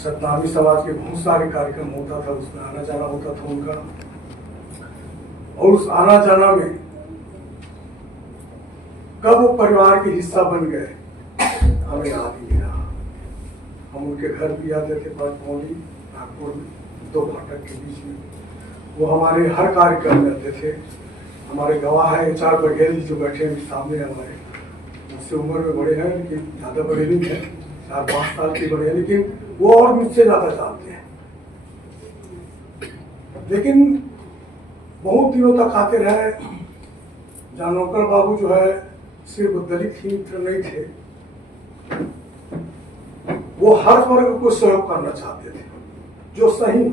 सतनामी समाज के बहुत सारे कार्यक्रम होता था, उसमें आना जाना होता था उनका। और उस आना जाना में कब वो परिवार के हिस्सा बन गए हमें याद ही नहीं रहा। हम उनके घर भी आते थे, पौड़ी नागपुर में, दो फाटक के बीच में। वो हमारे हर कार्यक्रम में आते थे। हमारे गवाह है HR बघेल जो बैठे हैं सामने, हमारे मुझसे उम्र में बड़े हैं लेकिन ज़्यादा बड़े नहीं हैं, 4-5 साल के बड़े हैं, लेकिन वो और मुझसे ज़्यादा जानते हैं। लेकिन बहुत दिनों तक आते रहे। जानोकर बाबू जो है सिर्फ दलित ही मित्र नहीं थे, वो हर वर्ग को सहयोग करना चाहते थे। जो सही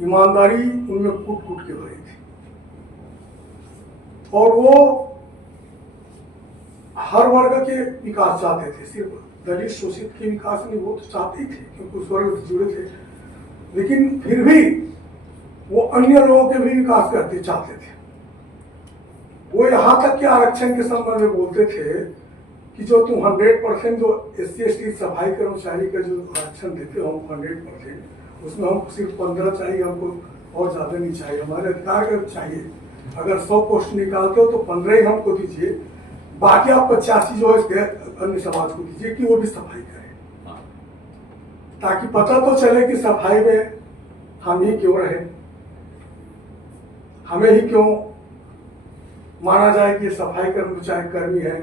ईमानदारी उनमें कूट कूट के भरी थी, और वो हर वर्ग के विकास चाहते थे, सिर्फ दलित शोषित के विकास नहीं, वो तो चाहते ही थे क्योंकि उस वर्ग से जुड़े थे। लेकिन फिर भी वो अन्य लोगों के भी विकास करते चाहते थे। वो यहाँ तक के आरक्षण के संबंध में बोलते थे कि जो तुम 100% जो SC/ST सफाई कर्मचारी का जो आरक्षण देते हो 100%, उसमें हमको सिर्फ 15 चाहिए, हमको और ज्यादा नहीं चाहिए, हमारे अधिकार का चाहिए। अगर 100 पोस्ट निकालते हो तो 15 ही हमको दीजिए, बाकी आप 85 जो है अन्य समाज को दीजिए कि वो भी सफाई करे, ताकि पता तो चले कि सफाई में हम ही क्यों रहे, हमें ही क्यों माना जाए कि सफाई कर्मी है,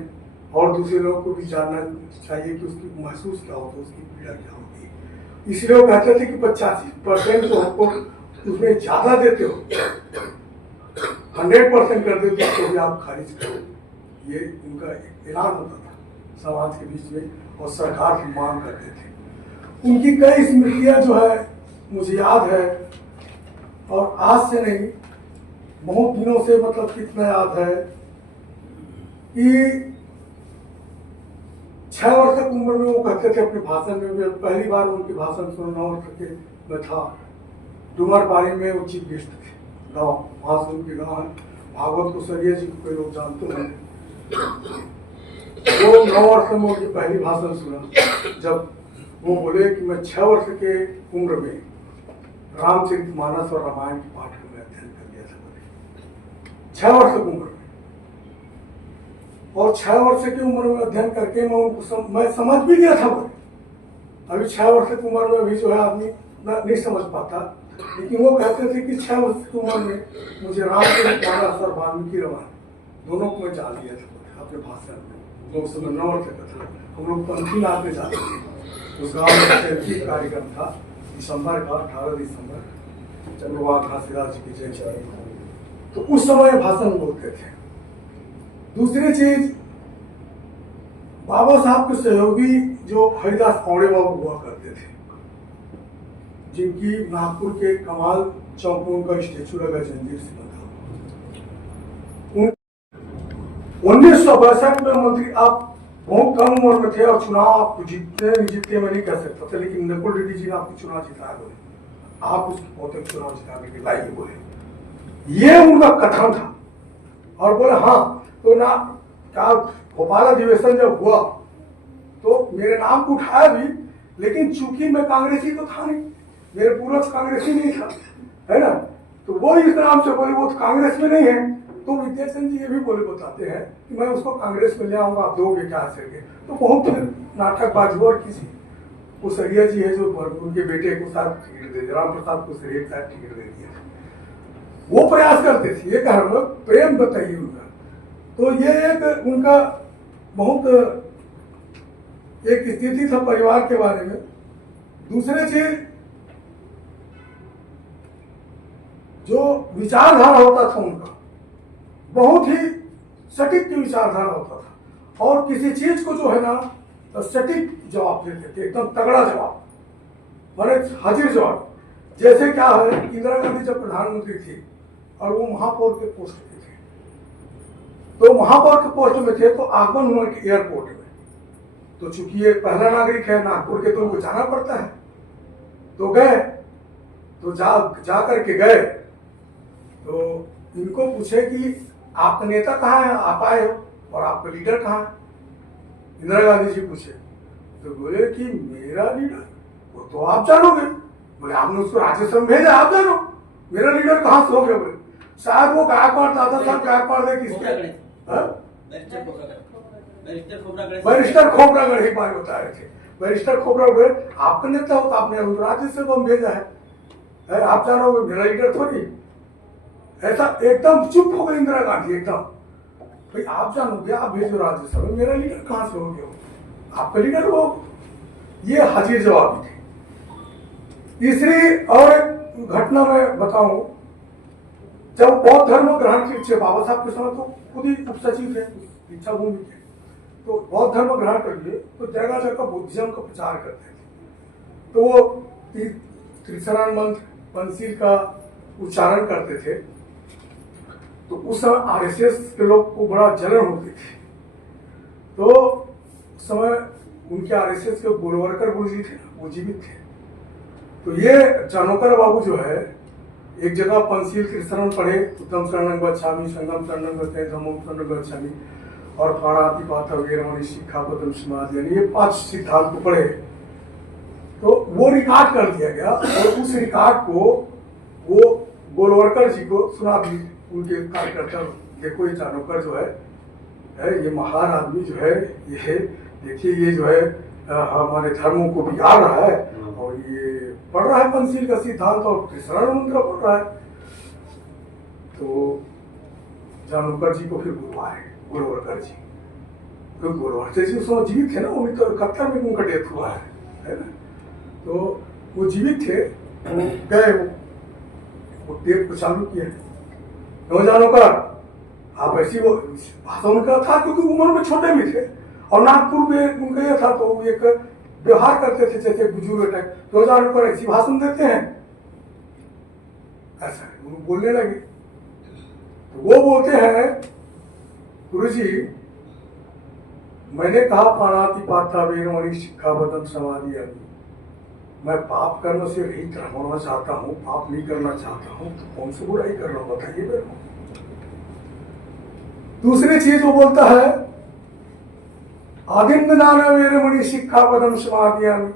और दूसरे लोगों को भी जानना चाहिए कि उसकी महसूस क्या होता है, उसकी पीड़ा क्या होती है। इसलिए वो कहते थे कि 85% जो हमको उसमें ज्यादा देते हो, 100% कर देते हो तो भी आप खारिज करो। ये उनका ऐलान होता था समाज के बीच में, और सरकार की मांग करते थे। उनकी कई स्मृतियां जो है मुझे याद है, और आज से नहीं बहुत दिनों से, मतलब कितना याद है कि 6 वर्ष तक उम्र में वो कहते थे अपने भाषण में भी। पहली बार उनके भाषण सुना 9 वर्ष के में था, डुमरपाली में वो चीफ गेस्ट थे, गाँव वहाँ से उनके गाँव है। भागवत को सरिया जी को कोई लोग जानते हैं। वो 9 वर्ष में उनकी पहली भाषण सुना, जब वो बोले कि मैं 6 वर्ष के उम्र में रामचरितमानस और रामायण के पाठ में अध्ययन कर लिया था। 6 वर्ष की उम्र में, और 6 वर्ष की उम्र में अध्ययन करके मैं उनको मैं समझ भी गया था। वो अभी 6 वर्ष की उम्र में भी जो है आदमी नहीं समझ पाता, लेकिन वो कहते थे कि 6 वर्ष की उम्र में मुझे रामचरितमानस और वाल्मीकि रामायण दोनों को मैं जान लिया था अपने भाषण में। तो उस समय 9 वर्ष का था। हम लोग पंथी नाथ में जाते थे, उस गाँव में कार्यक्रम था दिसंबर का, 18 दिसंबर, चंद्रबाबू घासीदास जी की जयंती। तो उस समय भाषण बोलते थे। दूसरी चीज, बाबा साहब के सहयोगी जो हरिदास कौड़े बाबू हुआ करते थे, जिनकी नागपुर के कमाल चौक में उनका स्टेचू लगा जंजीर से बंधा। 1962 में मंत्री, आप बहुत कम उम्र में थे और चुनाव आप जीतते मैं नहीं कह सकता था, लेकिन नकुल रेड्डी जी ने आपको चुनाव जिताया बोले, आप उसके पोते चुनाव जिताने के लायक बोले। ये उनका कथन था। और बोले हाँ, तो ना क्या भोपाल अधिवेशन जब हुआ तो मेरे नाम को उठाया भी, लेकिन चूंकि मैं कांग्रेसी तो था नहीं, मेरे पूर्वज कांग्रेसी नहीं था, है ना, तो वो इस नाम से बोले वो तो कांग्रेस में नहीं है। तो विद्याचंद जी ये भी बोले बताते हैं कि मैं उसको कांग्रेस में ले आऊंगा, आप दोगे क्या करके। तो बहुत नाटकबाजी हुआ। और किसी कुसरिया जी है जो उनके बेटे को साथ टिकट दे दिया, राम प्रसाद कुसरिया साथ टिकट दे दिया, वो प्रयास करते थे। ये कह प्रेम बताइए उनका। तो ये एक उनका बहुत एक स्थिति था परिवार के बारे में। दूसरी चीज, जो विचारधारा होता था उनका, बहुत ही सटीक की विचारधारा होता था, और किसी चीज को जो है ना सटीक जवाब देते थे, एकदम तगड़ा जवाब, माने हाजिर जवाब। जैसे क्या है, इंदिरा गांधी जब प्रधानमंत्री थी और वो महापौर के पोस्ट पे थे, तो महापौर के पोस्ट में थे तो आगमन हुआ कि एयरपोर्ट में, तो चूंकि ये पहला नागरिक है नागपुर के, तो उनको जाना पड़ता है। तो गए, तो जा करके गए, तो इनको पूछे कि आपका नेता कहाँ है, आप आए हो, और आपका लीडर कहाँ है। इंदिरा गांधी जी पूछे, तो बोले कि मेरा लीडर वो तो आप जानोगे। बोले आपने उसको राज्यसभा में भेजा, आप जानो मेरा लीडर कहाँ से हो गया। बोले शायद वो गायकवाड़ दादा साहब गायकवाड़ दे किसके बैरिस्टर खोबरागढ़ एक बार बता रहे थे। बैरिस्टर खोबरागढ़ आपका नेता हो तो आपने राज्यसभा में भेजा है, आप जानोगे मेरा लीडर थोड़ी। ऐसा एकदम चुप हो गई इंदिरा गांधी एकदम। भाई आप जानोगे, आप भेजो राज्यसभा में, मेरा लीडर कहाँ से हो गया, आपका लीडर हो। ये हाजिर जवाबी थे। तीसरी और एक घटना मैं बताऊं, जब बौद्ध धर्म ग्रहण की इच्छा, बाबा साहब के समय तो खुद ही उपसचिव थे शिक्षा भूमि के, तो बौद्ध धर्म ग्रहण कर लिए तो जगह जगह बुद्धिज्म का प्रचार करते थे। तो वो त्रिशरण मंत्र पंसील का उच्चारण करते थे। तो उस समय आरएसएस के लोग को बड़ा जलन होती थी। तो उस समय उनके आरएसएस के गोलवरकर गुरुजी थे, वो जीवित थे। तो ये जानोकर बाबू जो है एक जगह पंसील त्रिशरण पढ़े, उत्तम शरणं गच्छामि, संगम शरणं गच्छामि, धम्मं शरणं गच्छामि और पाणातिपाता वेरमणि सिक्खापदं समादयामि, ये 5 सिद्धांत को पढ़े। तो वो रिकॉर्ड कर दिया गया और उस रिकॉर्ड को वो गोलवरकर जी को सुना दी उनके कार्यकर्ता, देखो ये जानोकर जो है ये महान आदमी जो है, ये देखिए ये जो है हमारे धर्मों को बिगाड़ रहा है और ये पढ़ रहा है पंसील का सिद्धांत और त्रिशरण मंत्र पढ़ रहा है। तो जानोकर जी को फिर बुलवाए गोलवरकर जी, तो गोलवरकर जी उस समय जीवित थे ना, वो तो 71 में उनका डेथ हुआ है ना। तो वो जीवित थे, वो गए, वो टेप को चालू किया, जानोकर आप ऐसी, वो भाषा उनका था क्योंकि उम्र में छोटे भी थे और नागपुर में उनका यह था, तो एक व्यवहार करते थे जैसे बुजुर्ग टाइप। 2000 पर ऐसी भाषण देते हैं, ऐसा वो बोलने लगे। तो वो बोलते हैं, गुरुजी मैंने कहा पाणातिपाता वेरमणि सिक्खापदं समादयामि, मैं पाप कर्म से रहित होना चाहता हूँ, पाप नहीं करना चाहता हूँ, तो कौन सी बुराई कर रहा हूँ बताइए मेरे को। दूसरी चीज वो बोलता है आदिन्यदान वेरमणि सिक्खापदं समादयामि,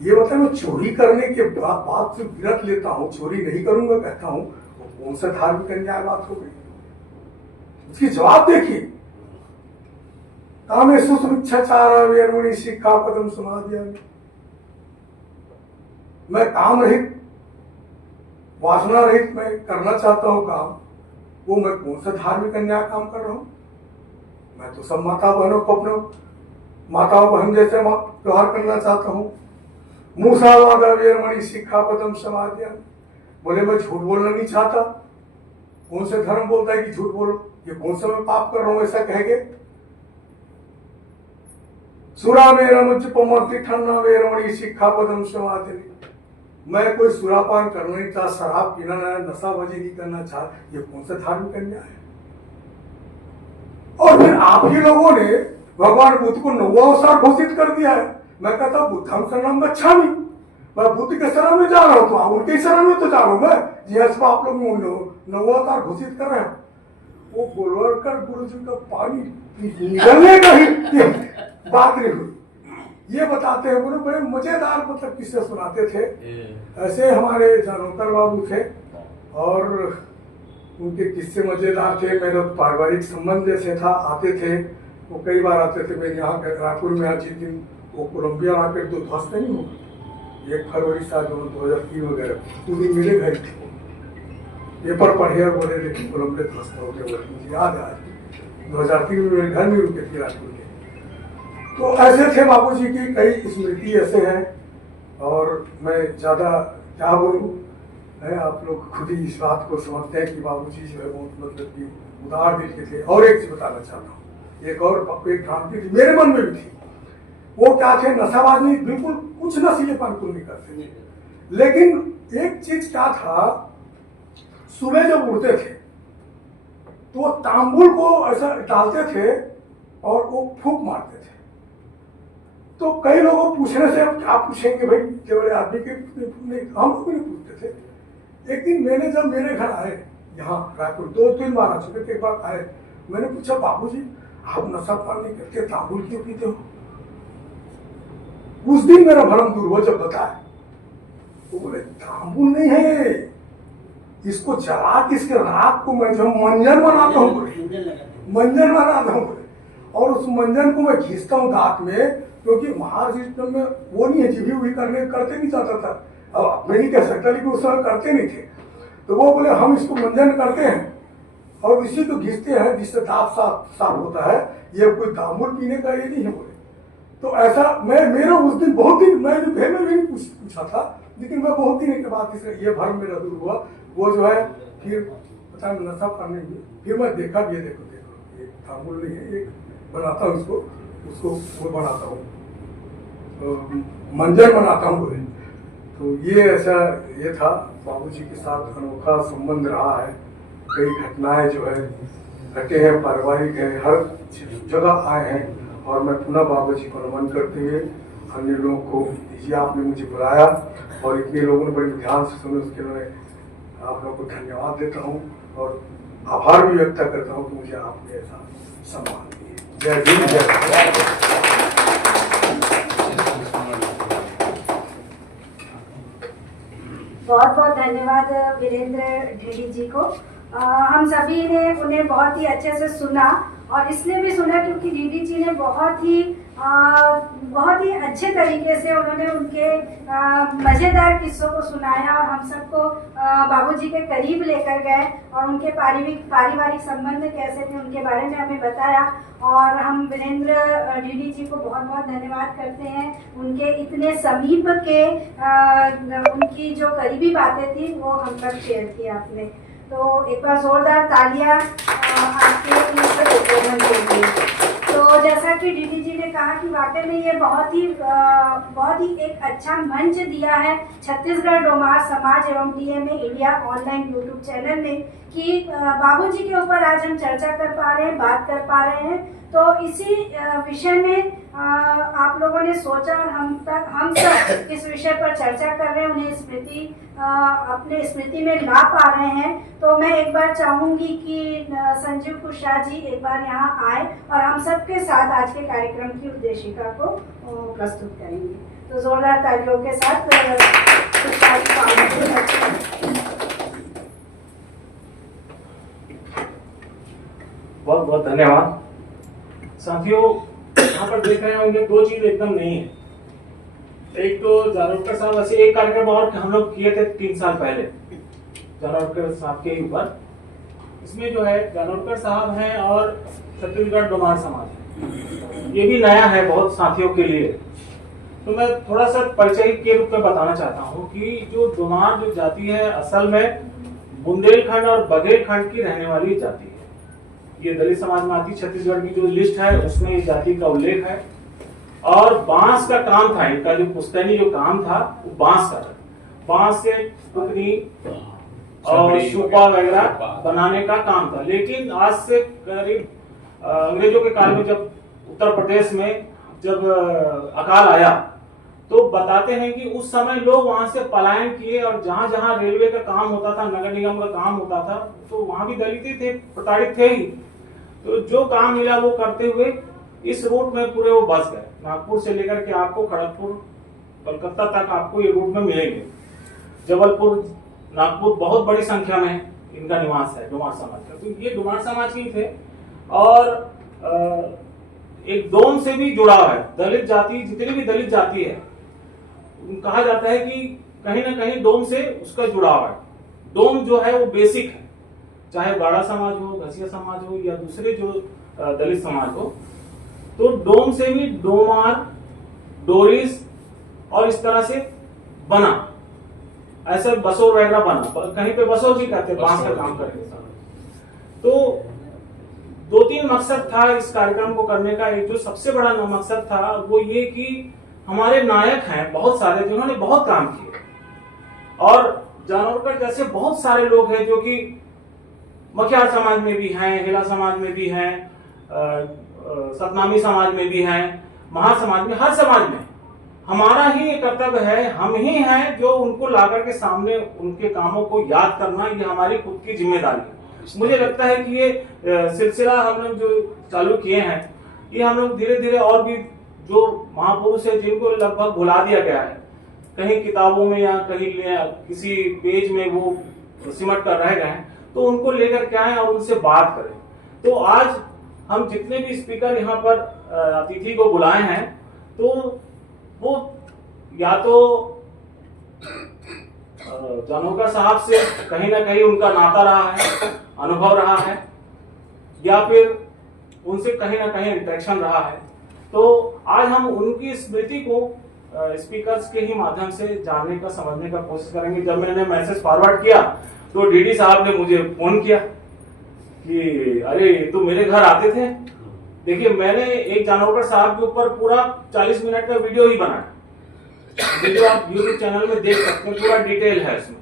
ये बता मैं चोरी करने के बाद से विरत लेता हूँ, चोरी नहीं करूंगा कहता हूँ, वो कौन सा धार्मिक अन्याय बात हो गई। उसकी जवाब देखिए, कामेषु सुमिच्छाचार वेरमणि सिक्खापदं समादयामि, मैं काम रहित वासना रहित मैं करना चाहता हूं काम, वो मैं कौन सा धार्मिक अन्याय काम कर रहा हूं। मैं तो सब माता बहनों को अपने माता बहन जैसे व्यवहार करना चाहता हूँ। मूसावाद वेरमणि सिक्खापदं समादयामि, बोले मैं झूठ बोलना नहीं चाहता। कौन से धर्म बोलता है कि झूठ बोलो, ये कौन सा मैं पाप कर रहा हूं ऐसा कहेंगे। सुरा वेरमणि वेरमणि सिक्खापदं समादयामि, मैं कोई सुरापान करना नहीं चाह, शराब पीना ना, नशाबाजी नहीं करना चाह, ये कौन सा धार्मिक अन्याय है। और फिर आप ही लोगों ने भगवान बुद्ध को 9वां अवतार घोषित कर दिया है। मैं कहता हूं बुद्धं शरणं गच्छामि, मैं बुद्ध के शरण में जा रहा हूं, तो आप उनके शरण में तो जा रहा हूं मैं, जिस आप लोग 9वां अवतार घोषित कर रहे हैं। वो गोलवरकर गुरु जी का पानी निकलने का ही बात नहीं हुई। ये बताते हैं, बोले बड़े मजेदार मतलब किस्से सुनाते थे। ऐसे हमारे जानोकर बाबू थे और उनके किस्से मजेदार थे। मेरा पारिवारिक संबंध जैसे था, आते थे वो कई बार आते थे। मैं यहाँ रायपुर में आज जिस दिन वो कोलंबिया आकर जो ध्वस्त नहीं हो, 1 फरवरी साल 2003 वगैरह, उस दिन मेरे घर थे, पेपर पढ़े और बोले लेकिन कोलंबिया ध्वस्त हो गया। मुझे याद है 2003 में मेरे घर में रुके थे रायपुर के। तो ऐसे थे बाबूजी की कई स्मृति ऐसे हैं और मैं ज़्यादा क्या बोलूँ है, आप लोग खुद ही इस बात को समझते हैं कि बाबूजी जो है बहुत मतलब कि उदार दिल के थे। और एक चीज बताना चाहता हूँ, एक और एक भ्रांति थी मेरे मन में भी थी। वो क्या थे, नशाबाज नहीं, बिल्कुल कुछ नशीलेपन को नहीं करते थे। लेकिन एक चीज क्या था, सुबह जब उठते थे तो वो तांबुल को ऐसा डालते थे और वो फूंक मारते थे। तो कई लोगों पूछने से अब क्या पूछेंगे भाई, केवल आदमी के नहीं, हम लोग भी नहीं पूछते थे। एक दिन मैंने जब मेरे घर आए यहाँ रायपुर, 2-3 बार आ चुके थे, एक बार आए, मैंने पूछा बाबूजी आप नशा पान नहीं करते, तांबुल क्यों पीते हो। उस दिन मेरा भ्रम दूर हुआ जब बताया। तो बोले तांबुल नहीं है, इसको जला के इसके राख को मैं जो मंजन बनाता हूँ बोले, मंजन बनाता हूँ बोले, और उस मंजन को मैं घिसता हूँ दांत में, क्योंकि महार सिस्टम में वो नहीं है, जीभी उभी करते नहीं जाता था। अब मैं नहीं कह सकता, लेकिन उस समय करते नहीं थे। तो वो बोले हम इसको मंजन करते हैं और इसी को घिसते हैं जिससे दांत साफ होता है, ये कोई तांबुल पीने का ये नहीं है बोले। तो ऐसा मेरा उस दिन बहुत दिन मैं भी नहीं पूछा था, लेकिन मैं बहुत दिन के बाद ये भ्रम मेरा दूर हुआ। वो जो है फिर पता नहीं नशा करने में, फिर मैं देखा भी, देखो ये तांबुल नहीं है, एक बनाता हूँ उसको वो बनाता हूँ, मंजन बनाता हूँ बोले। तो ये ऐसा ये था, बाबूजी के साथ अनोखा संबंध रहा है। कई घटनाएं जो है घटे हैं, पारिवारिक है, हर जगह आए हैं। और मैं पुनः बाबूजी को नमन करते हुए अन्य लोगों को दीजिए, आपने मुझे बुलाया और इतने लोगों ने बड़े ध्यान से सुने, उसके लिए आप लोगों को धन्यवाद देता हूँ और आभार भी व्यक्त करता हूँ कि मुझे आपने ऐसा सम्मान दिया। जय हिंद, जय। बहुत बहुत धन्यवाद वीरेंद्र ढेड़ी जी को। हम सभी ने उन्हें बहुत ही अच्छे से सुना, और इसलिए भी सुना क्योंकि ढेड़ी जी ने बहुत ही अच्छे तरीके से उन्होंने उनके मज़ेदार किस्सों को सुनाया और हम सबको बाबूजी के करीब लेकर गए और उनके पारिवारिक संबंध कैसे थे उनके बारे में हमें बताया। और हम वीरेंद्र ढेड़ी जी को बहुत बहुत धन्यवाद करते हैं, उनके इतने समीप के उनकी जो करीबी बातें थी वो हम तक शेयर की आपने। तो एक बार जोरदार तालियां आपके इस के लिए। तो जैसा कि ढेड़ी जी ने कहा कि वाकई में ये बहुत ही एक अच्छा मंच दिया है छत्तीसगढ़ डोमार समाज एवं DMA India online YouTube channel ने, कि बाबूजी के ऊपर आज हम चर्चा कर पा रहे हैं, बात कर पा रहे हैं। तो इसी विषय में आप लोगों ने सोचा और हम सब इस विषय पर चर्चा कर रहे हैं, उन्हें अपने स्मृति में ला पा रहे हैं। तो मैं एक बार चाहूंगी कि संजीव कुशवाहा जी एक बार यहाँ आए और हम सबके साथ आज के कार्यक्रम की उद्देशिका को प्रस्तुत करेंगे। तो जोरदार तालियों के साथ कुशवाहा जी को आमंत्रित करते हैं। बहुत बहुत धन्यवाद साथियों। यहाँ पर देख रहे होंगे दो चीज एकदम नहीं है। एक तो जावड़ेकर साहब, ऐसे एक कार्यक्रम और हम लोग किए थे 3 साल पहले जावड़ेकर साहब के ऊपर। इसमें जो है जावड़ेकर साहब हैं और छत्तीसगढ़ डोमार समाज है, ये भी नया है बहुत साथियों के लिए। तो मैं थोड़ा सा परिचय के रूप में बताना चाहता हूँ कि जो डोमार जो जाति है असल में बुंदेलखंड और बघेलखंड की रहने वाली जाति है। ये दलित समाज में आती, छत्तीसगढ़ की जो लिस्ट है उसमें इस जाति का उल्लेख है। और बांस का काम था, इनका जो पुश्तैनी जो काम था वो बांस का था। बांस से टुकनी और सुपा वगैरह बनाने का काम था। लेकिन आज से करीब अंग्रेजों के काल में जब उत्तर प्रदेश में जब अकाल आया तो बताते हैं कि उस समय लोग वहां से पलायन किए और जहां जहां रेलवे का काम होता था, नगर निगम का काम होता था, तो वहां भी दलित थे, प्रताड़ित थे ही। तो जो काम मिला वो करते हुए इस रूट में पूरे वो बस गए। नागपुर से लेकर के आपको खड़गपुर कलकत्ता तक आपको ये रूट में मिलेंगे। जबलपुर नागपुर बहुत बड़ी संख्या में इनका निवास है डोमार समाज का। तो ये डोमार समाज ही थे और एक डोम से भी जुड़ा है। दलित जाति, जितनी भी दलित जाति है, कहा जाता है कि कहीं ना कहीं डोम से उसका जुड़ाव है। डोम जो है वो बेसिक है, चाहे बाड़ा समाज हो, घसिया समाज हो या दूसरे जो दलित समाज हो। तो डोम से भी डोमार, डोरिस और इस तरह से बना, ऐसे बसोर वगैरह बना। कहीं पे बसोर भी कहते हैं, बांस का काम करके। तो 2-3 मकसद था इस कार्यक्रम को करने का। एक जो सबसे बड़ा मकसद था वो ये कि हमारे नायक हैं बहुत सारे जिन्होंने बहुत काम किए, और जावड़ेकर जैसे बहुत सारे लोग हैं जो कि मखियार समाज में भी हैं, हेला समाज में भी हैं, सतनामी समाज में भी हैं, महार समाज में, हर समाज में। हमारा ही ये कर्तव्य है, हम ही हैं जो उनको लाकर के सामने उनके कामों को याद करना, ये हमारी खुद की जिम्मेदारी है। मुझे लगता है कि ये सिलसिला हम लोग जो चालू किए हैं, ये हम लोग धीरे धीरे और भी जो महापुरुष है जिनको लगभग भुला दिया गया है, कहीं किताबों में या कहीं किसी पेज में वो सिमट कर रह गए हैं, तो उनको लेकर के आए और उनसे बात करें। तो आज हम जितने भी स्पीकर यहाँ पर अतिथि को बुलाए हैं, तो वो या तो जानोकर साहब से कहीं ना कहीं उनका नाता रहा है, अनुभव रहा है, या फिर उनसे कहीं ना कहीं इंटरेक्शन रहा है। तो आज हम उनकी स्मृति को स्पीकर्स के ही माध्यम से जानने का, समझने का कोशिश करेंगे। जब मैंने मैसेज फॉरवर्ड किया तो डीडी साहब ने मुझे फोन किया कि अरे तो मेरे घर आते थे। देखिए, मैंने एक जानोकर साहब के ऊपर पूरा 40 मिनट का वीडियो ही बनाया, वीडियो आप यूट्यूब चैनल में देख सकते हैं, पूरा डिटेल है इसमें।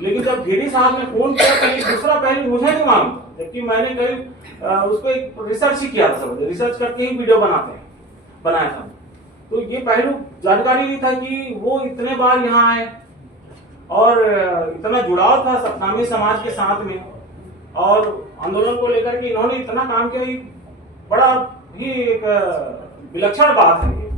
लेकिन जब डीडी साहब ने फोन किया तो ये दूसरा पहलू मुझे नहीं मालूम था, जबकि मैंने करीब उसको एक रिसर्च ही किया था, समझे, रिसर्च करके ही वीडियो बनाया था। तो ये पहलू जानकारी नहीं था कि वो इतने बार यहाँ आए और इतना जुड़ाव था सतनामी समाज के साथ में, और आंदोलन को लेकर के इन्होंने इतना काम किया। बड़ा ही एक विलक्षण बात है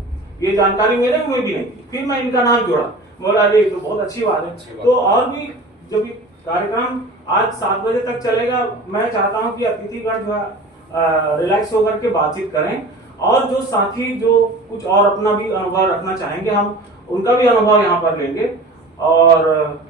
ये जानकारी मेरे में भी नहीं थी। फिर मैं इनका नाम जोड़ा, बोला अरे तो बहुत अच्छी बात है। तो और भी जब ये कार्यक्रम आज 7 बजे तक चलेगा, मैं चाहता हूं कि अतिथिगण जो है रिलैक्स होकर के बातचीत करें, और जो साथी जो कुछ और अपना भी अनुभव रखना चाहेंगे, हम उनका भी अनुभव यहाँ पर लेंगे। और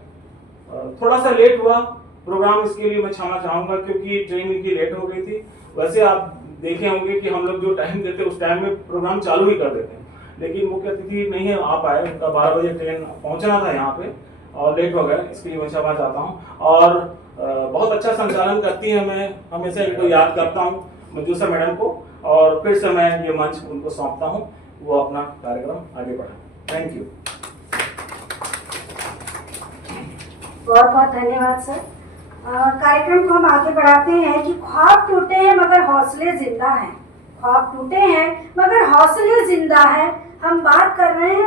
थोड़ा सा लेट हुआ प्रोग्राम, इसके लिए मैं क्षमा चाहूंगा क्योंकि ट्रेन इनकी लेट हो गई थी। वैसे आप देखे होंगे कि हम लोग जो टाइम देते उस टाइम में प्रोग्राम चालू ही कर देते हैं, लेकिन मुख्य अतिथि नहीं आ पाए, उनका 12 बजे ट्रेन पहुंचना था यहाँ पे और लेट हो गए, इसके लिए मैं क्षमा चाहता हूँ। और बहुत अच्छा संचालन करती है, मैं हमेशा इनको याद करता हूँ, मंजूषा मैडम को, और फिर से मैं ये मंच उनको सौंपता हूँ, वो अपना कार्यक्रम आगे बढ़ाएं। Thank you. बहुत बहुत धन्यवाद सर। कार्यक्रम को हम आगे बढ़ाते हैं कि ख्वाब टूटे हैं मगर हौसले जिंदा हैं। ख्वाब टूटे हैं मगर हौसले जिंदा है। हम बात कर रहे हैं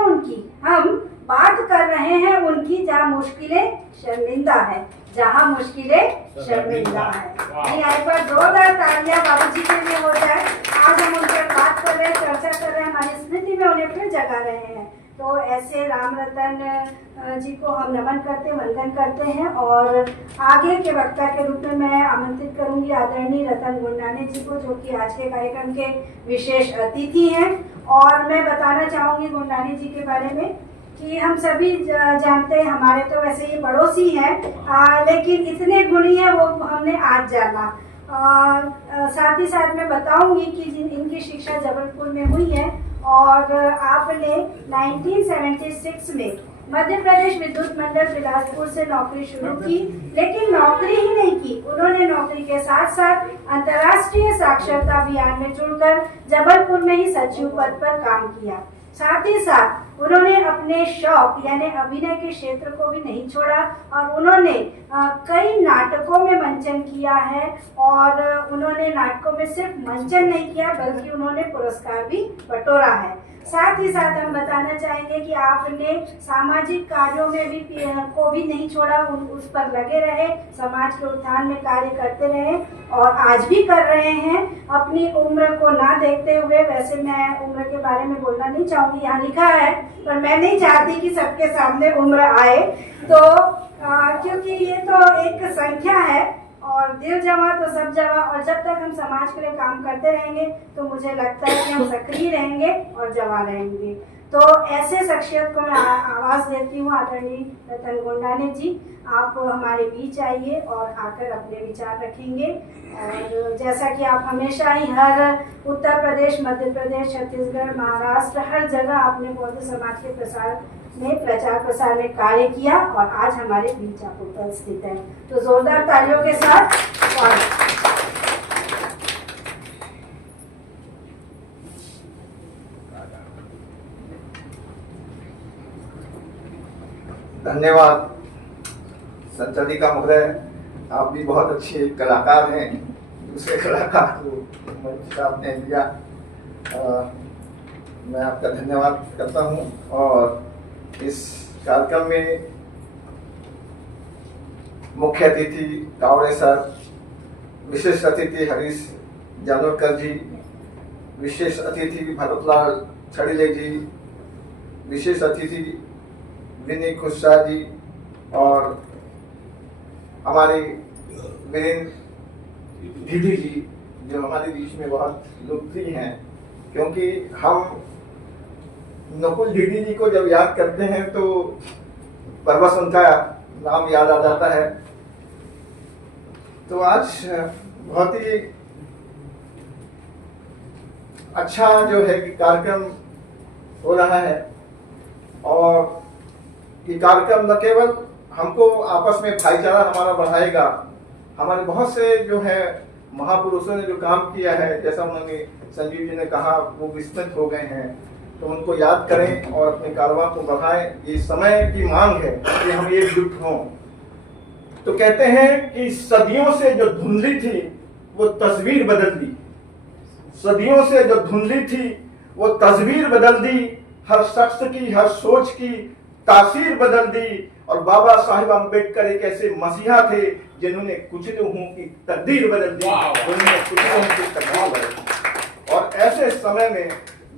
उनकी, जहाँ मुश्किलें शर्मिंदा है, जहाँ मुश्किलें शर्मिंदा है। एक बार जोरदार तालियां बाबूजी के लिए हो जाए। आज हम उन पर बात कर रहे हैं, चर्चा कर रहे हैं, हमारी स्मृति में उन्हें फिर जगा रहे हैं। तो ऐसे राम रतन जी को हम नमन करते, वंदन करते हैं। और आगे के वक्ता के रूप में मैं आमंत्रित करूंगी आदरणीय रतन गुंडाने जी को, जो कि आज के कार्यक्रम के विशेष अतिथि हैं। और मैं बताना चाहूंगी गुंडाने जी के बारे में कि हम सभी जानते हैं, हमारे तो वैसे ये पड़ोसी हैं, लेकिन इतने गुणी हैं वो हमने आज जाना। साथ ही साथ मैं बताऊंगी कि इनकी शिक्षा जबलपुर में हुई है, और आपने 1976 में मध्य प्रदेश विद्युत मंडल बिलासपुर से नौकरी शुरू की। लेकिन नौकरी ही नहीं की, उन्होंने नौकरी के साथ साथ अंतर्राष्ट्रीय साक्षरता अभियान में जुड़कर जबलपुर में ही सचिव पद पर काम किया। साथ ही साथ उन्होंने अपने शौक यानी अभिनय के क्षेत्र को भी नहीं छोड़ा, और उन्होंने कई नाटकों में मंचन किया है। और उन्होंने नाटकों में सिर्फ मंचन नहीं किया बल्कि उन्होंने पुरस्कार भी बटोरा है। साथ ही साथ हम बताना चाहेंगे कि आपने सामाजिक कार्यों में भी को भी नहीं छोड़ा, उस पर लगे रहे, समाज के उत्थान में कार्य करते रहे और आज भी कर रहे हैं, अपनी उम्र को ना देखते हुए। वैसे मैं उम्र के बारे में बोलना नहीं चाहूंगी, यहाँ लिखा है, पर मैं नहीं चाहती कि सबके सामने उम्र आए, तो क्योंकि ये तो एक संख्या है और दिल जमा तो सब जमा। और जब तक हम समाज के लिए काम करते रहेंगे तो मुझे लगता है कि हम सक्रिय रहेंगे और जवा रहेंगे। तो ऐसे शख्सियत को मैं आवाज़ देती हूँ। आदरणीय रतन गुंडाने जी, आप हमारे बीच आइए और आकर अपने विचार रखेंगे। और जैसा कि आप हमेशा ही हर उत्तर प्रदेश, मध्य प्रदेश, छत्तीसगढ़, महाराष्ट्र, हर जगह आपने बौद्ध समाज के प्रचार प्रसार में कार्य किया और आज हमारे बीच आप उपस्थित हैं। तो जोरदार तालियों के साथ स्वागत। धन्यवाद संचालिका महोदय, आप भी बहुत अच्छे कलाकार हैं। दूसरे कलाकार को मंच आपने दिया, मैं आपका धन्यवाद करता हूं। और इस कार्यक्रम में मुख्य अतिथि कावड़े सर, विशेष अतिथि हरीश जानोरकर जी, विशेष अतिथि भरतलाल छड़ीले जी, विशेष अतिथि विनय खुशा जी और हमारे वीरेंद्र दीदी जी जो हमारे बीच में बहुत लोकप्रिय हैं, क्योंकि हम नकुल दीदी जी को जब याद करते हैं तो बरबस उनका नाम याद आ जाता है। तो आज बहुत ही अच्छा जो है कि कार्यक्रम हो रहा है और ये कार्यक्रम न केवल हमको आपस में भाईचारा हमारा बढ़ाएगा, हमारे बहुत से जो है महापुरुषों ने जो काम किया है, जैसा उन्होंने संजीव जी ने कहा, वो विस्मृत हो गए हैं, तो उनको याद करें और अपने कारवां को बढ़ाएं। ये समय की मांग है कि हम एकजुट हों। तो कहते हैं कि सदियों से जो धुंधली थी वो तस्वीर बदल दी, सदियों से जो धुंधली थी वो तस्वीर बदल दी, हर शख्स की हर सोच की तासीर बदल दी। और बाबा साहिब अम्बेडकर एक ऐसे मसीहा थे जिन्होंने कुचलों की तकदीर बदल दी, उन्होंने कुचलों की तकदीर बदल दी। और ऐसे समय में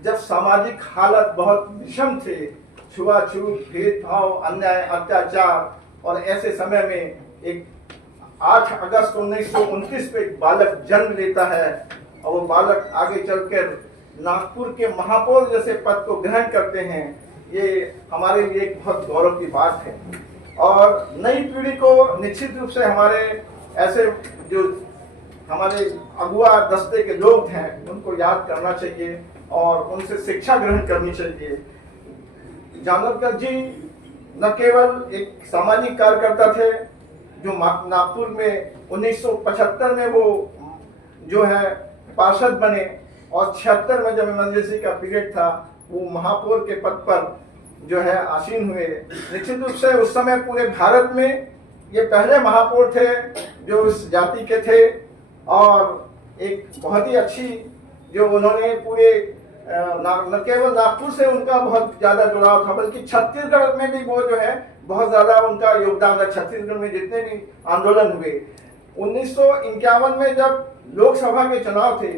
जब सामाजिक हालत बहुत विषम थे, छुआछूत, भेदभाव, अन्याय, अत्याचार, और ऐसे समय में एक 8 अगस्त 1929 पे एक बालक जन्म लेता है और वो बालक आगे चलकर नागपुर के महापौर जैसे पद को ग्रहण करते हैं। ये हमारे लिए एक बहुत गौरव की बात है और नई पीढ़ी को निश्चित रूप से हमारे ऐसे जो हमारे अगुआ दस्ते के लोग हैं उनको याद करना चाहिए और उनसे शिक्षा ग्रहण करनी चाहिए। जानवरकर जी न केवल एक सामाजिक कार्यकर्ता थे जो नागपुर में 1975 में वो जो है पार्षद बने और 76 में जब इमरजेंसी का पीरियड था वो महापौर के पद पर जो है आसीन हुए। निश्चित रूप से उस समय पूरे भारत में ये पहले महापौर थे जो इस जाति के थे और एक बहुत ही अच्छी जो उन्होंने पूरे न केवल नागपुर से उनका बहुत ज्यादा जुड़ाव था बल्कि छत्तीसगढ़ में भी वो जो है बहुत ज्यादा उनका योगदान था। छत्तीसगढ़ में जितने भी आंदोलन हुए 1951 में जब लोकसभा के चुनाव थे,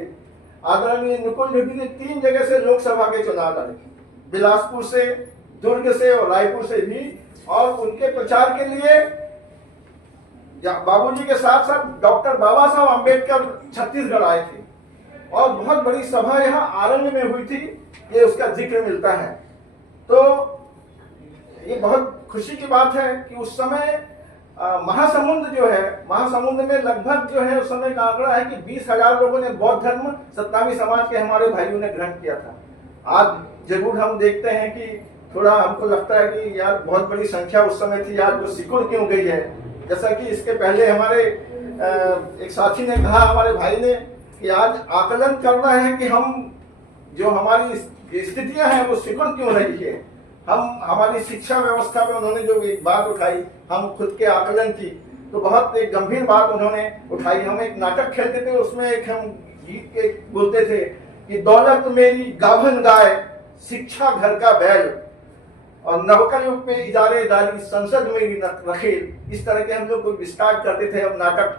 आदरणीय नकुल रेड्डी ने 3 जगह से लोकसभा के चुनाव लड़े, बिलासपुर से, दुर्ग से और रायपुर से भी। और उनके प्रचार के लिए बाबूजी के साथ साथ डॉक्टर बाबा साहब अम्बेडकर छत्तीसगढ़ आए थे और बहुत बड़ी सभा यहाँ आरंग में हुई थी, ये उसका जिक्र मिलता है। तो ये बहुत खुशी की बात है कि उस समय महासमुंद जो है, महासमुंद में लगभग जो है उस समय का आंकड़ा है कि 20,000 लोगों ने बौद्ध धर्म सत्तावी समाज के हमारे भाइयों ने ग्रहण किया था। आज जरूर हम देखते हैं कि थोड़ा हमको लगता है कि यार बहुत बड़ी संख्या उस समय थी, आज वो सिकुड़ क्यों गई है। जैसा कि इसके पहले हमारे एक साथी ने कहा, हमारे भाई ने, कि आज आकलन करना है कि हम जो हमारी स्थितियां हैं वो सिकुड़ क्यों रही है। हम हमारी शिक्षा व्यवस्था में उन्होंने जो एक बात उठाई, हम खुद के आकलन की, तो बहुत एक गंभीर बात उन्होंने उठाई। हम एक नाटक खेलते थे, उसमें एक हम गीत के बोलते थे कि दौलत मेरी गाभन गाय, शिक्षा घर का बैल, और नवकर युग पे इदारेदारी संसद मेरी रखेल। इस तरह के हम लोग को विस्तार करते थे। अब नाटक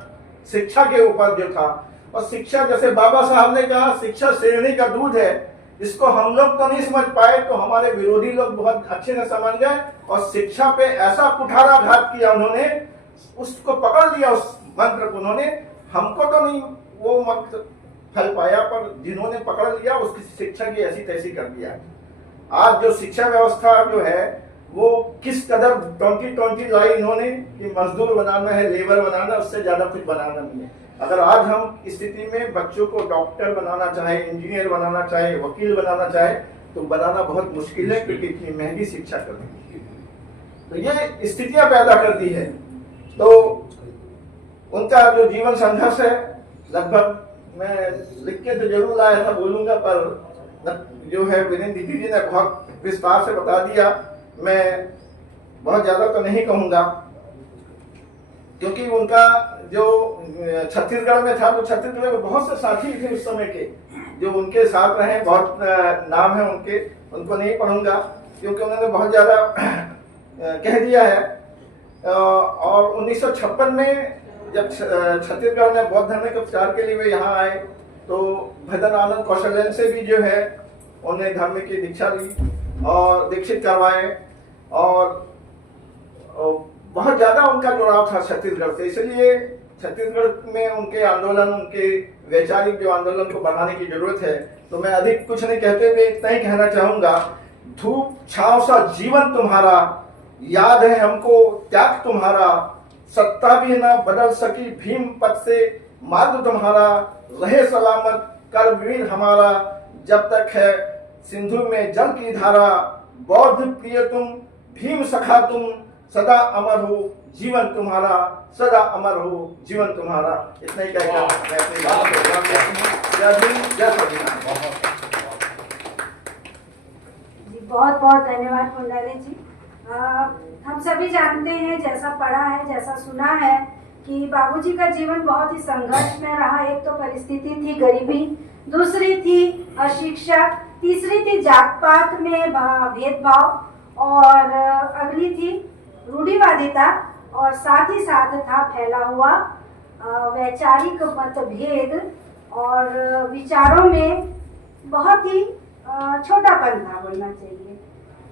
शिक्षा के ऊपर जो था, और शिक्षा जैसे बाबा साहब ने कहा शिक्षा शेरनी का दूध है, इसको हम लोग तो नहीं समझ पाए तो हमारे विरोधी लोग बहुत अच्छे से समझ गए और शिक्षा पे ऐसा कुठाराघात किया उन्होंने, उसको पकड़ लिया, उस मंत्र को उन्होंने। हमको तो नहीं वो मंत्र फल पाया, पर जिन्होंने पकड़ लिया उसकी शिक्षा की ऐसी तैसी कर दिया। आज जो शिक्षा व्यवस्था जो है वो किस कदर 2020 लाई इन्होंने कि मजदूर बनाना है, लेबर बनाना, उससे ज्यादा कुछ बनाना नहीं है। अगर आज हम इस स्थिति में बच्चों को डॉक्टर बनाना चाहे, इंजीनियर बनाना चाहे, वकील बनाना चाहे, तो बनाना बहुत मुश्किल है क्योंकि इतनी महंगी शिक्षा करनी है। तो ये स्थितियां पैदा कर दी है। तो उनका जो जीवन संघर्ष है, लगभग मैं लिख के तो जरूर लाया था, बोलूंगा, पर जो है वीरेंद्र दीदी जी ने बहुत विस्तार से बता दिया। मैं बहुत ज्यादा तो नहीं कहूंगा क्योंकि उनका जो छत्तीसगढ़ में था तो छत्तीसगढ़ में बहुत से साथी थे उस समय के जो उनके साथ रहे, बहुत नाम है उनके, उनको नहीं पढ़ूंगा क्योंकि उन्होंने बहुत ज्यादा कह दिया है। और 1956 में जब छत्तीसगढ़ में बौद्ध धर्म के प्रचार के लिए वे यहाँ आए तो भजन आनंद कौशल्यान से भी जो है उन्हें धर्म की दीक्षा ली और दीक्षित करवाए, और बहुत ज्यादा उनका जुड़ाव था छत्तीसगढ़ से। इसलिए छत्तीसगढ़ में उनके आंदोलन, उनके वैचारिक जो आंदोलन को बढ़ाने की जरूरत है। तो मैं अधिक कुछ नहीं कहते हुए इतना ही कहना चाहूंगा, धूप छांव सा जीवन तुम्हारा, याद है हमको त्याग तुम्हारा, सत्ता भी न बदल सकी भीम पद से मार्ग तुम्हारा, रहे सलामत कर वीर हमारा, जब तक है सिंधु में जल की धारा, बौद्ध प्रिय तुम भीम सखा तुम, सदा अमर हो जीवन तुम्हारा, सदा अमर हो जीवन तुम्हारा। इतना ही कहकर मैं अपनी बात को विराम देती हूं। जय भीम, जय संविधान। जी बहुत बहुत धन्यवाद पुंडारी जी। हम सभी जानते हैं, जैसा पढ़ा है, जैसा सुना है कि बाबूजी का जीवन बहुत ही संघर्ष में रहा। एक तो परिस्थिति थी गरीबी, दूसरी थी अशिक्षा, तीसरी थी जात पात में भेदभाव, और अगली थी रूढ़िवादिता, और साथ ही साथ था फैला हुआ वैचारिक मतभेद, और विचारों में बहुत ही छोटापन था बोलना चाहिए।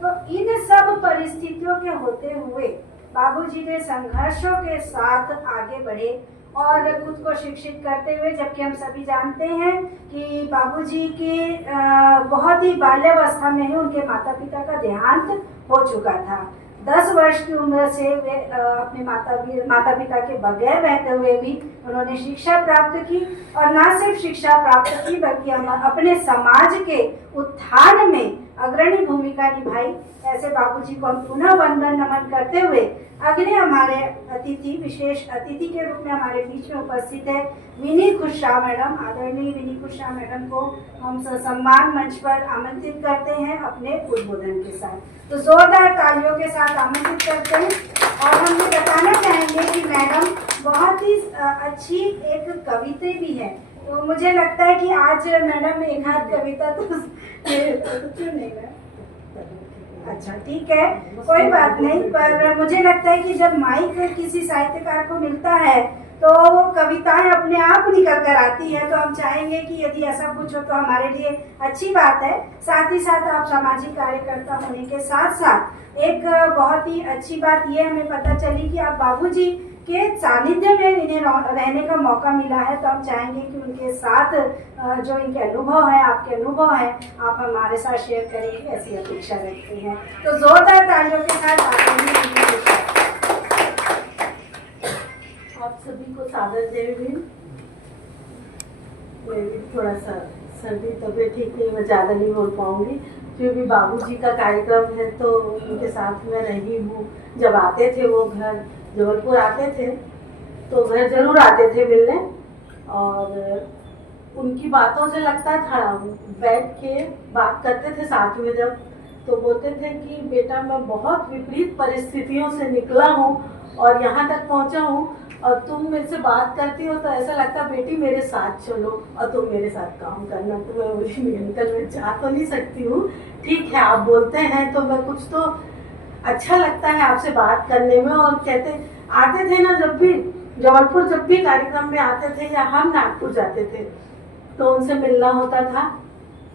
तो इन सब परिस्थितियों के होते हुए बाबूजी ने संघर्षों के साथ आगे बढ़े और खुद को शिक्षित करते हुए, जबकि हम सभी जानते हैं कि बाबूजी के बहुत ही बाल्यावस्था में ही उनके माता पिता का देहांत हो चुका था। 10 वर्ष की उम्र से वे अपने माता पिता के बगैर रहते हुए भी उन्होंने शिक्षा प्राप्त की, और न सिर्फ शिक्षा प्राप्त की बल्कि अपने समाज के उत्थान में अग्रणी भूमिका निभाई। ऐसे बाबूजी को हम पुनः वंदन नमन करते हुए अगले हमारे अतिथि, विशेष अतिथि के रूप में हमारे बीच में उपस्थित है विनी खुशा मैडम। आदरणीय विनी खुशा मैडम को हम सम्मान मंच पर आमंत्रित करते हैं अपने उद्बोधन के साथ। तो जोरदार तालियों के साथ आमंत्रित करते हैं। और हम ये बताना चाहेंगे कि मैडम बहुत ही अच्छी एक कविता भी है। तो मुझे लगता है कि आज मैडम ने एक आध कविता तो क्यों नहीं है? अच्छा ठीक है, कोई बात नहीं, पर मुझे लगता है कि जब माइक किसी साहित्यकार को मिलता है तो वो कविताएं अपने आप निकल कर आती है। तो हम चाहेंगे कि यदि ऐसा कुछ हो तो हमारे लिए अच्छी बात है। साथ ही साथ आप सामाजिक कार्यकर्ता होने के साथ साथ एक बहुत ही अच्छी बात ये हमें पता चली कि आप बाबूजी के सानिध्य में इन्हें रहने का मौका मिला है। तो हम चाहेंगे कि उनके साथ जो इनके अनुभव है, आपके अनुभव है, आप हमारे साथ शेयर करेंगे, ऐसी अपेक्षा रखते हैं। तो जोरदार तालियों के साथ आप सभी को सादर जय भीम। थोड़ा सा सर्दी तबीयत ठीक नहीं, मैं ज़्यादा नहीं बोल पाऊंगी। फिर भी बाबूजी का कार्यक्रम है तो उनके साथ में रही हूँ। जब आते थे वो घर जबलपुर आते थे तो घर जरूर आते थे मिलने, और उनकी बातों से लगता था, बैठ के बात करते थे साथ में जब, तो बोलते थे कि बेटा मैं बहुत विपरीत परिस्थितियों से निकला हूँ और यहाँ तक पहुँचा हूँ, और तुम मेरे से बात करती हो तो ऐसा लगता बेटी मेरे साथ चलो और तुम मेरे साथ काम करना। तो मैं बोली निरंतर मैं जा तो नहीं सकती हूँ, ठीक है आप बोलते हैं तो मैं कुछ तो अच्छा लगता है आपसे बात करने में। और कहते आते थे ना, जब भी जबलपुर जब भी कार्यक्रम में आते थे या हम नागपुर जाते थे तो उनसे मिलना होता था,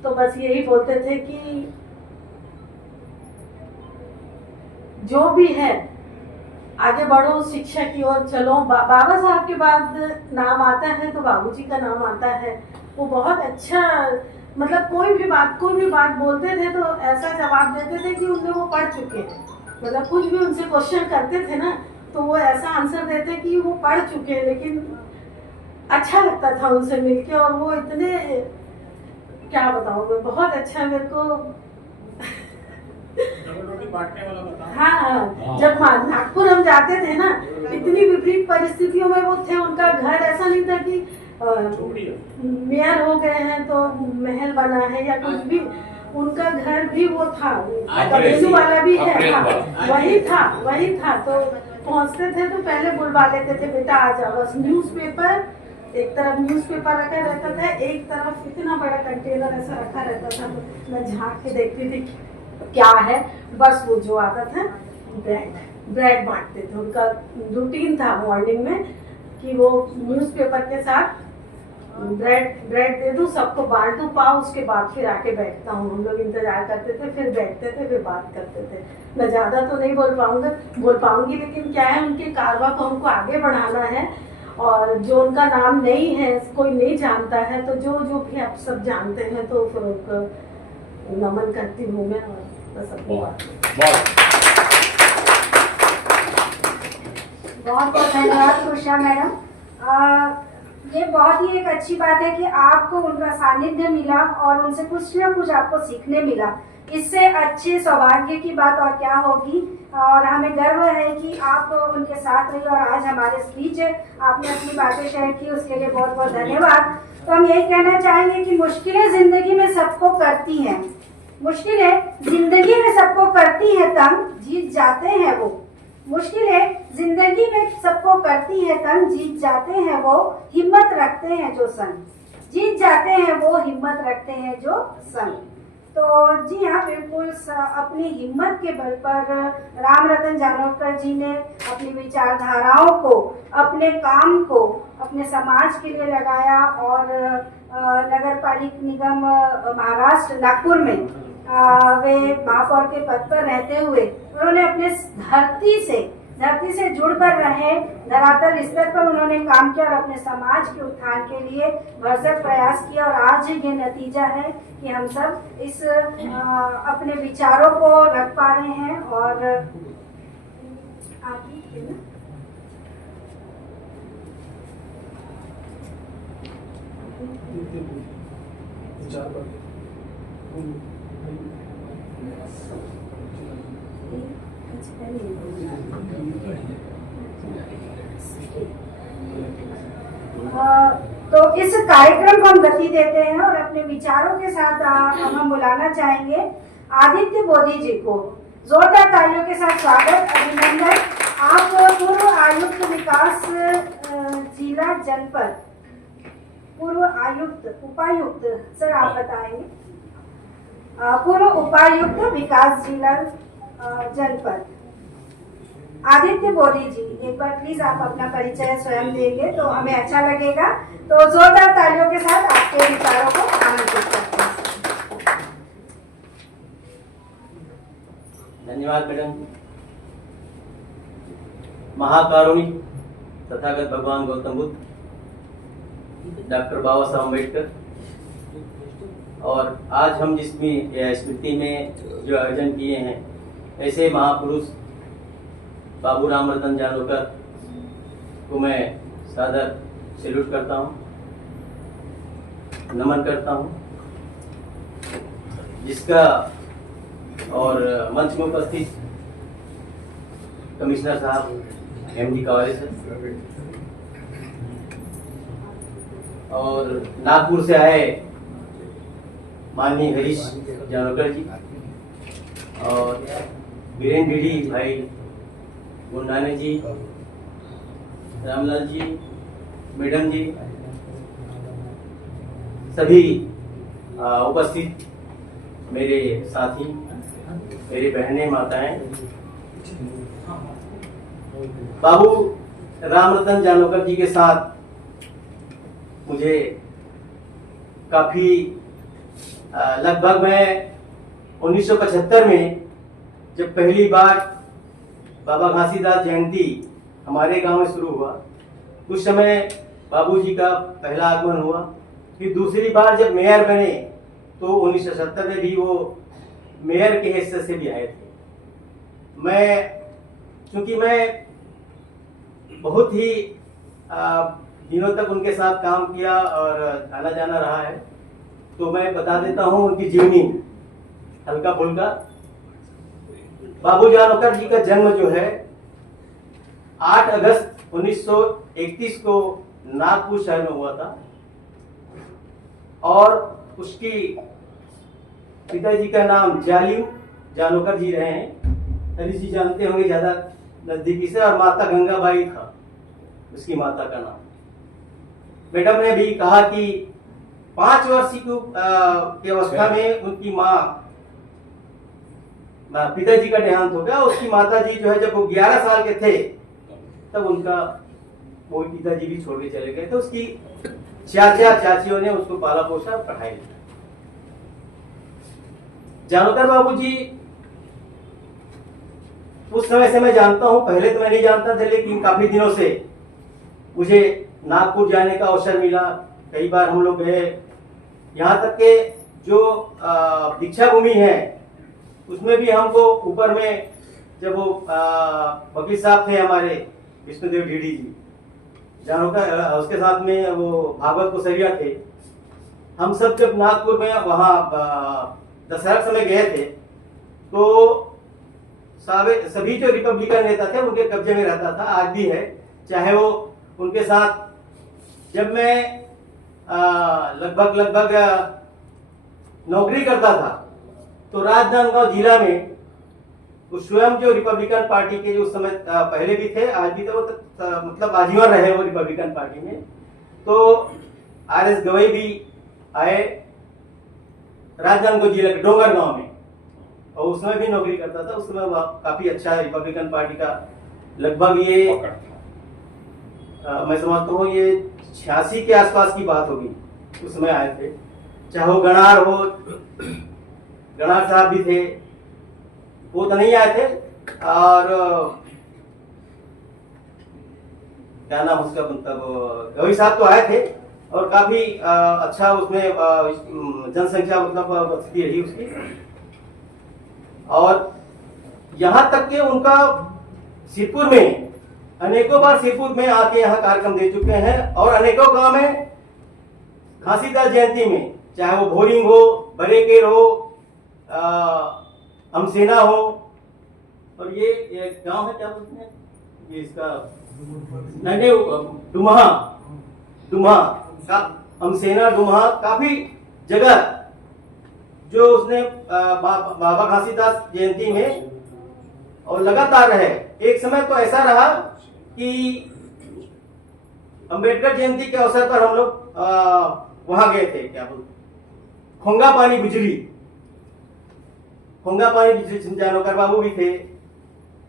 तो बस यही बोलते थे कि जो भी है आगे बढ़ो, शिक्षा की ओर चलो। बाबा साहब के बाद नाम आता है तो बाबूजी का नाम आता है। वो बहुत अच्छा, मतलब कोई भी बात बोलते थे तो ऐसा जवाब देते थे कि उनने वो पढ़ चुके हैं। मतलब कुछ भी उनसे क्वेश्चन करते थे ना तो वो ऐसा आंसर देते कि वो पढ़ चुके हैं, लेकिन अच्छा लगता था उनसे मिलके। और वो इतने, क्या बताऊँ मैं, बहुत अच्छा मेरे को हाँ, जब नागपुर हम जाते थे ना, इतनी विपरीत परिस्थितियों में वो थे। उनका घर ऐसा नहीं था कि मेयर हो गए हैं तो महल बना है या कुछ भी, उनका घर भी वो था, कबीलू वाला भी है, वही था। तो पहुंचते थे तो पहले बुलवा लेते थे, बेटा आ जाओ। बस न्यूज़पेपर, एक तरफ न्यूज़पेपर रखा रहता था, एक तरफ इतना बड़ा कंटेनर ऐसा रखा रहता था। तो मैं झाँक के देखती थी क्या है, बस वो जो आता था ब्रेड बांटते थे। उनका रूटीन था मॉर्निंग में कि वो न्यूज़पेपर के साथ ब्रेड दे दूं, सबको बांट दूं पाव, उसके बाद फिर आके बैठता हूँ। हम लोग इंतजार करते थे, फिर बैठते थे, फिर बात करते थे। मैं ज्यादा तो नहीं बोल पाऊंगी, लेकिन क्या है, उनके कारवा को हमको आगे बढ़ाना है, और जो उनका नाम नहीं है, कोई नहीं जानता है, तो जो जो भी आप सब जानते हैं, तो फिर उनको नमन करती हूँ मैं। और बस अपनी बात बहुत बहुत धन्यवाद उषा मैडम। ये बहुत ही एक अच्छी बात है कि आपको उनका सानिध्य मिला और उनसे कुछ ना कुछ आपको सीखने मिला। इससे अच्छे सौभाग्य की बात और क्या होगी। और हमें गर्व है कि आप उनके साथ रही और आज हमारे बीच आपने अपनी बातें शेयर की, उसके लिए बहुत बहुत धन्यवाद। तो हम यही कहना चाहेंगे कि मुश्किलें जिंदगी में सबको करती हैं, मुश्किलें जिंदगी में सबको करती है तंग, जीत जाते हैं वो। मुश्किलें जिंदगी में सबको करती है तंग, जीत जाते हैं वो, हिम्मत रखते हैं जो संग, जीत जाते हैं वो, हिम्मत रखते हैं जो संग। तो जी हाँ, बिल्कुल अपनी हिम्मत के बल पर राम रतन जानोरकर जी ने अपनी विचारधाराओं को, अपने काम को अपने समाज के लिए लगाया और नगर पालिका निगम महाराष्ट्र नागपुर में वे महापौर के पद पर रहते हुए उन्होंने अपने धरती से जुड़कर रहे, धरातल स्तर पर उन्होंने काम किया और अपने समाज के उत्थान के लिए भरसक प्रयास किया। और आज ये नतीजा है कि हम सब इस अपने विचारों को रख पा रहे हैं। और आगे तो इस कार्यक्रम को हम गति देते हैं और अपने विचारों के साथ हम बुलाना चाहेंगे आदित्य बोधी जी को। जोरदार तालियों के साथ स्वागत, अभिनंदन। आप पूर्व आयुक्त विकास जिला जनपद, पूर्व आयुक्त उपायुक्त, सर आप बताएंगे। पूर्व उपायुक्त विकास जिला जनपद आदित्य बोधी जी, एक बार प्लीज आप अपना परिचय स्वयं देंगे तो हमें अच्छा लगेगा। तो जोरदार तालियों के साथ आपके विचारों को आमंत्रित करते हैं। धन्यवाद मैडम। महाकारुणिक तथागत भगवान गौतम बुद्ध, डॉक्टर बाबा साहब अम्बेडकर, और आज हम जिसमें स्मृति में जो आयोजन किए हैं, ऐसे महापुरुष बाबू राम रतन जानोरकर को मैं सादर सैल्यूट करता हूँ, नमन करता हूँ, जिसका और मंच में उपस्थित कमिश्नर साहब MD कॉलेज सर, और नागपुर से आए माननीय हरीश जानोरकर जी, और वीरेंद्र डीडी भाई, गुंडाने जी, रामलाल जी, मैडम जी, सभी उपस्थित मेरे साथी, मेरी बहनें, माताएं, बाबू राम रतन जानोरकर जी के साथ मुझे काफी लगभग मैं 1975 में जब पहली बार बाबा घासीदास जयंती हमारे गांव में शुरू हुआ, उस समय बाबूजी का पहला आगमन हुआ। फिर दूसरी बार जब मेयर बने तो 1970 में भी वो मेयर के हैसियत से भी आए थे। चूंकि मैं बहुत ही दिनों तक उनके साथ काम किया और आना जाना रहा है, तो मैं बता देता हूँ उनकी जीवनी हल्का फुल्का। बाबू जानोरकर जी का जन्म जो है 8 अगस्त 1931 को नागपुर शहर में हुआ था, और उसकी पिताजी का नाम जालिम जानोरकर जी रहे हैं, हरीश जी जानते होंगे ज्यादा नजदीकी से, और माता गंगाबाई था उसकी माता का नाम। मैडम ने भी कहा कि 5 वर्ष की अवस्था में उनकी माँ पिताजी का देहांत हो गया। उसकी माता जी जो है जब वो 11 साल के थे तब उनका वो पिताजी भी छोड़ के चले गए। तो उसकी चाचा चाचियों ने उसको पाला पोसा, पढ़ाई लिखा। जानकर बाबूजी उस समय से मैं जानता हूं, पहले तो मैं नहीं जानता था, लेकिन काफी दिनों से मुझे नागपुर जाने का अवसर मिला। कई बार हम लोग गए, यहाँ तक के जो दीक्षा भूमि है उसमें भी हमको ऊपर में, जब वो वकील साहब थे हमारे विष्णुदेव ढीडी जी, जानकर उसके साथ में वो भागवत कोसरिया थे, हम सब जब नागपुर में वहाँ दशहरा समय गए थे तो सभी जो रिपब्लिकन नेता थे उनके कब्जे में रहता था, आज भी है। चाहे वो उनके साथ जब मैं लगभग नौकरी करता था तो राजनांदगांव जिला में वो स्वयं जो रिपब्लिकन पार्टी के जो उस समय पहले भी थे, आज भी थे, वो मतलब आजीवन रहे वो रिपब्लिकन पार्टी में। तो RS गवई भी आए राजनांदगांव जिला के डोंगर गांव में, और उसमें भी नौकरी करता था। उस समय काफी अच्छा रिपब्लिकन पार्टी का लगभग ये मैं समझता हूँ ये 86 के आसपास की बात होगी, उस समय आए थे। चाहे वो गणार हो, गणार साहब भी थे, वो तो नहीं आए थे, और क्या नाम उसका, मतलब गवई साहब तो आए थे, और काफी अच्छा उसमें जनसंख्या मतलब बस्ती रही उसकी। और यहाँ तक कि उनका सिरपुर में अनेकों बार सिरपुर में आके यहाँ कार्यक्रम दे चुके हैं, और अनेकों गांव में घासीदास जयंती में, चाहे वो भोरिंग हो, बरेकेर हो, अमसेना हो, और ये गांव है क्या बोलते हैं ये इसका, नहीं डुमहा का, अमसेना डुमहा, काफी जगह जो उसने बाबा घासीदास जयंती में और लगातार रहे। एक समय तो ऐसा रहा कि अंबेडकर जयंती के अवसर पर हम लोग वहां गए थे, क्या बोलते, खोंगा पानी बिजली जानकर बाबू भी थे,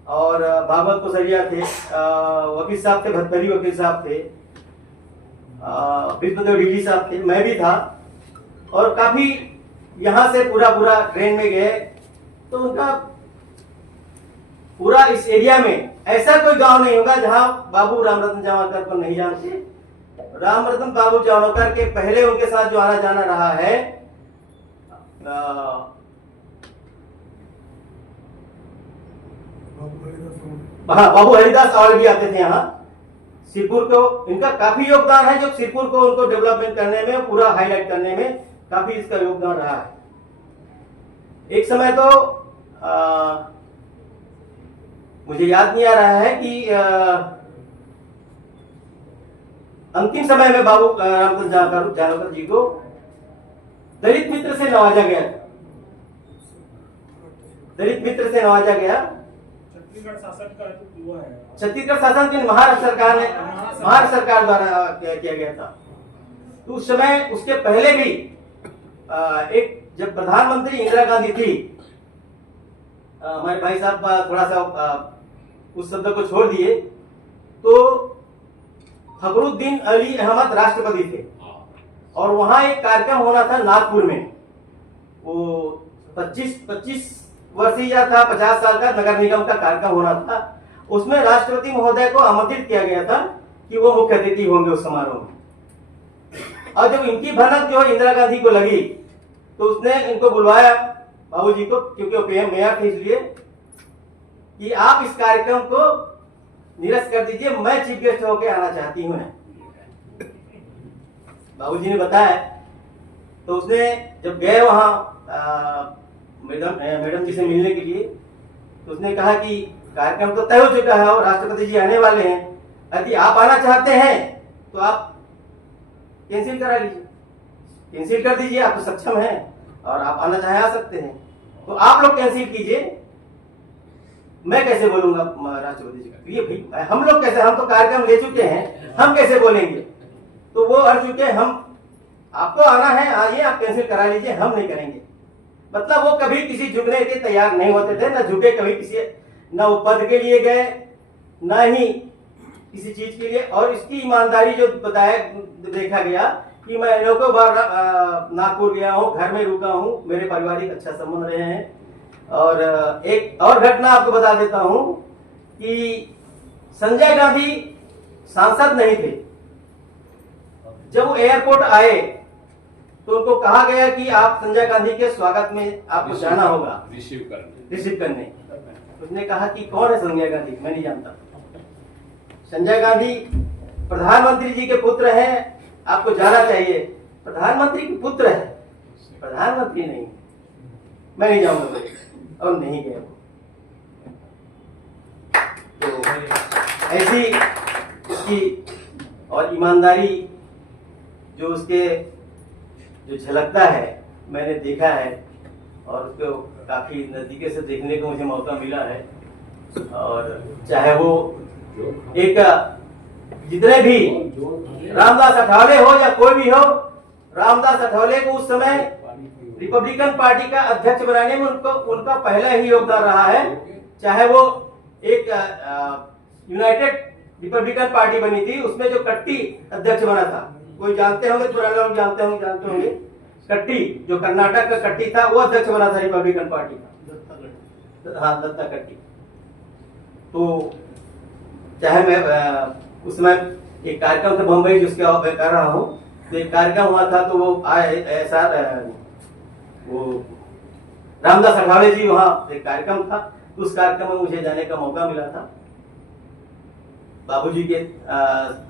और भागवत कोसरिया थे, वकील साहब थे, भतभरी वकील साहब थे, विष्णुदेव ढीडी साहब थे, मैं भी था। और काफी यहाँ से पूरा ट्रेन में गए, तो उनका पूरा इस एरिया में ऐसा कोई गांव नहीं होगा जहां बाबू रामरतन जावलकर को नहीं जानते। रामरतन बाबू जावलकर के पहले उनके साथ जो आना जाना रहा है, बाबू हरिदास और भी आते थे यहाँ सिरपुर को। इनका काफी योगदान है, जो सिरपुर को उनको डेवलपमेंट करने में, पूरा हाईलाइट करने में काफी इसका योगदान रहा है। एक समय तो मुझे याद नहीं आ रहा है कि अंतिम समय में बाबू रामचंद्र जानकर जी को दलित मित्र से नवाजा गया था। छत्तीसगढ़ शासन का तो हुआ है, छत्तीसगढ़ शासन के महाराष्ट्र सरकार द्वारा किया गया था। तो उस समय, उसके पहले भी एक जब प्रधानमंत्री इंदिरा गांधी थी, हमारे भाई साहब थोड़ा सा उस शब्द को छोड़ दिए, तो फखरुद्दीन अली अहमद राष्ट्रपति थे, और वहां एक कार्यक्रम होना था नागपुर में। वो 25 वर्षीय था, 50 साल का नगर निगम का कार्यक्रम होना था। उसमें राष्ट्रपति महोदय को आमंत्रित किया गया था कि वो मुख्य अतिथि होंगे उस समारोह में। और जब इनकी भनक जो इंदिरा गांधी को लगी, तो उसने इनको बुलवाया बाबूजी को, क्योंकि वो PM मेयर थे, इसलिए कि आप इस कार्यक्रम को निरस्त कर दीजिए, मैं चीफ गेस्ट होकर आना चाहती हूँ। बाबूजी ने बताया। तो उसने जब गए वहां मैडम जी से मिलने के लिए, तो उसने कहा कि कार्यक्रम तो तय हो चुका है और राष्ट्रपति जी आने वाले हैं, यदि आप आना चाहते हैं तो आप कैंसिल करा लीजिए, कैंसिल कर दीजिए, आप तो सक्षम हैं और आप आना चाहे आ सकते हैं, तो आप लोग कैंसिल कीजिए, मैं कैसे बोलूंगा राष्ट्रपति जी का। ये भाई हम लोग कैसे, हम तो कार्यक्रम ले चुके हैं, हम कैसे बोलेंगे। तो वो हर चुके, हम आपको आना है आइए, आप कैंसिल करा लीजिए, हम नहीं करेंगे। मतलब वो कभी किसी झुकने के तैयार नहीं होते थे, न झुके कभी किसी, न वो पद के लिए गए, न ही किसी चीज के लिए। और इसकी ईमानदारी जो बताया देखा गया कि मैं अनेकों बार नागपुर गया हूँ, घर में रुका हूँ, मेरे पारिवारिक अच्छा संबंध रहे हैं। और एक और घटना आपको बता देता हूँ कि संजय गांधी सांसद नहीं थे। जब वो एयरपोर्ट आए तो उनको कहा गया कि आप संजय गांधी के स्वागत में आपको जाना होगा, रिसीव करने। उसने कहा कि कौन है संजय गांधी, मैं नहीं जानता। संजय गांधी प्रधानमंत्री जी के पुत्र हैं, आपको जाना चाहिए। प्रधानमंत्री के पुत्र है, प्रधानमंत्री नहीं, मैं नहीं जाऊंगा। और नहीं गया। तो ऐसी इसकी और ईमानदारी जो उसके जो झलकता है, मैंने देखा है और उसको काफी नजदीक से देखने को मुझे मौका मिला है। और चाहे वो एक जितने भी रामदास अठावले हो या कोई भी हो, रामदास अठावले को उस समय रिपब्लिकन पार्टी का अध्यक्ष बनाने में उनका पहला ही योगदान रहा है। चाहे वो एक यूनाइटेड रिपब्लिकन पार्टी बनी थी, उसमें जो कट्टी अध्यक्ष बना था, कोई जानते होंगे, पुराने लोग जानते होंगे कट्टी, जो कर्नाटक का कट्टी था, वो अध्यक्ष बना था रिपब्लिकन पार्टी का। हाँ, दत्ता कट्टी। तो चाहे मैं उसमें एक कार्यक्रम था बम्बई जिसके मैं कर रहा हूँ, तो एक कार्यक्रम हुआ था, तो वो आए ऐसा वो रामदास अठावले जी वहाँ एक कार्यक्रम था, उस कार्यक्रम में मुझे जाने का मौका मिला था। बाबूजी के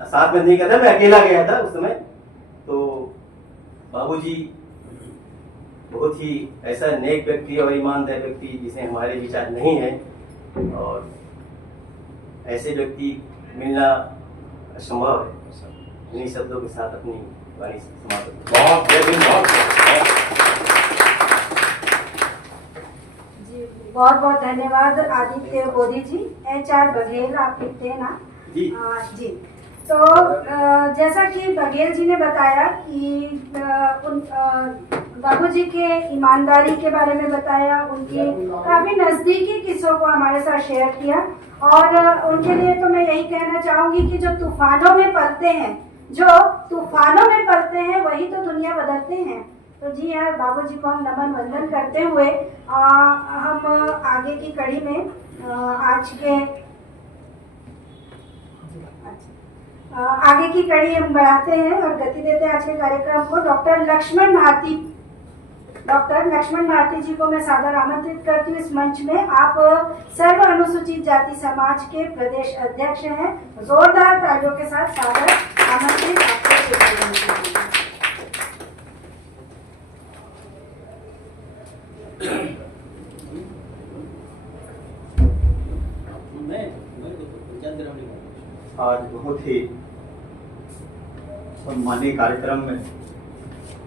साथ में नहीं गया था, मैं अकेला गया था उस समय। तो बाबूजी बहुत ही ऐसा नेक व्यक्ति और ईमानदार व्यक्ति जिसे हमारे विचार नहीं है, और ऐसे व्यक्ति मिलना असंभव है। इन्हीं शब्दों के साथ अपनी वाणी समाप्त। बहुत बहुत धन्यवाद आदित्य बोधी जी। HR बघेल आप लिखते हैं ना? जी। जी। तो जैसा कि बघेल जी ने बताया कि बाबूजी के ईमानदारी के बारे में बताया, उनके काफी नजदीकी किस्सों को हमारे साथ शेयर किया। और उनके लिए तो मैं यही कहना चाहूंगी कि जो तूफानों में पलते हैं वही तो दुनिया बदलते हैं। तो जी हाँ, बाबूजी को हम नमन वंदन करते हुए हम आगे की कड़ी में आगे की कड़ी हम बढ़ाते हैं और गति देते हैं आज के कार्यक्रम को। डॉक्टर लक्ष्मण भारती जी को मैं सादर आमंत्रित करती हूँ इस मंच में। आप सर्व अनुसूचित जाति समाज के प्रदेश अध्यक्ष हैं। जोरदार तालियों के साथ सादर आमंत्रित आपको। आज बहुत ही सम्मानीय कार्यक्रम में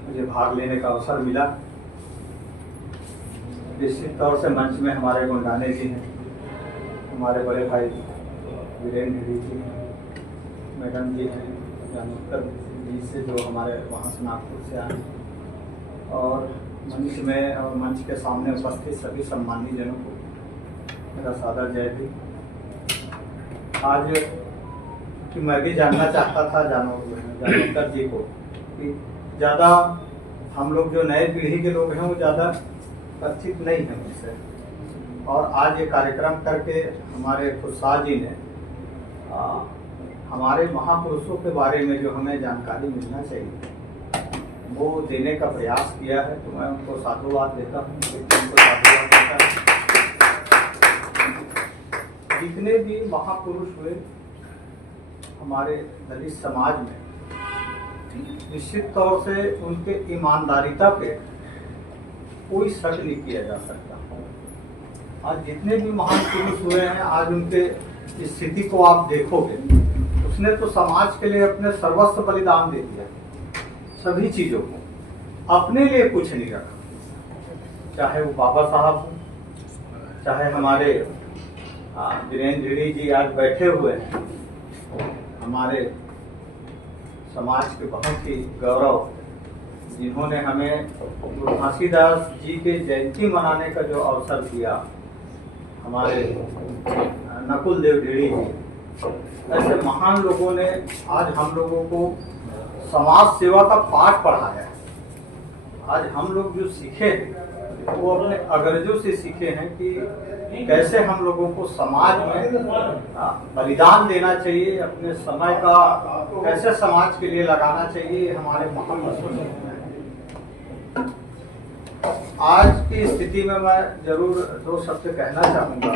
मुझे भाग लेने का अवसर मिला। निश्चित तौर से मंच में हमारे गुणगाने जी हैं, हमारे बड़े भाई वीरेंद्र जी, मैडम जी हैं, जानोत्तर जी से जो हमारे वहाँ से नागपुर से आए, और मंच में और मंच के सामने उपस्थित सभी सम्मानीय जनों को मेरा सादर जय भी। आज कि मैं भी जानना चाहता था जानोत्तर जी को कि ज़्यादा हम लोग जो नए पीढ़ी के लोग हैं वो ज़्यादा परिचित नहीं हैं उनसे, और आज ये कार्यक्रम करके हमारे खुशहाल जी ने हमारे महापुरुषों के बारे में जो हमें जानकारी मिलना चाहिए वो देने का प्रयास किया है। तो मैं उनको साधुवाद देता हूँ। जितने भी महापुरुष हुए हमारे दलित समाज में, निश्चित तौर से उनके ईमानदारिता पे कोई शक नहीं किया जा सकता। आज जितने भी महान पुरुष हुए हैं, आज उनके स्थिति को आप देखोगे, उसने तो समाज के लिए अपने सर्वस्व बलिदान दे दिया, सभी चीजों को, अपने लिए कुछ नहीं रखा। चाहे वो बाबा साहब हो, चाहे हमारे वीरेंद्र जी आज बैठे हुए हैं, हमारे समाज के बहुत ही गौरव, जिन्होंने हमें घासीदास जी के जयंती मनाने का जो अवसर दिया, हमारे नकुल देव ढेड़ी जी, ऐसे महान लोगों ने आज हम लोगों को समाज सेवा का पाठ पढ़ाया है। आज हम लोग जो सीखे हैं वो अपने अग्रजों से सीखे हैं कि कैसे हम लोगों को समाज में बलिदान देना चाहिए, अपने समय का कैसे समाज के लिए लगाना चाहिए। हमारे महापुरुषों ने आज की स्थिति में मैं जरूर 2 शब्द कहना चाहूंगा।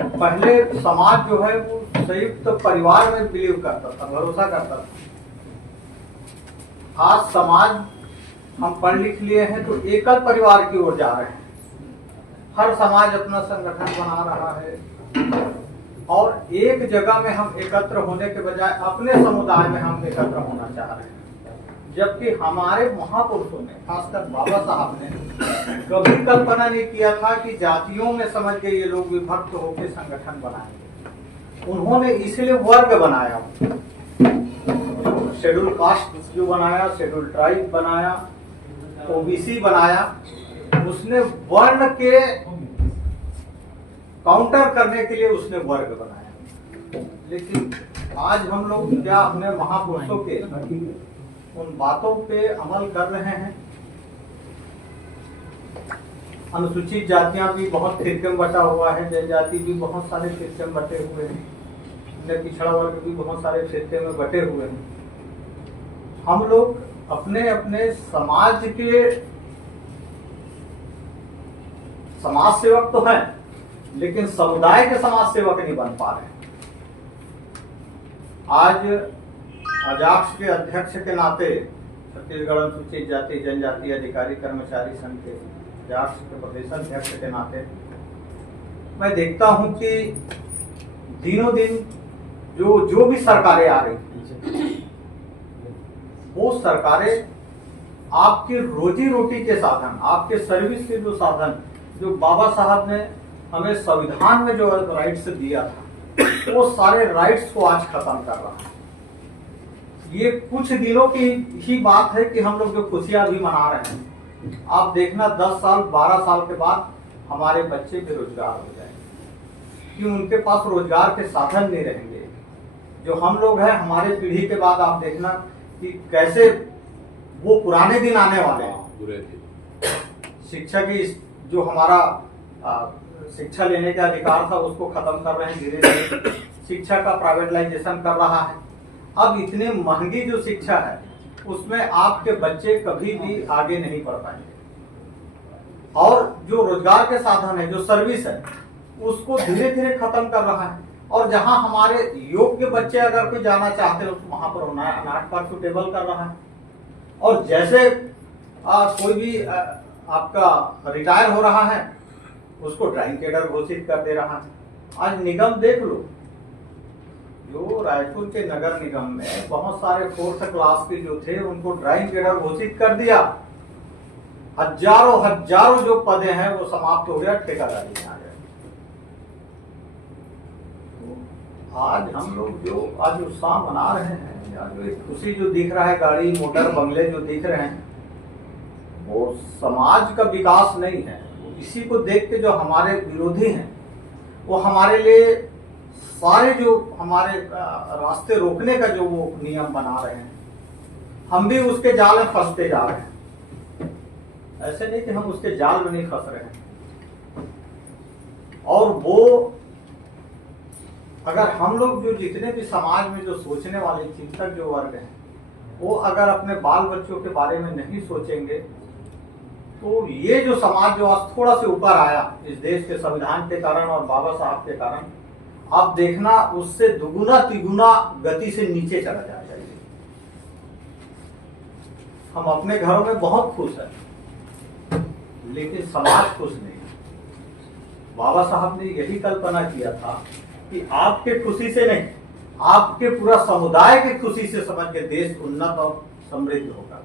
पहले समाज जो है वो संयुक्त परिवार में बिलीव करता था, भरोसा करता था। आज समाज हम पढ़ लिख लिए हैं तो एकल परिवार की ओर जा रहे हैं। हर समाज अपना संगठन बना रहा है और एक जगह में हम एकत्र होने के बजाय अपने समुदाय में हम एकत्र होना चाह रहे हैं। जबकि हमारे महापुरुषों ने, खासकर बाबा साहब ने, कभी कल्पना नहीं किया था कि जातियों में समझ के ये लोग विभक्त होकर संगठन बनाएंगे। उन्होंने इसलिए वर्ग बनाया, शेड्यूल कास्ट जो बनाया, शेड्यूल ट्राइब बनाया, ओबीसी बनाया। उसने वर्ण के काउंटर करने के लिए उसने वर्ग बनाया। लेकिन आज हम लोग क्या अपने महापुरुषों के उन बातों पे अमल कर रहे हैं? अनुसूचित जातियां भी बहुत फिरके में बटा हुआ है, जनजाति भी बहुत सारे फिरके में बटे हुए हैं, पिछड़ा वर्ग भी बहुत सारे फिरके में बटे हुए हैं। हम लोग अपने अपने समाज के समाज सेवक तो हैं, लेकिन समुदाय के समाज सेवक नहीं बन पा रहे। आज अजाक्स के अध्यक्ष के नाते, छत्तीसगढ़ अनुसूचित जाति जनजाति अधिकारी कर्मचारी संघ के अजाक्स के प्रदेश अध्यक्ष के नाते मैं देखता हूं कि दिनों दिन जो भी सरकारें आ रही, वो सरकारें आपकी रोजी रोटी के साधन, आपके सर्विस के जो साधन, जो बाबा साहब ने हमें संविधान में जो राइट्स दिया था, वो सारे राइट्स को आज खत्म कर रहा है। ये कुछ दिनों की ही बात है कि हम लोग जो खुशियां भी मना रहे हैं। आप देखना 10 साल 12 साल के बाद हमारे बच्चे बेरोजगार हो जाएंगे कि उनके पास रोजगार के साधन नहीं रहेंगे। जो हम लोग हैं, हमारे पीढ़ी के बाद आप देखना कि कैसे वो पुराने दिन आने वाले हैं। शिक्षा की जो हमारा शिक्षा लेने का अधिकार था उसको खत्म कर रहे हैं धीरे धीरे। शिक्षा का प्राइवेटाइजेशन कर रहा है। अब इतनी महंगी जो शिक्षा है उसमें आपके बच्चे कभी भी आगे नहीं बढ़ पाएंगे। और जो रोजगार के साधन है, जो सर्विस है, उसको धीरे धीरे खत्म कर रहा है। और जहां हमारे योग्य बच्चे अगर कोई जाना चाहते हैं उसको वहां पर नॉट पर सुटेबल कर रहा है। और जैसे कोई भी आपका रिटायर हो रहा है उसको ड्राइंग कैडर घोषित कर दे रहा है। आज निगम देख लो, जो रायपुर के नगर निगम में बहुत सारे 4th क्लास के जो थे उनको ड्राइंग कैडर घोषित कर दिया। हजारों जो पदे हैं वो समाप्त हो गया, ठेकेदारी में आ गया। तो आज हम लोग जो आज उत्साह मना रहे हैं, या जो एक खुशी जो दिख रहा है, गाड़ी मोटर बंगले जो दिख रहे हैं, वो समाज का विकास नहीं है। इसी को देख के जो हमारे विरोधी हैं वो हमारे लिए सारे जो हमारे रास्ते रोकने का जो वो नियम बना रहे हैं, हम भी उसके जाल में फंसते जा रहे हैं। ऐसे नहीं कि हम उसके जाल में नहीं फंस रहे हैं। और वो अगर हम लोग जो जितने भी समाज में जो सोचने वाले चिंतक जो वर्ग हैं, वो अगर अपने बाल बच्चों के बारे में नहीं सोचेंगे तो ये जो समाज जो आज थोड़ा से ऊपर आया इस देश के संविधान के कारण और बाबा साहब के कारण, आप देखना उससे दुगुना तिगुना गति से नीचे चला जाएगा। हम अपने घरों में बहुत खुश हैं, लेकिन समाज खुश नहीं है। बाबा साहब ने यही कल्पना किया था कि आपके खुशी से नहीं, आपके पूरा समुदाय की खुशी से समझ के देश उन्नत और समृद्ध होगा।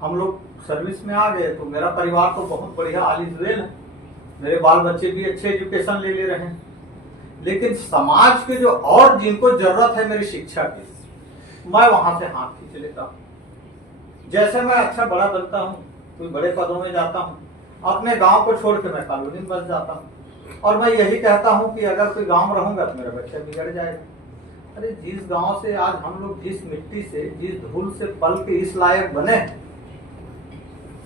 हम लोग सर्विस में आ गए तो मेरा परिवार तो बहुत बढ़िया आलिजवेल है, मेरे बाल बच्चे भी अच्छे एजुकेशन ले रहे हैं। लेकिन समाज के जो और जिनको जरूरत है मेरी शिक्षा की, मैं वहां से हाथ खींच लेता हूँ। जैसे मैं अच्छा बड़ा बनता हूँ, कोई बड़े पदों में जाता हूँ, अपने गांव को छोड़ के मैं कॉलोनी में बस जाता हूँ। और मैं यही कहता हूँ कि अगर कोई गांव में रहूंगा तो मेरा बच्चा बिगड़ जाएगा। अरे जिस गांव से आज हम लोग जिस मिट्टी से जिस धूल से पल के इस लायक बने,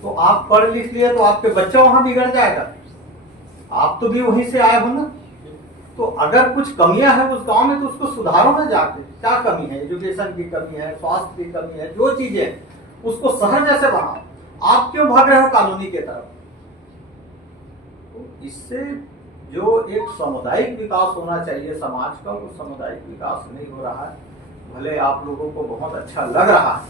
तो आप पढ़ लिख लिए तो आपके बच्चा वहां बिगड़ जाएगा। आप तो भी वहीं से आए हो ना। तो अगर कुछ कमियां हैं उस गांव में तो उसको सुधारो ना जाके। क्या कमी है? एजुकेशन की कमी है, स्वास्थ्य की कमी है, जो चीजें उसको शहर जैसे बनाओ। आप क्यों भाग रहे हो कॉलोनी के तरफ? तो इससे जो एक सामुदायिक विकास होना चाहिए समाज का, वो सामुदायिक विकास नहीं हो रहा है। भले आप लोगों को बहुत अच्छा लग रहा है,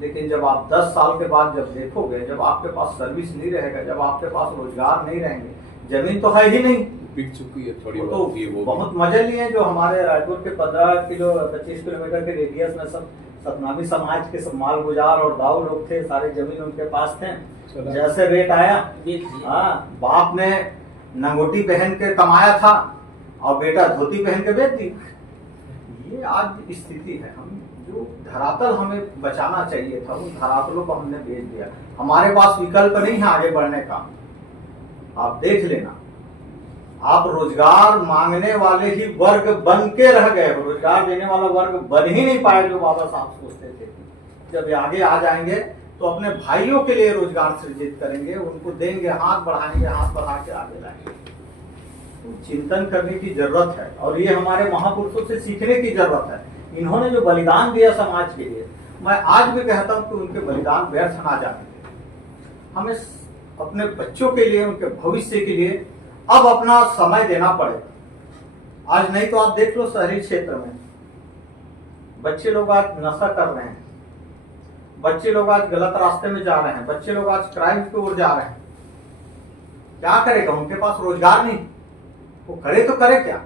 लेकिन जब आप 10 साल के बाद जब देखोगे, जब आपके पास सर्विस नहीं रहेगा, जब आपके पास रोजगार नहीं रहेंगे, जमीन तो है ही नहीं, बिक चुकी है थोड़ी तो बहुत, ये वो बहुत मजे लिए जो हमारे रायपुर के 25 किलोमीटर के रेडियस में सब सतनामी समाज के सब माल गुजार और दाऊ लोग थे, सारे जमीन उनके पास थे। जैसे रेट आया, हाँ, बाप ने नंगोटी पहन के कमाया था और बेटा धोती पहन के बेच दी। ये आज स्थिति है। हम जो धरातल हमें बचाना चाहिए था, उन धरातलों को हमने बेच दिया। हमारे पास विकल्प नहीं है आगे बढ़ने का। आप देख लेना, आप रोजगार मांगने वाले ही वर्ग बन के रह गए हो, रोजगार देने वाला वर्ग बन ही नहीं पाए जो बाबा साहब सोचते थे। जब ये आगे आ जाएंगे तो अपने भाइयों के लिए रोजगार सृजित करेंगे, उनको देंगे, हाथ बढ़ाएंगे, हाथ बढ़ा के आगे लाएंगे। तो चिंतन करने की जरूरत है और ये हमारे महापुरुषों से सीखने की जरूरत है। इन्होंने जो बलिदान दिया समाज के लिए, मैं आज भी कहता हूँ कि उनके बलिदान व्यर्थ ना जाने। हमें अपने बच्चों के लिए, उनके भविष्य के लिए अब अपना समय देना पड़ेगा। आज नहीं तो आप देख लो शहरी क्षेत्र में बच्चे लोग आज नशा कर रहे हैं, बच्चे लोग आज गलत रास्ते में जा रहे हैं, बच्चे लोग आज क्राइम की ओर जा रहे हैं। क्या करेगा? उनके पास रोजगार नहीं, वो करे तो करे क्या?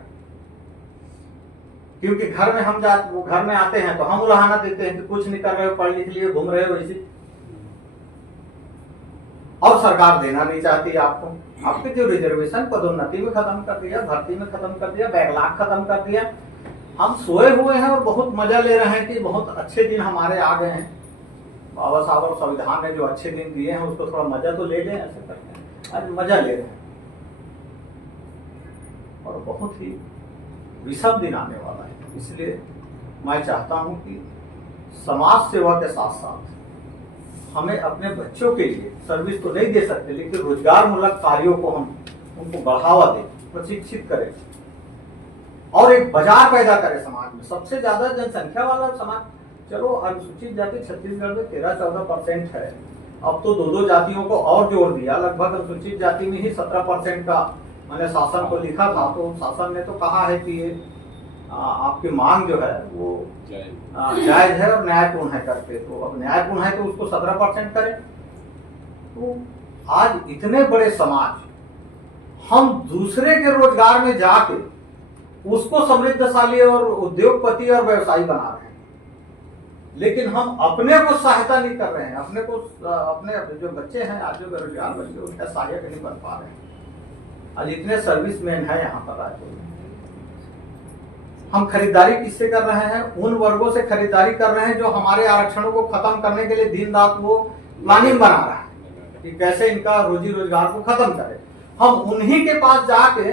क्योंकि घर में वो घर में आते हैं तो हम उलाहना देते हैं कि कुछ नहीं कर रहे हो, पढ़ लिख लिए, घूम रहे हो ऐसे। और सरकार देना नहीं चाहती आपको। आपके जो रिजर्वेशन पदोन्नति में खत्म कर दिया, भर्ती में खत्म कर दिया, बैकलॉग खत्म कर दिया। हम सोए हुए हैं और बहुत मजा ले रहे हैं कि बहुत अच्छे दिन हमारे आ गए हैं। बाबा साहब और संविधान ने जो अच्छे दिन दिए हैं उसको थोड़ा मजा तो ले लें, ऐसे करते हैं। आज मजा ले रहे हैं और बहुत ही विषम दिन आने वाला है। इसलिए मैं चाहता हूं कि समाज सेवा के साथ साथ हमें अपने बच्चों के लिए सर्विस तो नहीं दे सकते, लेकिन रोजगार मूलक कार्यों को हम उनको बढ़ावा दें, प्रशिक्षित करें और एक बाजार पैदा करें समाज में। सबसे ज्यादा जनसंख्या वाला समाज, चलो अनुसूचित जाति छत्तीसगढ़ में 13-14% है। अब तो 2 जातियों को और जोड़ दिया। लगभग अनुसूचित जाति में ही 17% का मैंने शासन को लिखा था, तो शासन ने तो कहा है कि ये आपकी मांग जो है वो जायज है और न्यायपूर्ण है करके। तो अब न्यायपूर्ण है तो उसको 17% करें। तो आज इतने बड़े समाज हम दूसरे के रोजगार में जाके उसको समृद्धशाली और उद्योगपति और व्यवसायी बना रहे हैं, लेकिन हम अपने को सहायता नहीं कर रहे हैं। अपने जो बच्चे हैं आज, जो बेरोजगार बच्चे, उनका सहायक नहीं बन पा रहे हैं। आज इतने सर्विसमैन है यहाँ पर रायपुर में। हम खरीदारी किससे कर रहे हैं? उन वर्गों से खरीदारी कर रहे हैं जो हमारे आरक्षणों को खत्म करने के लिए दिन रात वो प्लानिंग बना रहा है कि कैसे इनका रोजी रोजगार को खत्म करें। हम उन्हीं के पास जाके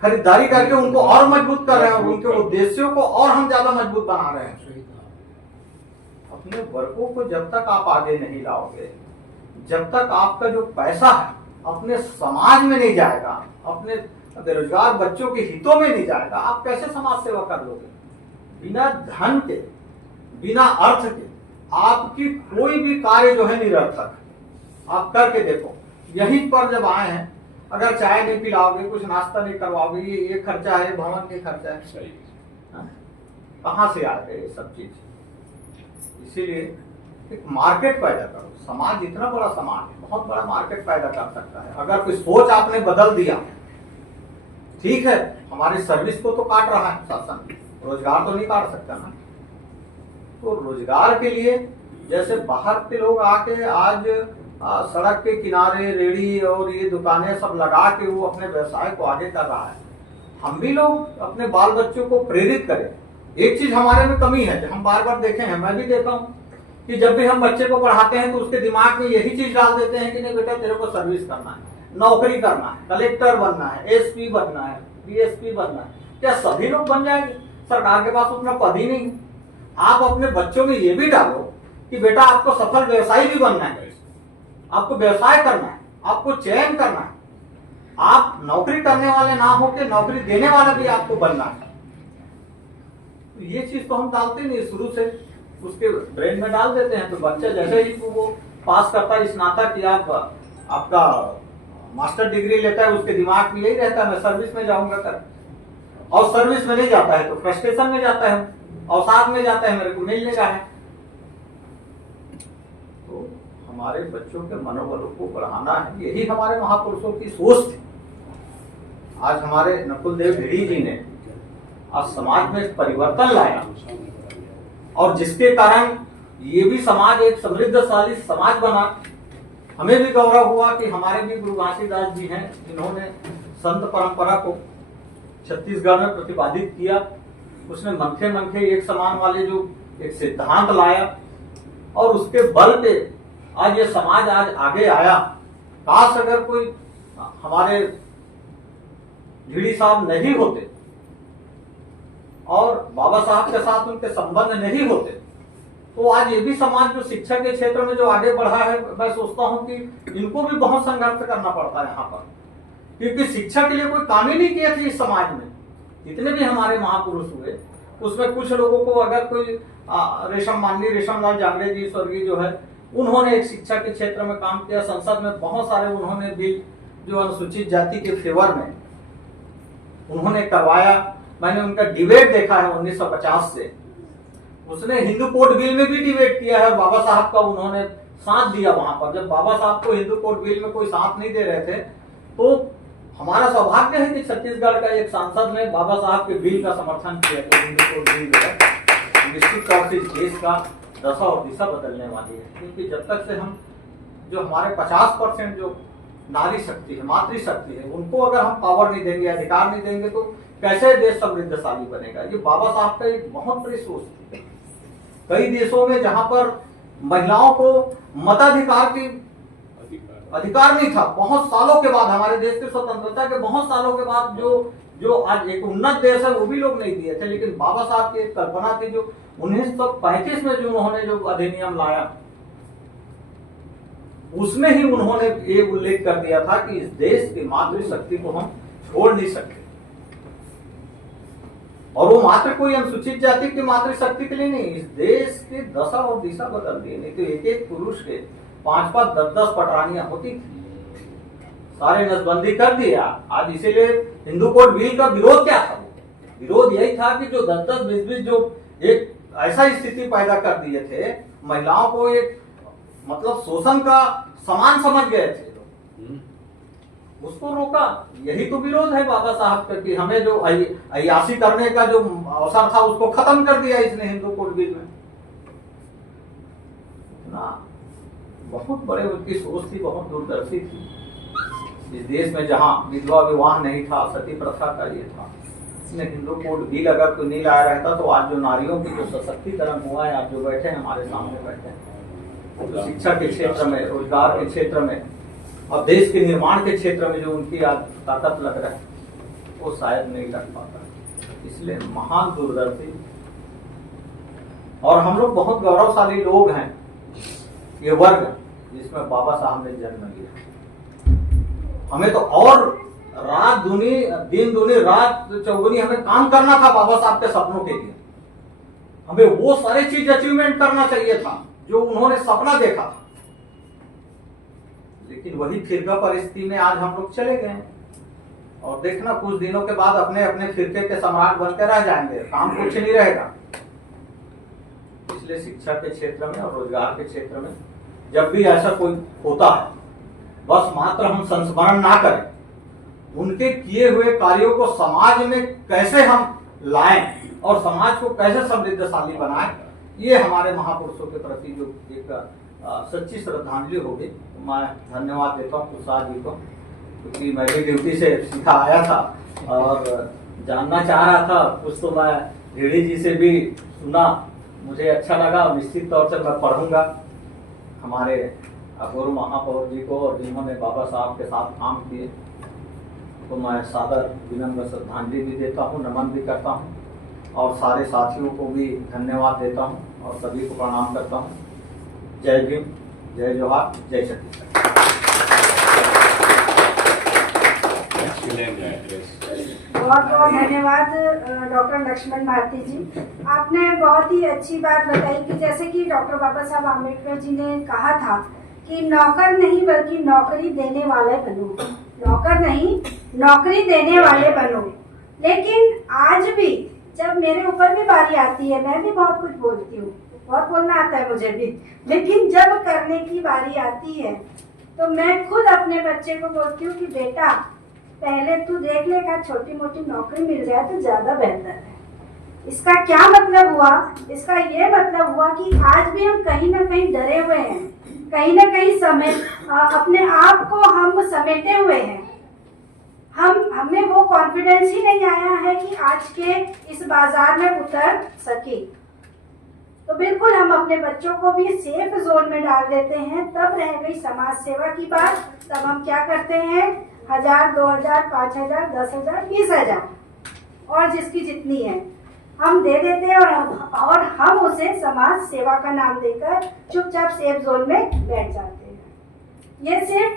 खरीदारी करके उनको और मजबूत कर रहे हैं और उनके उद्देश्यों को और हम ज्यादा मजबूत बना रहे हैं। अपने वर्गों को जब तक आप आगे नहीं लाओगे, जब तक आपका जो पैसा है अपने समाज में नहीं जाएगा, अपने बेरोजगार बच्चों के हितों में नहीं जाएगा, आप कैसे समाज सेवा कर लोगे? बिना धन के, बिना अर्थ के आपकी कोई भी कार्य जो है निरर्थक। आप करके देखो, यहीं पर जब आए हैं, अगर चाय नहीं पिलाओगे, कुछ नाश्ता नहीं करवाओगे, ये खर्चा है, भवन के खर्चा है, सही, कहाँ से आ गए ये सब चीज? इसीलिए एक मार्केट पैदा करो। समाज इतना बड़ा समाज है, बहुत बड़ा मार्केट पैदा कर सकता है। अगर कोई सोच आपने बदल दिया, ठीक है, हमारी सर्विस को तो काट रहा है शासन, रोजगार तो नहीं काट सकता ना। तो रोजगार के लिए जैसे बाहर के लोग आके आज सड़क के किनारे रेड़ी और ये दुकानें सब लगा के वो अपने व्यवसाय को आगे कर रहा है, हम भी लोग अपने बाल बच्चों को प्रेरित करें। एक चीज हमारे में कमी है, जो हम बार बार देखे हैं, मैं भी देखा हूँ कि जब भी हम बच्चे को पढ़ाते हैं तो उसके दिमाग में यही चीज डाल देते हैं कि नहीं बेटा तेरे को सर्विस करना है, नौकरी करना है, कलेक्टर बनना है, एसपी बनना है, डीएसपी बनना है, क्या सभी लोग बन जाएंगे? सरकार के पास उतना पद ही नहीं। आप अपने बच्चों में ये भी डालो कि बेटा आपको सफल व्यवसायी भी बनना है, आपको व्यवसाय करना है, आपको चयन करना है, आप नौकरी करने वाले ना हो के नौकरी देने वाला भी आपको बनना है। तो ये चीज तो हम डालते नहीं शुरू से, उसके ब्रेन में डाल देते हैं। तो बच्चा जैसे ही वो पास करता है स्नातक या आपका मास्टर डिग्री लेता है, उसके दिमाग में यही रहता है मैं सर्विस में जाऊंगा कर, और सर्विस में नहीं जाता है तो फ्रस्ट्रेशन में जाता है, अवसाद में जाता है, मेरे को मिल नहीं रहा है। तो हमारे बच्चों के मनोबल को बढ़ाना है, यही हमारे महापुरुषों की सोच थी। आज हमारे नकुलदेव भिड़ी जी ने आज समाज में परिवर्तन लाया, और जिसके कारण ये भी समाज एक समृद्धशाली समाज बना। हमें भी गौरव हुआ कि हमारे भी गुरु घासीदास जी हैं, जिन्होंने संत परंपरा को छत्तीसगढ़ में प्रतिपादित किया। उसने मनखे मनखे एक समान वाले जो एक सिद्धांत लाया, और उसके बल पे आज ये समाज आज आगे आया। काश अगर कोई हमारे भिड़ी साहब नहीं होते और बाबा साहब के साथ उनके संबंध नहीं होते, तो आज ये भी समाज जो शिक्षा के क्षेत्र में जो आगे बढ़ा है, मैं सोचता हूं कि इनको भी बहुत संघर्ष करना पड़ता है यहाँ पर, क्योंकि शिक्षा के लिए कोई काम ही नहीं किया था इस समाज में। जितने भी हमारे महापुरुष हुए उसमें कुछ लोगों को, अगर कोई माननीय रेशमलाल जांगड़े जी स्वर्गीय जो है, उन्होंने एक शिक्षा के क्षेत्र में काम किया। संसद में बहुत सारे उन्होंने बिल जो अनुसूचित जाति के फेवर में उन्होंने करवाया। मैंने उनका डिबेट देखा है 1950 से। उसने हिंदू कोड बिल में भी डिबेट किया है, बाबा साहब का उन्होंने साथ दिया वहां पर। जब बाबा साहब को हिंदू कोड बिल में कोई साथ नहीं दे रहे थे, तो हमारा सौभाग्य है कि छत्तीसगढ़ का एक सांसद ने बाबा साहब के बिल का समर्थन किया। तो हिंदू कोड बिल जो है निश्चित तौर से इस देश का दशा और दिशा बदलने वाली है, क्योंकि जब तक से हम जो हमारे 50% जो नारी शक्ति है, मातृशक्ति है, उनको अगर हम पावर नहीं देंगे, अधिकार नहीं देंगे, तो कैसे देश समृद्धशाली बनेगा। ये बाबा साहब का एक बहुत बड़ी सोच थी। कई देशों में जहां पर महिलाओं को मताधिकार की अधिकार नहीं था, बहुत सालों के बाद, हमारे देश की स्वतंत्रता के बहुत सालों के बाद जो आज एक उन्नत देश है, वो भी लोग नहीं दिए थे। लेकिन बाबा साहब की एक कल्पना थी जो 1935 में जो उन्होंने जो अधिनियम लाया, उसमें ही उन्होंने ये उल्लेख कर दिया था कि इस देश की मातृशक्ति को हम छोड़ नहीं सकते। और वो मात्र कोई अनुसूचित जाति की मातृशक्ति के लिए नहीं, इस देश की दशा और दिशा बदल दी। नहीं तो एक एक पुरुष के 5-5, 10-10 पटरानियां होती थी, सारे नसबंदी कर दिया। आज इसीलिए हिंदू कोड बिल का विरोध क्या था? विरोध यही था कि जो 10-10, 20-20 जो एक ऐसा स्थिति पैदा कर दिए थे, महिलाओं को एक मतलब शोषण का समान समझ गए थे, उसको रोका। यही तो विरोध है बाबा साहब का कि हमें जो अय्यासी करने का जो अवसर था उसको खत्म कर दिया इसने हिंदू कोड बिल में ना। बहुत बड़े उनकी सोच थी, बहुत दूरदर्शी थी। इस देश में जहां विधवा विवाह नहीं था, सती प्रथा का ये था, इसने हिंदू कोड बिल अगर कोई नहीं लाया रहता, तो आज जो नारियों की जो सशक्तिकरण हुआ है, आप जो बैठे हैं हमारे सामने बैठे हैं, तो शिक्षा के क्षेत्र में, रोजगार के क्षेत्र में और देश के निर्माण के क्षेत्र में जो उनकी आज ताकत लग रहा है, वो शायद नहीं लग पाता। इसलिए महान दूरदर्शी, और हम लोग बहुत गौरवशाली लोग हैं, ये वर्ग जिसमें बाबा साहब ने जन्म लिया। हमें तो और रात दूनी, दिन दूनी, रात चौगुनी हमें काम करना था बाबा साहब के सपनों के लिए। हमें वो सारी चीज अचीवमेंट करना चाहिए था जो उन्होंने सपना देखा था। लेकिन वही फिरका परिस्थिति में आज हम लोग चले गए, और देखना कुछ दिनों के बाद अपने अपने फिरके के सम्राट बनते रह जाएंगे, काम कुछ नहीं रहेगा। इसलिए शिक्षा के क्षेत्र में और रोजगार के क्षेत्र में जब भी ऐसा कोई होता है, बस मात्र हम संस्मरण ना करें, उनके किए हुए कार्यों को समाज में कैसे हम लाएं और समाज को कैसे समृद्धशाली बनाएं, ये हमारे महापुरुषों के प्रति जो एक सच्ची श्रद्धांजलि होगी। तो मैं धन्यवाद देता हूँ प्रसाद जी को, क्योंकि मैं भी ड्यूटी से सीखा आया था और जानना चाह रहा था कुछ, तो मैं भिड़ी जी से भी सुना, मुझे अच्छा लगा। निश्चित तौर से मैं पढ़ूंगा। हमारे अपूर्व महापौर जी को और जिन्होंने बाबा साहब के साथ काम किए, तो मैं सादर विनम्र श्रद्धांजलि भी देता हूँ, नमन भी करता हूँ और सारे साथियों को भी धन्यवाद देता हूँ और सभी को प्रणाम करता हूँ। जय भीम, जय जोहार, जय छत्तीसगढ़। बहुत बहुत धन्यवाद डॉक्टर लक्ष्मण भारती जी। आपने बहुत ही अच्छी बात बताई कि जैसे कि डॉक्टर बाबा साहब आम्बेडकर जी ने कहा था कि नौकर नहीं बल्कि नौकरी देने वाले बनो, नौकर नहीं नौकरी देने वाले बनो। लेकिन आज भी जब मेरे ऊपर भी बारी आती है, मैं भी बहुत कुछ बोलती हूँ, बहुत बोलना आता है मुझे भी, लेकिन जब करने की बारी आती है तो मैं खुद अपने बच्चे को बोलती हूँ कि बेटा पहले तू देख ले, का छोटी मोटी नौकरी मिल जाए तो ज्यादा बेहतर है। इसका क्या मतलब हुआ? इसका ये मतलब हुआ कि आज भी हम कहीं ना कहीं डरे हुए हैं, कहीं ना कहीं अपने आप को हम समेटे हुए हैं। हमें वो कॉन्फिडेंस ही नहीं आया है कि आज के इस बाजार में उतर सके। तो बिल्कुल हम अपने बच्चों को भी सेफ जोन में डाल देते हैं। तब रह गई समाज सेवा की बात, तब हम क्या करते हैं, 1000, 2000, 5000, 10,000, 20,000 और जिसकी जितनी है हम दे देते हैं और हम उसे समाज सेवा का नाम देकर चुपचाप सेफ जोन में बैठ जाते हैं। ये सिर्फ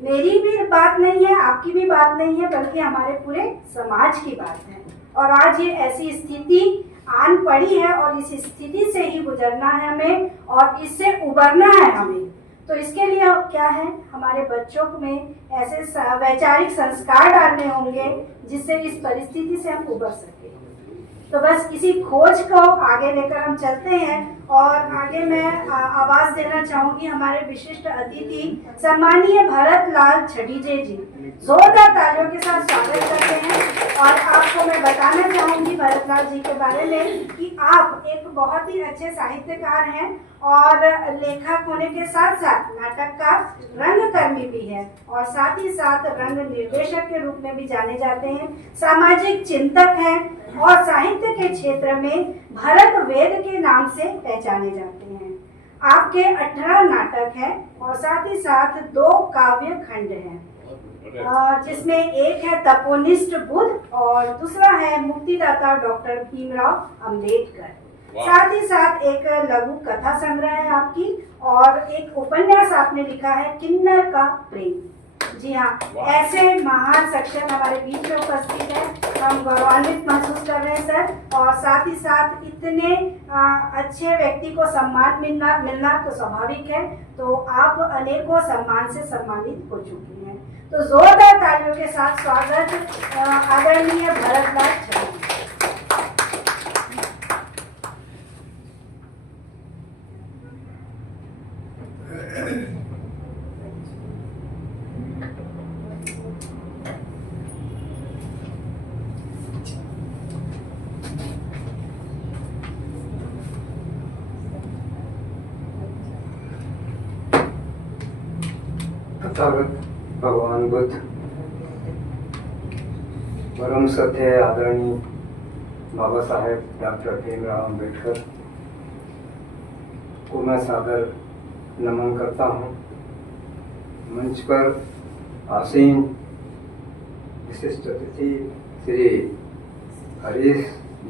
मेरी भी बात नहीं है, आपकी भी बात नहीं है, बल्कि हमारे पूरे समाज की बात है। और आज ये ऐसी स्थिति आन पड़ी है और इस स्थिति से ही गुजरना है हमें और इससे उबरना है हमें। तो इसके लिए क्या है, हमारे बच्चों में ऐसे वैचारिक संस्कार डालने होंगे जिससे इस परिस्थिति से हम उबर सके। तो बस इसी खोज को आगे लेकर हम चलते हैं और आगे मैं आवाज देना चाहूंगी हमारे विशिष्ट अतिथि सम्मानीय भरत लाल छडीजे जी। जोरदार तालियों के साथ स्वागत करते हैं। और आपको मैं बताना चाहूंगी भरत लाल जी के बारे में कि आप एक बहुत ही अच्छे साहित्यकार हैं और लेखक होने के साथ साथ नाटककार, रंगकर्मी भी है और साथ ही साथ रंग निर्देशक के रूप में भी जाने जाते हैं। सामाजिक चिंतक हैं और साहित्य के क्षेत्र में भरत वेद के नाम से पहचाने जाते हैं। आपके 18 नाटक हैं और साथ ही साथ 2 काव्य खंड हैं, जिसमें एक है तपोनिष्ठ बुद्ध और दूसरा है मुक्तिदाता डॉक्टर भीमराव अंबेडकर। साथ ही साथ एक लघु कथा संग्रह है आपकी और एक उपन्यास आपने लिखा है किन्नर का प्रेम। जी हाँ, ऐसे महान शख्सियत हमारे बीच में उपस्थित है, हम गौरवान्वित महसूस कर रहे हैं सर। और साथ ही साथ इतने अच्छे व्यक्ति को सम्मान मिलना तो स्वाभाविक है, तो आप अनेकों सम्मान से सम्मानित हो चुकी हैं। तो जोरदार तालियों के साथ स्वागत आदरणीय भरत लाल छडीजे। तथागत भगवान बुद्ध, परम सत्य आदरणीय बाबा साहेब डॉक्टर भीमराव अंबेडकर को मैं सादर नमन करता हूँ। मंच पर आसीन विशिष्ट अतिथि श्री हरीश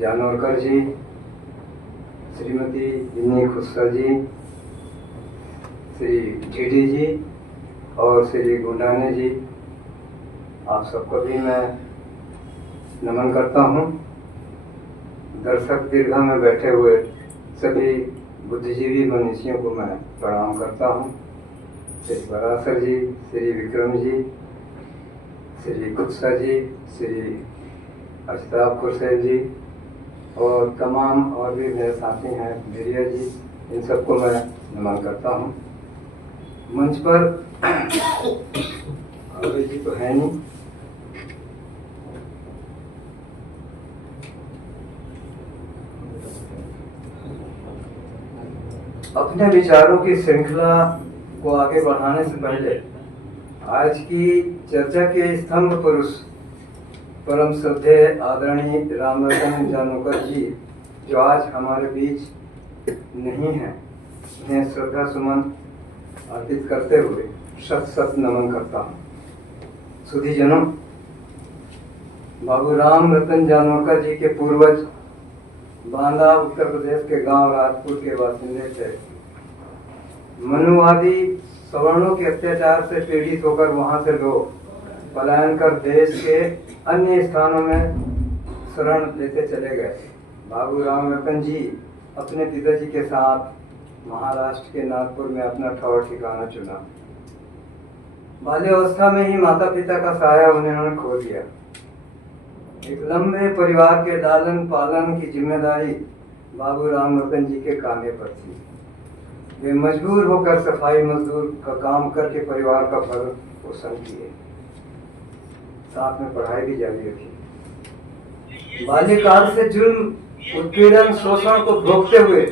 जानोरकर जी, श्रीमती इन्नी खुस्सा जी, श्री ढीडी जी और श्री गुंडाने जी, आप सबको भी मैं नमन करता हूँ। दर्शक दीर्घा में बैठे हुए सभी बुद्धिजीवी मनुष्यों को मैं प्रणाम करता हूँ। श्री पराशर जी, श्री विक्रम जी, श्री कुत्सा जी, श्री अजताब खुर्सेद जी और तमाम और भी मेरे साथी हैं मेरिया जी, इन सबको मैं नमन करता हूँ। मंच पर अभी जी तो है नहीं, अपने विचारों की श्रृंखला को आगे बढ़ाने से पहले आज की चर्चा के स्तंभ पुरुष परम श्रद्धेय आदरणीय रामरतन जानोकर जी, जो आज हमारे बीच नहीं है, उन्हें श्रद्धा सुमन अर्पित करते हुए शत शत नमन करता हूँ। सुधीजनों, बाबू राम रतन जानोकर जी के पूर्वज बांदा उत्तर प्रदेश के गांव राजपुर के बासिंदे थे। मनुवादी सवर्णों के अत्याचार से पीड़ित होकर वहां से लोग पलायन कर देश के अन्य स्थानों में शरण लेते चले गए। बाबू राम रतन जी अपने पिताजी के साथ महाराष्ट्र के नागपुर में अपना ठौर ठिकाना चुना। बाल्यावस्था में ही माता पिता का साया उन्होंने खो दिया। एक लंबे परिवार के लालन पालन की जिम्मेदारी बाबू राम रतन जी के कांधे पर थी। वे मजबूर होकर सफाई मजदूर का काम करके परिवार का भरण पोषण किए, साथ में पढ़ाई भी जारी रखी। बाल्यकाल से जुल्म, उत्पीड़न, शोषण को भोगते हुए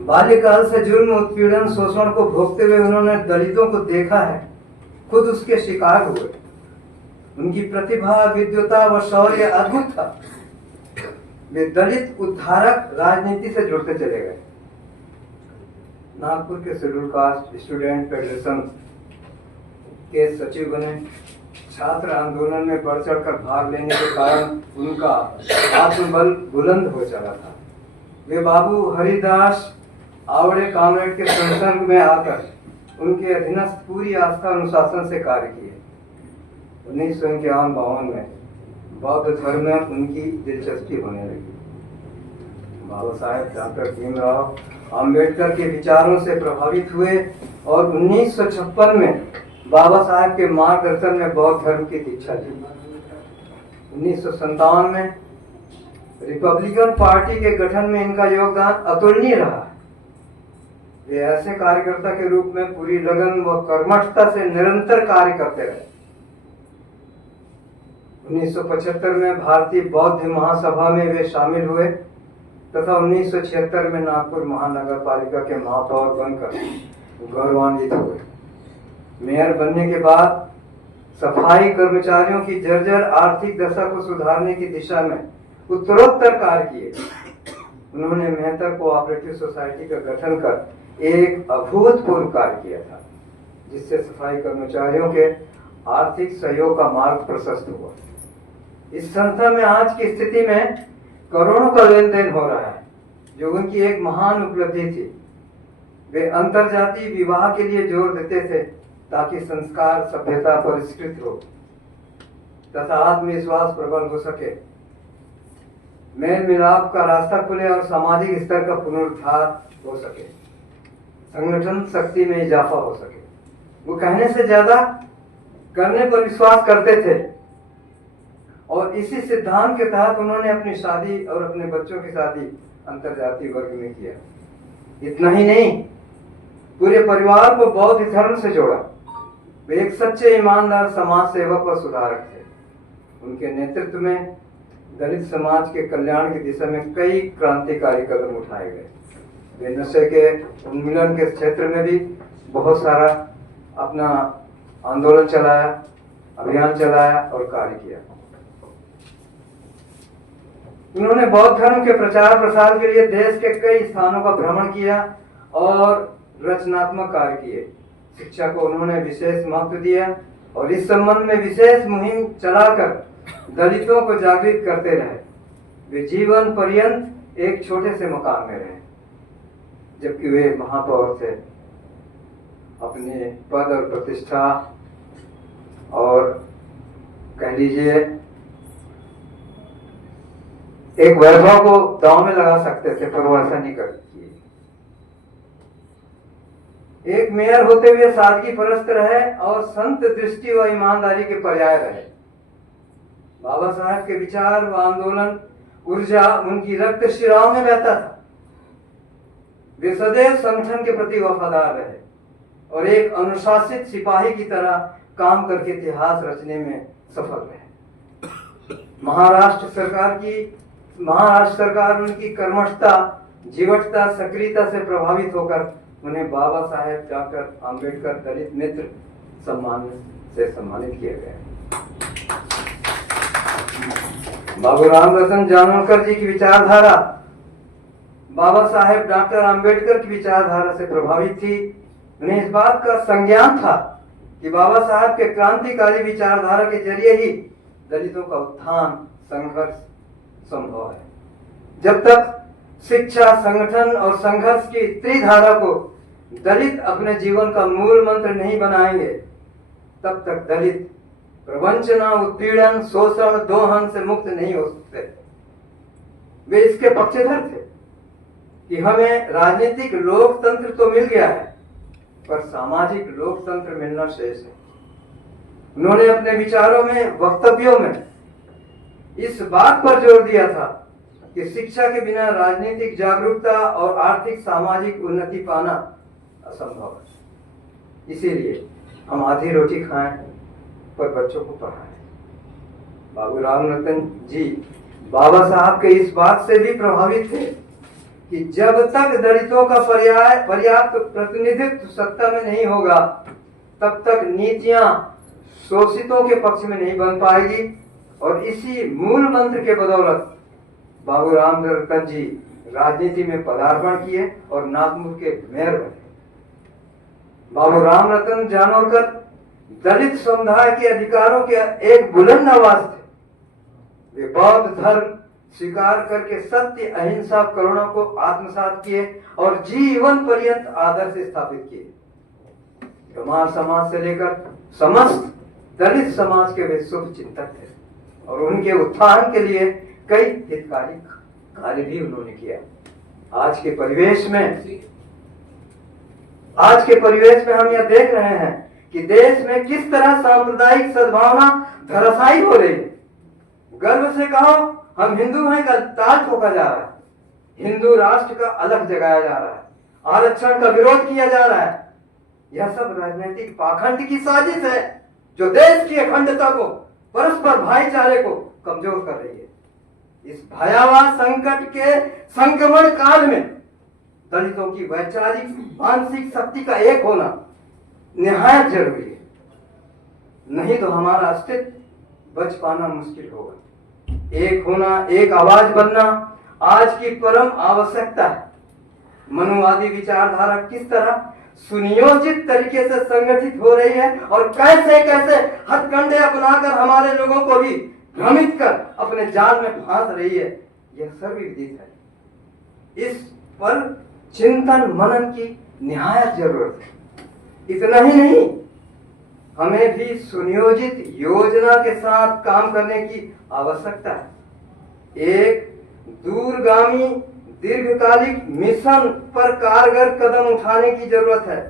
बाल्यकाल से जुल्म, उत्पीड़न, शोषण को भोगते हुए उन्होंने दलितों को देखा है, खुद उसके शिकार हुए। उनकी प्रतिभा, विद्वता व शौर्य अद्भुत था। वे दलित उद्धारक राजनीति से जुड़ते चले गए। नागपुर के शेड्यूल कास्ट स्टूडेंट फेडरेशन के सचिव बने। छात्र आंदोलन में बढ़ चढ़कर भाग लेने के कारण उनका आत्मबल बुलंद हो चला था। वे बाबू हरिदास आवड़े कामरेड के संसर्ग में आकर उनके अधीनस्थ पूरी आस्था अनुशासन से कार्य किए। 1951-52 में बौद्ध धर्म में उनकी दिलचस्पी होने लगी। बाबा साहेब डॉक्टर भीमराव अंबेडकर के विचारों से प्रभावित हुए और 1956 में बाबा साहेब के मार्गदर्शन में बौद्ध धर्म की दीक्षा ली। 1957 में रिपब्लिकन पार्टी के गठन में इनका योगदान अतुलनीय रहा। वे ऐसे कार्यकर्ता के रूप में पूरी लगन व कर्मठता से निरंतर कार्य करते रहे। 1975 में भारतीय बौद्ध महासभा में वे शामिल हुए तथा 1976 में नागपुर महानगर पालिका के महापौर बनकर गौरवान्वित हुए। मेयर बनने के बाद सफाई कर्मचारियों की जर्जर आर्थिक दशा को सुधारने की दिशा में उत्तरोत्तर कार्य किए। उन्होंने मेहतर कोऑपरेटिव सोसाइटी का गठन कर एक अभूतपूर्व कार्य किया था, जिससे सफाई कर्मचारियों के आर्थिक सहयोग का मार्ग प्रशस्त हुआ। इस संस्था में आज की स्थिति में करोड़ों का लेन देन हो रहा है, जो उनकी एक महान उपलब्धि थी। वे अंतरजातीय विवाह के लिए जोर देते थे ताकि संस्कार, सभ्यता परिष्कृत हो तथा आत्मविश्वास प्रबल हो सके, मेल मिलाप का रास्ता खुले और सामाजिक स्तर का पुनरुद्धार हो सके, संगठन शक्ति में इजाफा हो सके। वो कहने से ज्यादा करने पर विश्वास करते थे और इसी सिद्धांत के तहत उन्होंने अपनी शादी और अपने बच्चों की शादी अंतरजातीय वर्ग में किया। इतना ही नहीं, पूरे परिवार को बौद्ध धर्म से जोड़ा। वे एक सच्चे ईमानदार समाज सेवक व सुधारक थे। उनके नेतृत्व में दलित समाज के कल्याण की दिशा में कई क्रांतिकारी कदम उठाए गए। वे नशे के उन्मूलन के क्षेत्र में भी बहुत सारा अपना आंदोलन चलाया, अभियान चलाया और कार्य किया। उन्होंने बौद्ध धर्म के प्रचार प्रसार के लिए देश के कई स्थानों का भ्रमण किया और रचनात्मक कार्य किए। शिक्षा को उन्होंने विशेष महत्व दिया और इस संबंध में विशेष मुहिम चलाकर दलितों को जागृत करते रहे। वे जीवन पर्यंत एक छोटे से मकान में रहे, जबकि वे महापौर थे। अपने पद और प्रतिष्ठा और कह लीजिए एक वैभव को दांव में लगा सकते थे, पर वो ऐसा नहीं कर किए। एक मेयर होते हुए सादगी परस्त रहे और संत दृष्टि व ईमानदारी के पर्याय रहे। बाबा साहब के विचार व आंदोलन ऊर्जा उनकी रक्त शिराओं में बहता था। वे सदैव संगठन के प्रति वफादार रहे और एक अनुशासित सिपाही की तरह काम करके इतिहास रचने में सफल रहे। महाराष्ट्र सरकार उनकी कर्मठता, जीवटता, सक्रियता से प्रभावित होकर उन्हें बाबा साहेब डॉक्टर अंबेडकर दलित मित्र सम्मान से सम्मानित किया गया। बाबू रामरतन जानोलकर जी की विचारधारा बाबा साहेब डॉक्टर अंबेडकर की विचारधारा से प्रभावित थी। उन्हें इस बात का संज्ञान था कि बाबा साहब के क्रांतिकारी विचारधारा के जरिए ही दलितों का उत्थान संघर्ष संभव है। जब तक शिक्षा, संगठन और संघर्ष की त्रिधारा को दलित अपने जीवन का मूल मंत्र नहीं बनाएंगे, तब तक दलित प्रवंचना, उत्पीड़न, शोषण, दोहन से मुक्त नहीं हो सकते। वे इसके पक्षधर थे कि हमें राजनीतिक लोकतंत्र तो मिल गया है, पर सामाजिक लोकतंत्र मिलना शेष है। उन्होंने अपने विचारों में, वक्तव्यों में इस बात पर जोर दिया था कि शिक्षा के बिना राजनीतिक जागरूकता और आर्थिक सामाजिक उन्नति पाना असंभव है। इसीलिए हम आधी रोटी खाएं पर बच्चों को पढ़ाएं। बाबू रामरतन जी बाबा साहब के इस बात से भी प्रभावित थे कि जब तक दलितों का पर्याप्त प्रतिनिधित्व सत्ता में नहीं होगा, तब तक नीतियां शोषितों के पक्ष में नहीं बन पाएगी। और इसी मूल मंत्र के बदौलत बाबू रामरतन जी राजनीति में पदार्पण किए और नागपुर के मेयर बने। बाबू रामरतन जानोलकर दलित समुदाय के अधिकारों के एक बुलंद आवाज थे। वे बौद्ध धर्म स्वीकार करके सत्य, अहिंसा, करुणा को आत्मसात किए और जीवन पर्यंत आदर्श स्थापित किए। कुमार समाज से लेकर समस्त दलित समाज के वे शुभ चिंतक थे और उनके उत्थान के लिए कई हितकारी कार्य भी उन्होंने किया। आज के परिवेश में हम यह देख रहे हैं कि देश में किस तरह सांप्रदायिक सद्भावना धराशायी हो रही है। गर्व से कहो हम हिंदू हैं का ताल ठोका जा रहा है, हिंदू राष्ट्र का अलग जगाया जा रहा है, आरक्षण का विरोध किया जा रहा है। यह सब राजनीतिक पाखंड की साजिश है जो देश की अखंडता को, परस्पर भाईचारे को कमजोर कर रही है। इस भयावह संकट के संक्रमण काल में दलितों की वैचारिक मानसिक शक्ति का एक होना निहायत जरूरी है, नहीं तो हमारा अस्तित्व बच पाना मुश्किल होगा। एक होना, एक आवाज बनना आज की परम आवश्यकता है। मनुवादी विचारधारा किस तरह सुनियोजित तरीके से संगठित हो रही है और कैसे कैसे हथकंडे अपनाकर हमारे लोगों को भी भ्रमित कर अपने जाल में फांस रही है, यह सर्वविदित है। इस पर चिंतन मनन की निहायत जरूरत है। इतना ही नहीं, हमें भी सुनियोजित योजना के साथ काम करने की आवश्यकता है। एक दूरगामी दीर्घकालिक मिशन पर कारगर कदम उठाने की जरूरत है।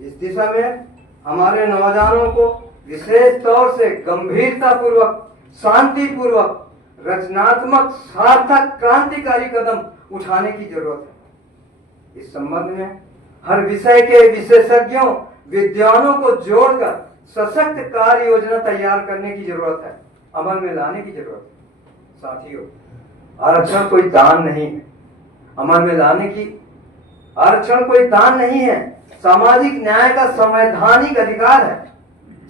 इस दिशा में हमारे नौजवानों को विशेष तौर से गंभीरता पूर्वक, शांति पूर्वक, रचनात्मक, सार्थक, क्रांतिकारी कदम उठाने की जरूरत है। इस संबंध में हर विषय के विशेषज्ञों, विद्वानों को जोड़कर सशक्त कार्य योजना तैयार करने की जरूरत है, अमल में लाने की जरूरत है। साथियों, आरक्षण कोई दान नहीं है, अमल में लाने की आरक्षण कोई दान नहीं है, सामाजिक न्याय का संवैधानिक अधिकार है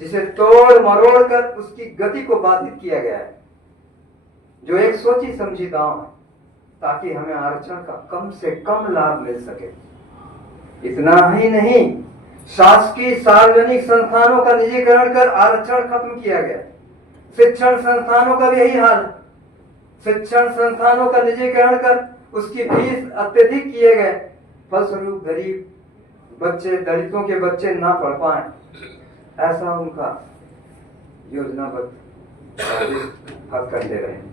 जिसे तोड़ मरोड़ कर उसकी गति को बाधित किया गया है, जो एक सोची समझी दांव है ताकि हमें आरक्षण का कम से कम लाभ मिल सके। इतना ही नहीं, शासकीय सार्वजनिक संस्थानों का निजीकरण कर आरक्षण खत्म किया गया। शिक्षण संस्थानों का भी यही हाल है। शिक्षण संस्थानों का निजीकरण कर उसकी फीस अत्यधिक किए गए, फलस्वरूप गरीब बच्चे, दलितों के बच्चे ना पढ़ पाए, ऐसा उनका योजनाबद्ध हक कर दे रहे हैं।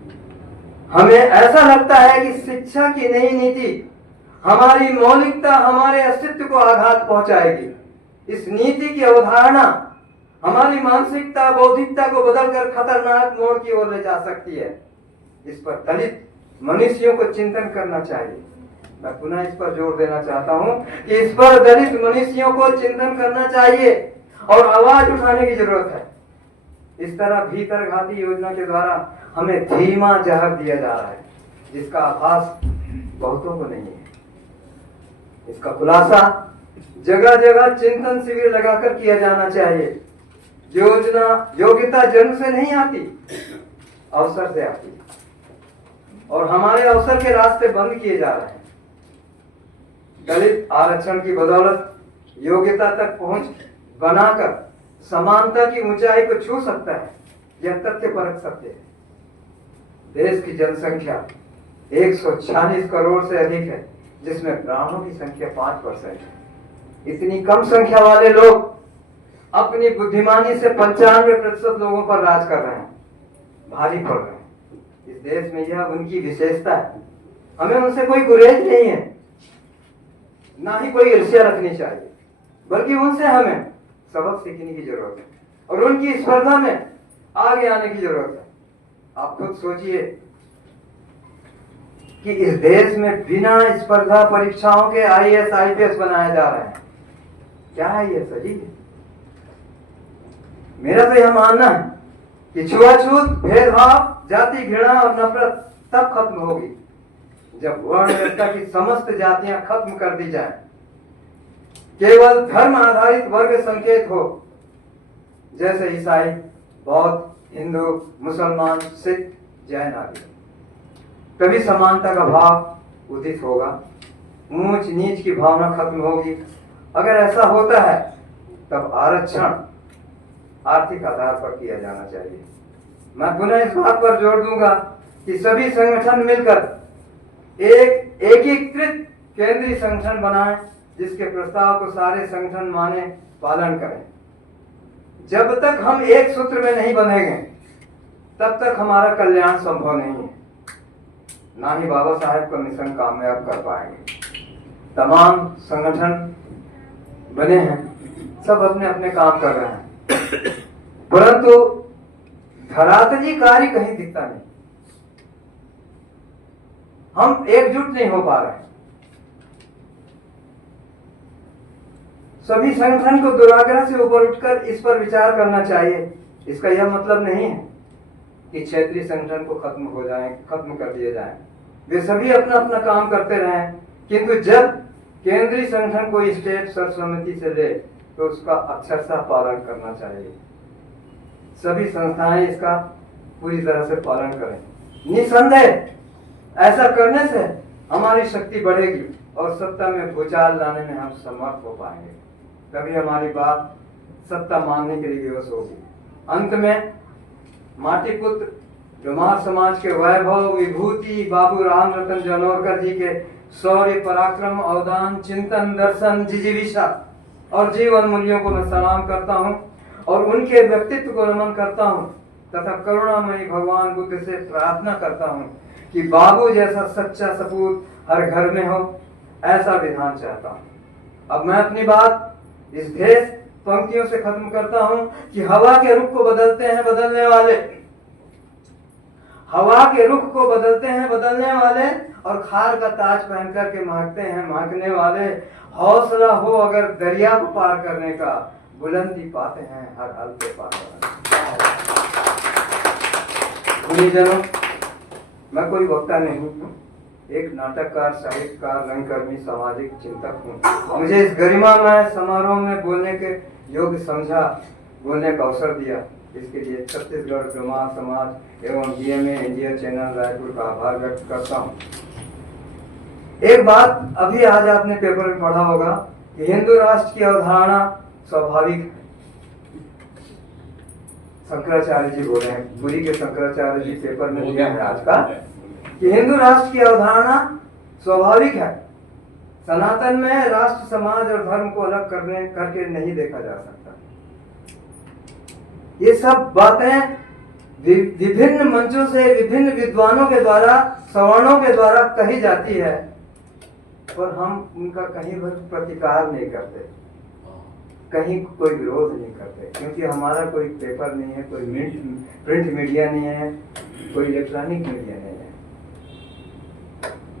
हमें ऐसा लगता है कि शिक्षा की नई नीति हमारी मौलिकता, हमारे अस्तित्व को आघात पहुंचाएगी। इस नीति की अवधारणा हमारी मानसिकता, बौद्धिकता को बदलकर खतरनाक मोड़ की ओर ले जा सकती है। इस पर दलित मनुष्यों को चिंतन करना चाहिए। मैं पुनः इस पर जोर देना चाहता हूं कि इस पर दलित मनुष्यों को चिंतन करना चाहिए और आवाज उठाने की जरूरत है। इस तरह भीतरघाती योजना के द्वारा हमें धीमा जहर दिया जा रहा है जिसका आभास बहुतों को नहीं है। इसका खुलासा जगह जगह चिंतन शिविर लगाकर किया जाना चाहिए। योजना योग्यता जन्म से नहीं आती, अवसर से आती है। और हमारे अवसर के रास्ते बंद किए जा रहे हैं। दलित आरक्षण की बदौलत योग्यता तक पहुंच बनाकर समानता की ऊंचाई को छू सकता है, यह तथ्य परख सकते हैं। देश की जनसंख्या 146 करोड़ से अधिक है, जिसमें ब्राह्मणों की संख्या 5% है। इतनी कम संख्या वाले लोग अपनी बुद्धिमानी से 95% लोगों पर राज कर रहे हैं, भारी पड़ रहे हैं। इस देश में यह उनकी विशेषता है। हमें उनसे कोई गुरेज नहीं है, ना ही कोई ईर्ष्या रखनी चाहिए, बल्कि उनसे हमें सबक सीखने की जरूरत है और उनकी स्पर्धा में आगे आने की जरूरत है। आप खुद सोचिए कि इस देश में बिना स्पर्धा परीक्षाओं के IAS IPS बनाए जा रहे हैं। क्या है ये सही है? मेरा तो यह मानना है कि छुआछूत, भेदभाव, जाति घृणा और नफरत तब खत्म होगी जब वर्ण व्यवस्था की समस्त जातियां खत्म कर दी जाए, केवल धर्म आधारित वर्ग संकेत हो, जैसे ईसाई, बौद्ध, हिंदू, मुसलमान, सिख, जैन आदि। तभी समानता का भाव उदित होगा, ऊंच नीच की भावना खत्म होगी। अगर ऐसा होता है तब आरक्षण आर्थिक आधार पर किया जाना चाहिए। मैं पुनः इस बात पर जोर दूंगा कि सभी संगठन मिलकर एक एकीकृत केंद्रीय संगठन बनाएं, जिसके प्रस्ताव को सारे संगठन माने, पालन करें। जब तक हम एक सूत्र में नहीं बंधेंगे तब तक हमारा कल्याण संभव नहीं है, ना ही बाबा साहेब का मिशन कामयाब कर पाएंगे। तमाम संगठन बने हैं, सब अपने अपने काम कर रहे हैं, परंतु धरातली कार्य कहीं दिखता नहीं। हम एकजुट नहीं हो पा रहे हैं। सभी संगठन को दुराग्रह से ऊपर उठकर इस पर विचार करना चाहिए। इसका यह मतलब नहीं है कि क्षेत्रीय संगठन को खत्म कर दिए जाए। वे सभी अपना अपना काम करते रहें, किंतु जब केंद्रीय संगठन को स्टेट सर्वसम्मति से ले तो उसका अक्षरशः पालन करना चाहिए। सभी संस्थाएं इसका पूरी तरह से पालन करें। निसंदेह ऐसा करने से हमारी शक्ति बढ़ेगी और सत्ता में भूचाल लाने में हम समर्थ हो पाएंगे। तभी हमारी बात सत्ता मानने के लिए विवश होगी। अंत में माटी पुत्र कुमार समाज के वैभव विभूति बाबू राम रतन जानोरकर जी के शौर्य, पराक्रम, अवदान, चिंतन, दर्शन, जिजीविषा और जीवन मूल्यों को मैं सलाम करता हूं और उनके व्यक्तित्व को नमन करता हूं तथा करुणामयी भगवान बुद्ध से प्रार्थना करता हूं कि बाबू जैसा सच्चा सपूत हर घर में हो, ऐसा विधान चाहता हूं। अब मैं अपनी बात इस देश पंक्तियों से खत्म करता हूं कि हवा के रुख को बदलते हैं बदलने वाले, हवा के रुख को बदलते हैं बदलने वाले और खार का ताज पहन करके महकते हैं महकने वाले। हौसला हो अगर दरिया को पार करने का, बुलंदी पाते हैं हर हल पे पार करने। जनों, मैं कोई वक्ता नहीं हूँ, एक नाटककार, साहित्यकार, रंगकर्मी, सामाजिक चिंतक हूँ। मुझे इस गरिमामय समारोह में बोलने के योग्य समझा, बोलने का अवसर दिया, इसके लिए छत्तीसगढ़ कुमार समाज एवं DMA इंडिया चैनल रायपुर का आभार व्यक्त करता हूँ। एक बात अभी आज आपने पेपर में पढ़ा होगा कि हिंदू राष्ट्र की अवधारणा स्वाभाविक है। शंकराचार्य जी बोले हैं, पुरी के शंकराचार्य जी पेपर में दिया है आज का कि हिंदू राष्ट्र की अवधारणा स्वाभाविक है। सनातन में राष्ट्र, समाज और धर्म को अलग करके नहीं देखा जा सकता। ये सब बातें विभिन्न मंचों से विभिन्न विद्वानों के द्वारा, सवर्णों के द्वारा कही जाती है, पर हम उनका कहीं भी प्रतिकार नहीं करते, कहीं कोई विरोध नहीं करते, क्योंकि हमारा कोई पेपर नहीं है, कोई प्रिंट मीडिया नहीं है, कोई इलेक्ट्रॉनिक मीडिया नहीं है।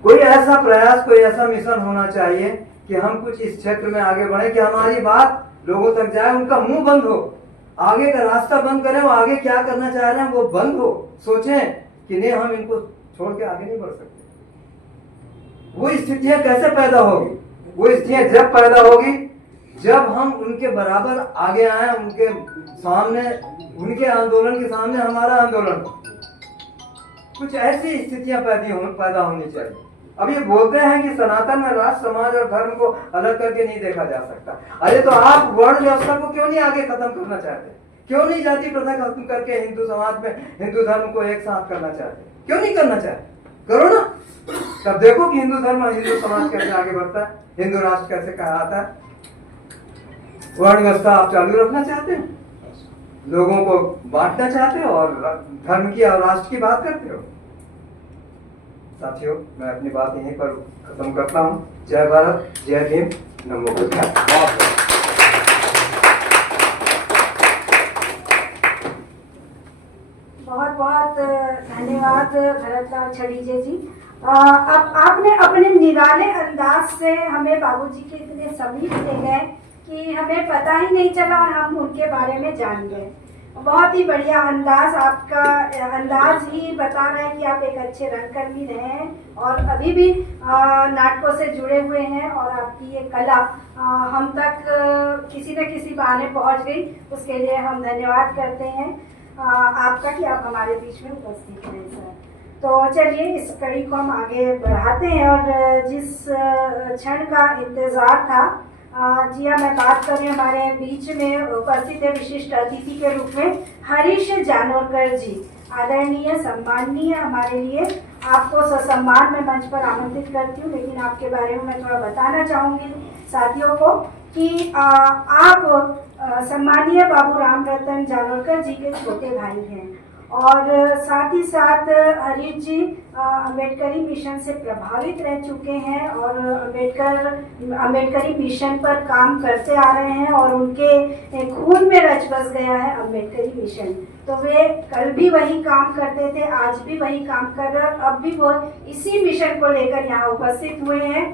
कोई ऐसा प्रयास, कोई ऐसा मिशन होना चाहिए कि हम कुछ इस क्षेत्र में आगे बढ़े, कि हमारी बात लोगों तक जाए, उनका मुंह बंद हो, आगे का रास्ता बंद करें, वो आगे क्या करना चाह रहे हैं वो बंद हो, सोचें कि नहीं हम इनको छोड़ के आगे नहीं बढ़ सकते। वो स्थितियां कैसे पैदा होगी? वो स्थितियां जब पैदा होगी जब हम उनके बराबर आगे आए, उनके सामने, उनके आंदोलन के सामने हमारा आंदोलन हो। कुछ ऐसी स्थितियां पैदा होनी चाहिए। अब ये बोलते हैं कि सनातन में राष्ट्र, समाज और धर्म को अलग करके नहीं देखा जा सकता। अरे तो आप वर्ण व्यवस्था को क्यों नहीं आगे खत्म करना चाहते? क्यों नहीं जाति प्रथा खत्म करके हिंदू समाज में हिंदू धर्म को एक साथ करना चाहते? क्यों नहीं करना चाहते? करो ना। तब देखो कि हिंदू धर्म और हिंदू समाज कैसे आगे बढ़ता है, हिंदू राष्ट्र कैसे कहलाता है। वर्ण व्यवस्था आप चालू रखना चाहते हो, लोगों को बांटना चाहते हो और धर्म की और राष्ट्र की बात करते हो। साथियों, मैं अपनी बात यहीं पर खत्म करता हूँ। जय भारत, जय भीम, नमो बुद्धाय। बहुत बहुत धन्यवाद भरतलाल छड़ीजे जी। अब आपने अपने निराले अंदाज से हमें बाबूजी के इतने समीप ले गए कि हमें पता ही नहीं चला और हम उनके बारे में जान गए। बहुत ही बढ़िया अंदाज, आपका अंदाज ही बता रहा है कि आप एक अच्छे रंगकर्मी रहे हैं और अभी भी नाटकों से जुड़े हुए हैं और आपकी ये कला हम तक किसी न किसी बहाने पहुंच गई। उसके लिए हम धन्यवाद करते हैं आपका कि आप हमारे बीच में उपस्थित हैं सर। तो चलिए इस कड़ी को हम आगे बढ़ाते हैं और जिस क्षण का इंतज़ार था, जी हाँ, मैं बात कर रही हूँ हमारे बीच में उपस्थित है विशिष्ट अतिथि के रूप में हरीश जानोरकर जी। आदरणीय, सम्माननीय, हमारे लिए आपको ससम्मान में मंच पर आमंत्रित करती हूँ। लेकिन आपके बारे में मैं थोड़ा बताना चाहूँगी साथियों को कि आप सम्माननीय बाबू राम रतन जानोरकर जी के छोटे भाई हैं और साथ ही साथ हरीश जी अम्बेडकरी मिशन से प्रभावित रह चुके हैं और अम्बेडकरी मिशन पर काम करते आ रहे हैं और उनके खून में रच बस गया है अम्बेडकरी मिशन। तो वे कल भी वही काम करते थे, आज भी वही काम कर रहे हैं, अब भी वो इसी मिशन को लेकर यहाँ उपस्थित हुए हैं।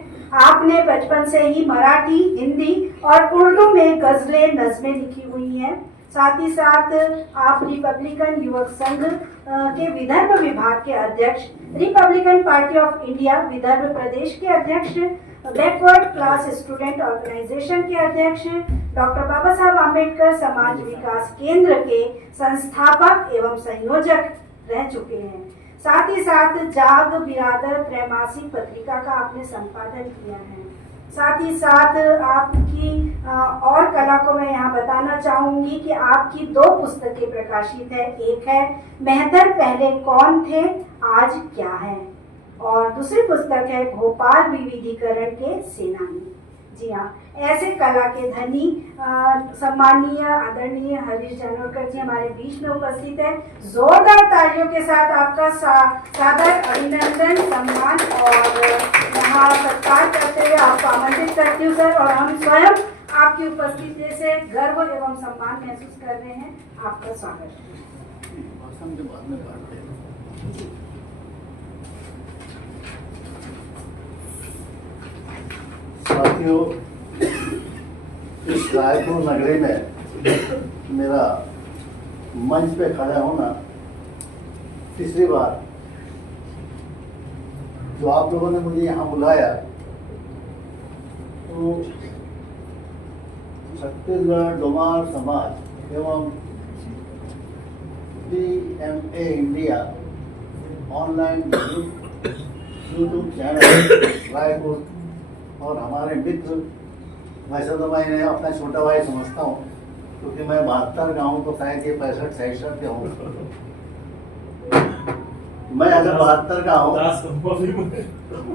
आपने बचपन से ही मराठी, हिंदी और उर्दू में गजलें, नज़में लिखी हुई हैं। साथ ही साथ आप रिपब्लिकन युवक संघ के विदर्भ विभाग के अध्यक्ष, Republican party of India Vidarbha प्रदेश के अध्यक्ष, बैकवर्ड क्लास स्टूडेंट ऑर्गेनाइजेशन के अध्यक्ष, डॉक्टर बाबा साहब आम्बेडकर समाज विकास केंद्र के संस्थापक एवं संयोजक रह चुके हैं। साथ ही साथ जाग बिरादर त्रैमासिक पत्रिका का आपने संपादन किया है। साथ ही साथ आपकी और कला को मैं यहाँ बताना चाहूँगी कि आपकी 2 पुस्तकें प्रकाशित है। एक है मेहतर पहले कौन थे आज क्या है और दूसरी पुस्तक है भोपाल विविधीकरण के सेनानी। जी हाँ, ऐसे कला के धनी सम्माननीय आदरणीय हरीश जानोरकर जी हमारे बीच में उपस्थित है। जोरदार तालियों के साथ आपका सादर अभिनंदन, सम्मान और यहाँ सत्कार करते हुए आपको आमंत्रित करती हूँ सर। और हम स्वयं आपकी उपस्थिति से गर्व एवं सम्मान महसूस कर रहे हैं। आपका स्वागत है। साथियों, इस रायपुर नगरी में मेरा मंच पे खड़ा होना तीसरी बार। जो आप लोगों ने मुझे यहाँ बुलाया तो छत्तीसगढ़ डोमार समाज एवं PMA India online YouTube channel Raipur और हमारे मित्र, वैसे तो मैं इन्हें अपना छोटा भाई समझता हूँ क्योंकि मैं 72 का हूँ तो शायद ये 65-66 के हूँ। मैं अगर 72 का हूँ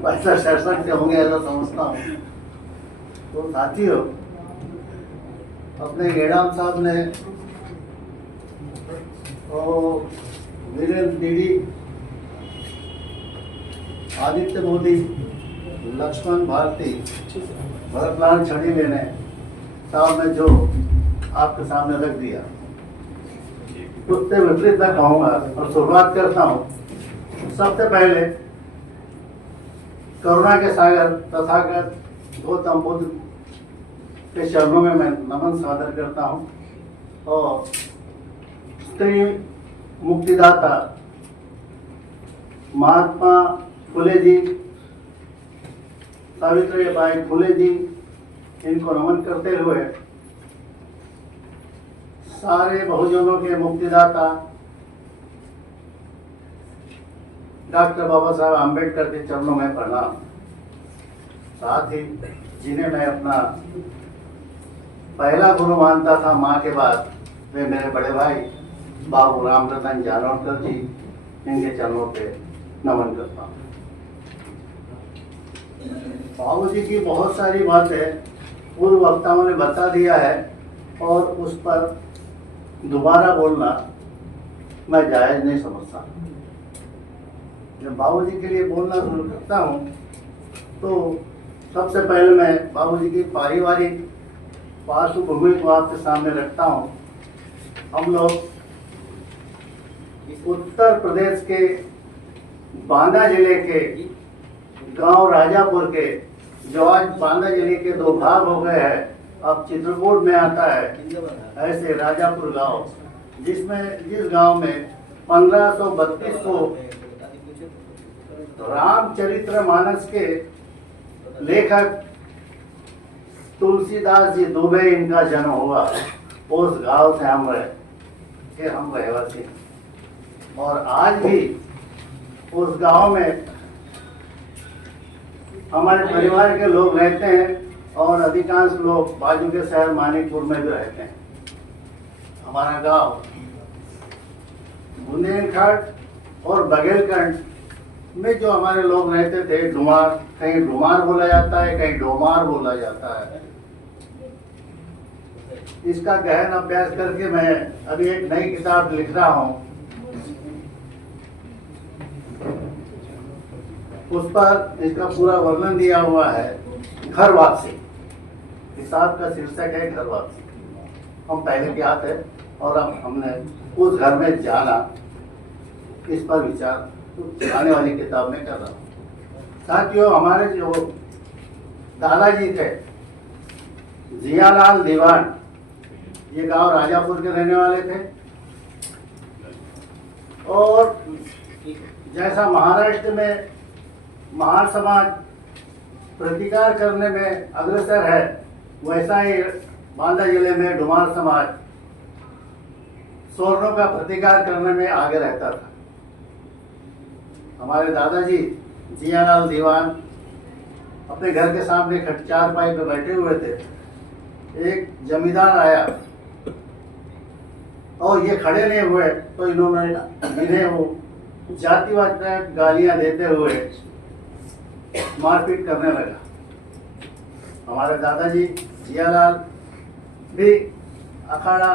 65-66 के होंगे ऐसा समझता हूँ। तो साथियों, अपने गेड़ाम साहब ने वीरेंद्र दीदी, आदित्य मोदी, लक्ष्मण भारती, भरतलाल छड़ीजे ने साहब ने जो आपके सामने रख दिया, उससे विपरीत मैं कहूँगा और शुरुआत करता हूँ। सबसे पहले करुणा के सागर तथागत गौतम बुद्ध के चरणों में मैं नमन सादर करता हूँ और स्त्री मुक्तिदाता महात्मा फुले जी, सावित्रीबाई फुले जी, इनको नमन करते हुए सारे बहुजनों के मुक्तिदाता डॉक्टर बाबा साहब आम्बेडकर के चरणों में प्रणाम। साथ ही जिन्हें मैं अपना पहला गुरु मानता था माँ के बाद, वे मेरे बड़े भाई बाबू रामरतन जानोरकर जी, इनके चरणों पे नमन करता हूँ। बाबू जी की बहुत सारी बातें पूर्व वक्ताओं ने बता दिया है और उस पर दोबारा बोलना मैं जायज नहीं समझता। जब बाबू जी के लिए बोलना शुरू करता हूँ तो सबसे पहले मैं बाबू जी की पारिवारिक पार्श्वभूमि को आपके सामने रखता हूँ। हम लोग उत्तर प्रदेश के बांदा जिले के गांव राजापुर के, जो आज बांदा जिले के दो भाग हो गए हैं, अब चित्रकूट में आता है, ऐसे राजापुर गांव, जिस गांव में 1532 को रामचरितमानस के लेखक तुलसीदास जी दुबे इनका जन्म हुआ। उस गांव से हम रहवासी हैं और आज भी उस गांव में हमारे परिवार के लोग रहते हैं और अधिकांश लोग बाजू के शहर मानिकपुर में भी रहते हैं। हमारा गांव बुंदेलखंड और बघेलखंड में जो हमारे लोग रहते थे, डुमार, कहीं डुमार बोला जाता है, कहीं डोमार बोला जाता है। इसका गहन अभ्यास करके मैं अभी एक नई किताब लिख रहा हूँ। उस पर इसका पूरा वर्णन दिया हुआ है। घर वापसी किताब का शीर्षक है घर वापसी। हम पहले क्या थे और अब हमने उस घर में जाना, इस पर विचार आने वाली किताब में कर रहा हूँ। साथियों, हमारे जो दादाजी थे जियालाल दीवान, ये गांव राजापुर के रहने वाले थे और जैसा महाराष्ट्र में महार समाज प्रतिकार करने में अग्रसर है, वैसा ही बांदा जिले में डुमार समाज स्वर्णों का प्रतिकार करने में आगे रहता था। हमारे दादाजी जियालाल दीवान अपने घर के सामने चारपाई पर बैठे हुए थे। एक जमींदार आया और ये खड़े नहीं हुए तो इन्हें वो जातिवाद गालियां देते हुए मारपीट करने लगा। हमारे दादाजी जियालाल भी अखाड़ा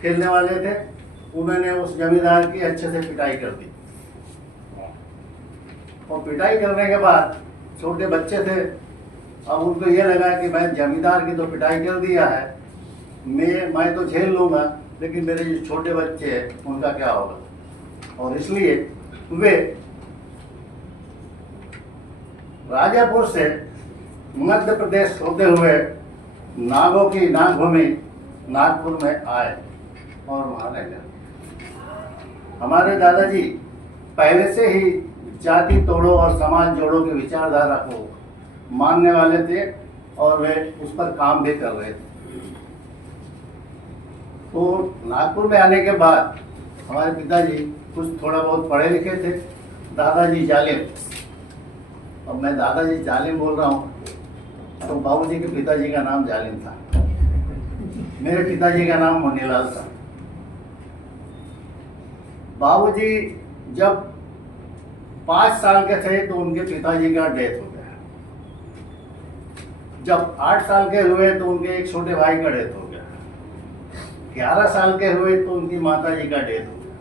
खेलने वाले थे, उन्होंने उस जमींदार की अच्छे से पिटाई कर दी और पिटाई करने के बाद छोटे बच्चे थे, अब उनको ये लगा कि मैं जमींदार की तो पिटाई कर दिया है, मैं तो झेल लूंगा, लेकिन मेरे जो छोटे बच्चे हैं उनका क्या होगा। और इसलिए वे राजापुर से मध्य प्रदेश होते हुए नागों की नागभूमि नागपुर में आए और वहां रह गए। हमारे दादाजी पहले से ही जाति तोड़ो और समाज जोड़ो की विचारधारा को मानने वाले थे और वे उस पर काम भी कर रहे थे। तो नागपुर में आने के बाद हमारे पिताजी कुछ थोड़ा बहुत पढ़े लिखे थे। दादाजी जालिम, अब मैं दादाजी जालिम बोल रहा हूँ तो बाबूजी के पिताजी का नाम जालिम था, मेरे पिताजी का नाम मोनीलाल था। बाबूजी जब 5 साल के थे तो उनके पिताजी का डेथ हो गया। जब 8 साल के हुए तो उनके एक छोटे भाई का डेथ हो गया। 11 साल के हुए तो उनकी माता जी का डेथ हो गया।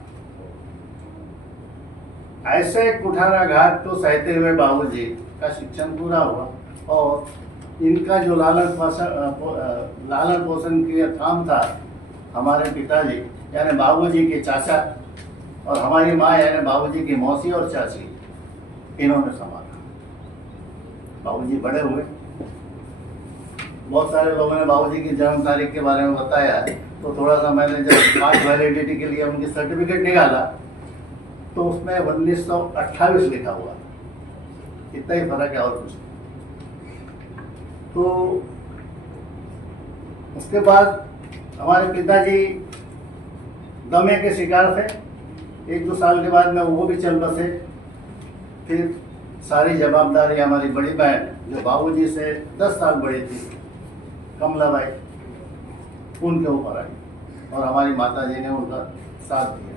ऐसे कुठारा घाट तो सहते हुए बाबूजी का शिक्षण पूरा हुआ और इनका जो लालन पोषण किया काम था, हमारे पिताजी यानी बाबूजी के चाचा और हमारी माँ यानी बाबूजी की मौसी और चाची, इन्होंने संभाला। बाबूजी बड़े हुए। बहुत सारे लोगों ने बाबूजी की जन्म तारीख के बारे में बताया है, तो थोड़ा सा मैंने जब कास्ट वैलिडिटी के लिए उनकी सर्टिफिकेट निकाला तो उसमें 1928 लिखा हुआ। इतना ही फर्क है और कुछ। तो उसके बाद हमारे पिताजी दमे के शिकार थे। 1-2 साल के बाद में वो भी चल बसे फिर सारी जवाबदारी हमारी बड़ी बहन जो बाबूजी से 10 साल बड़ी थी, कमलाबाई, उनके ऊपर आई और हमारी माता जी ने उनका साथ दिया।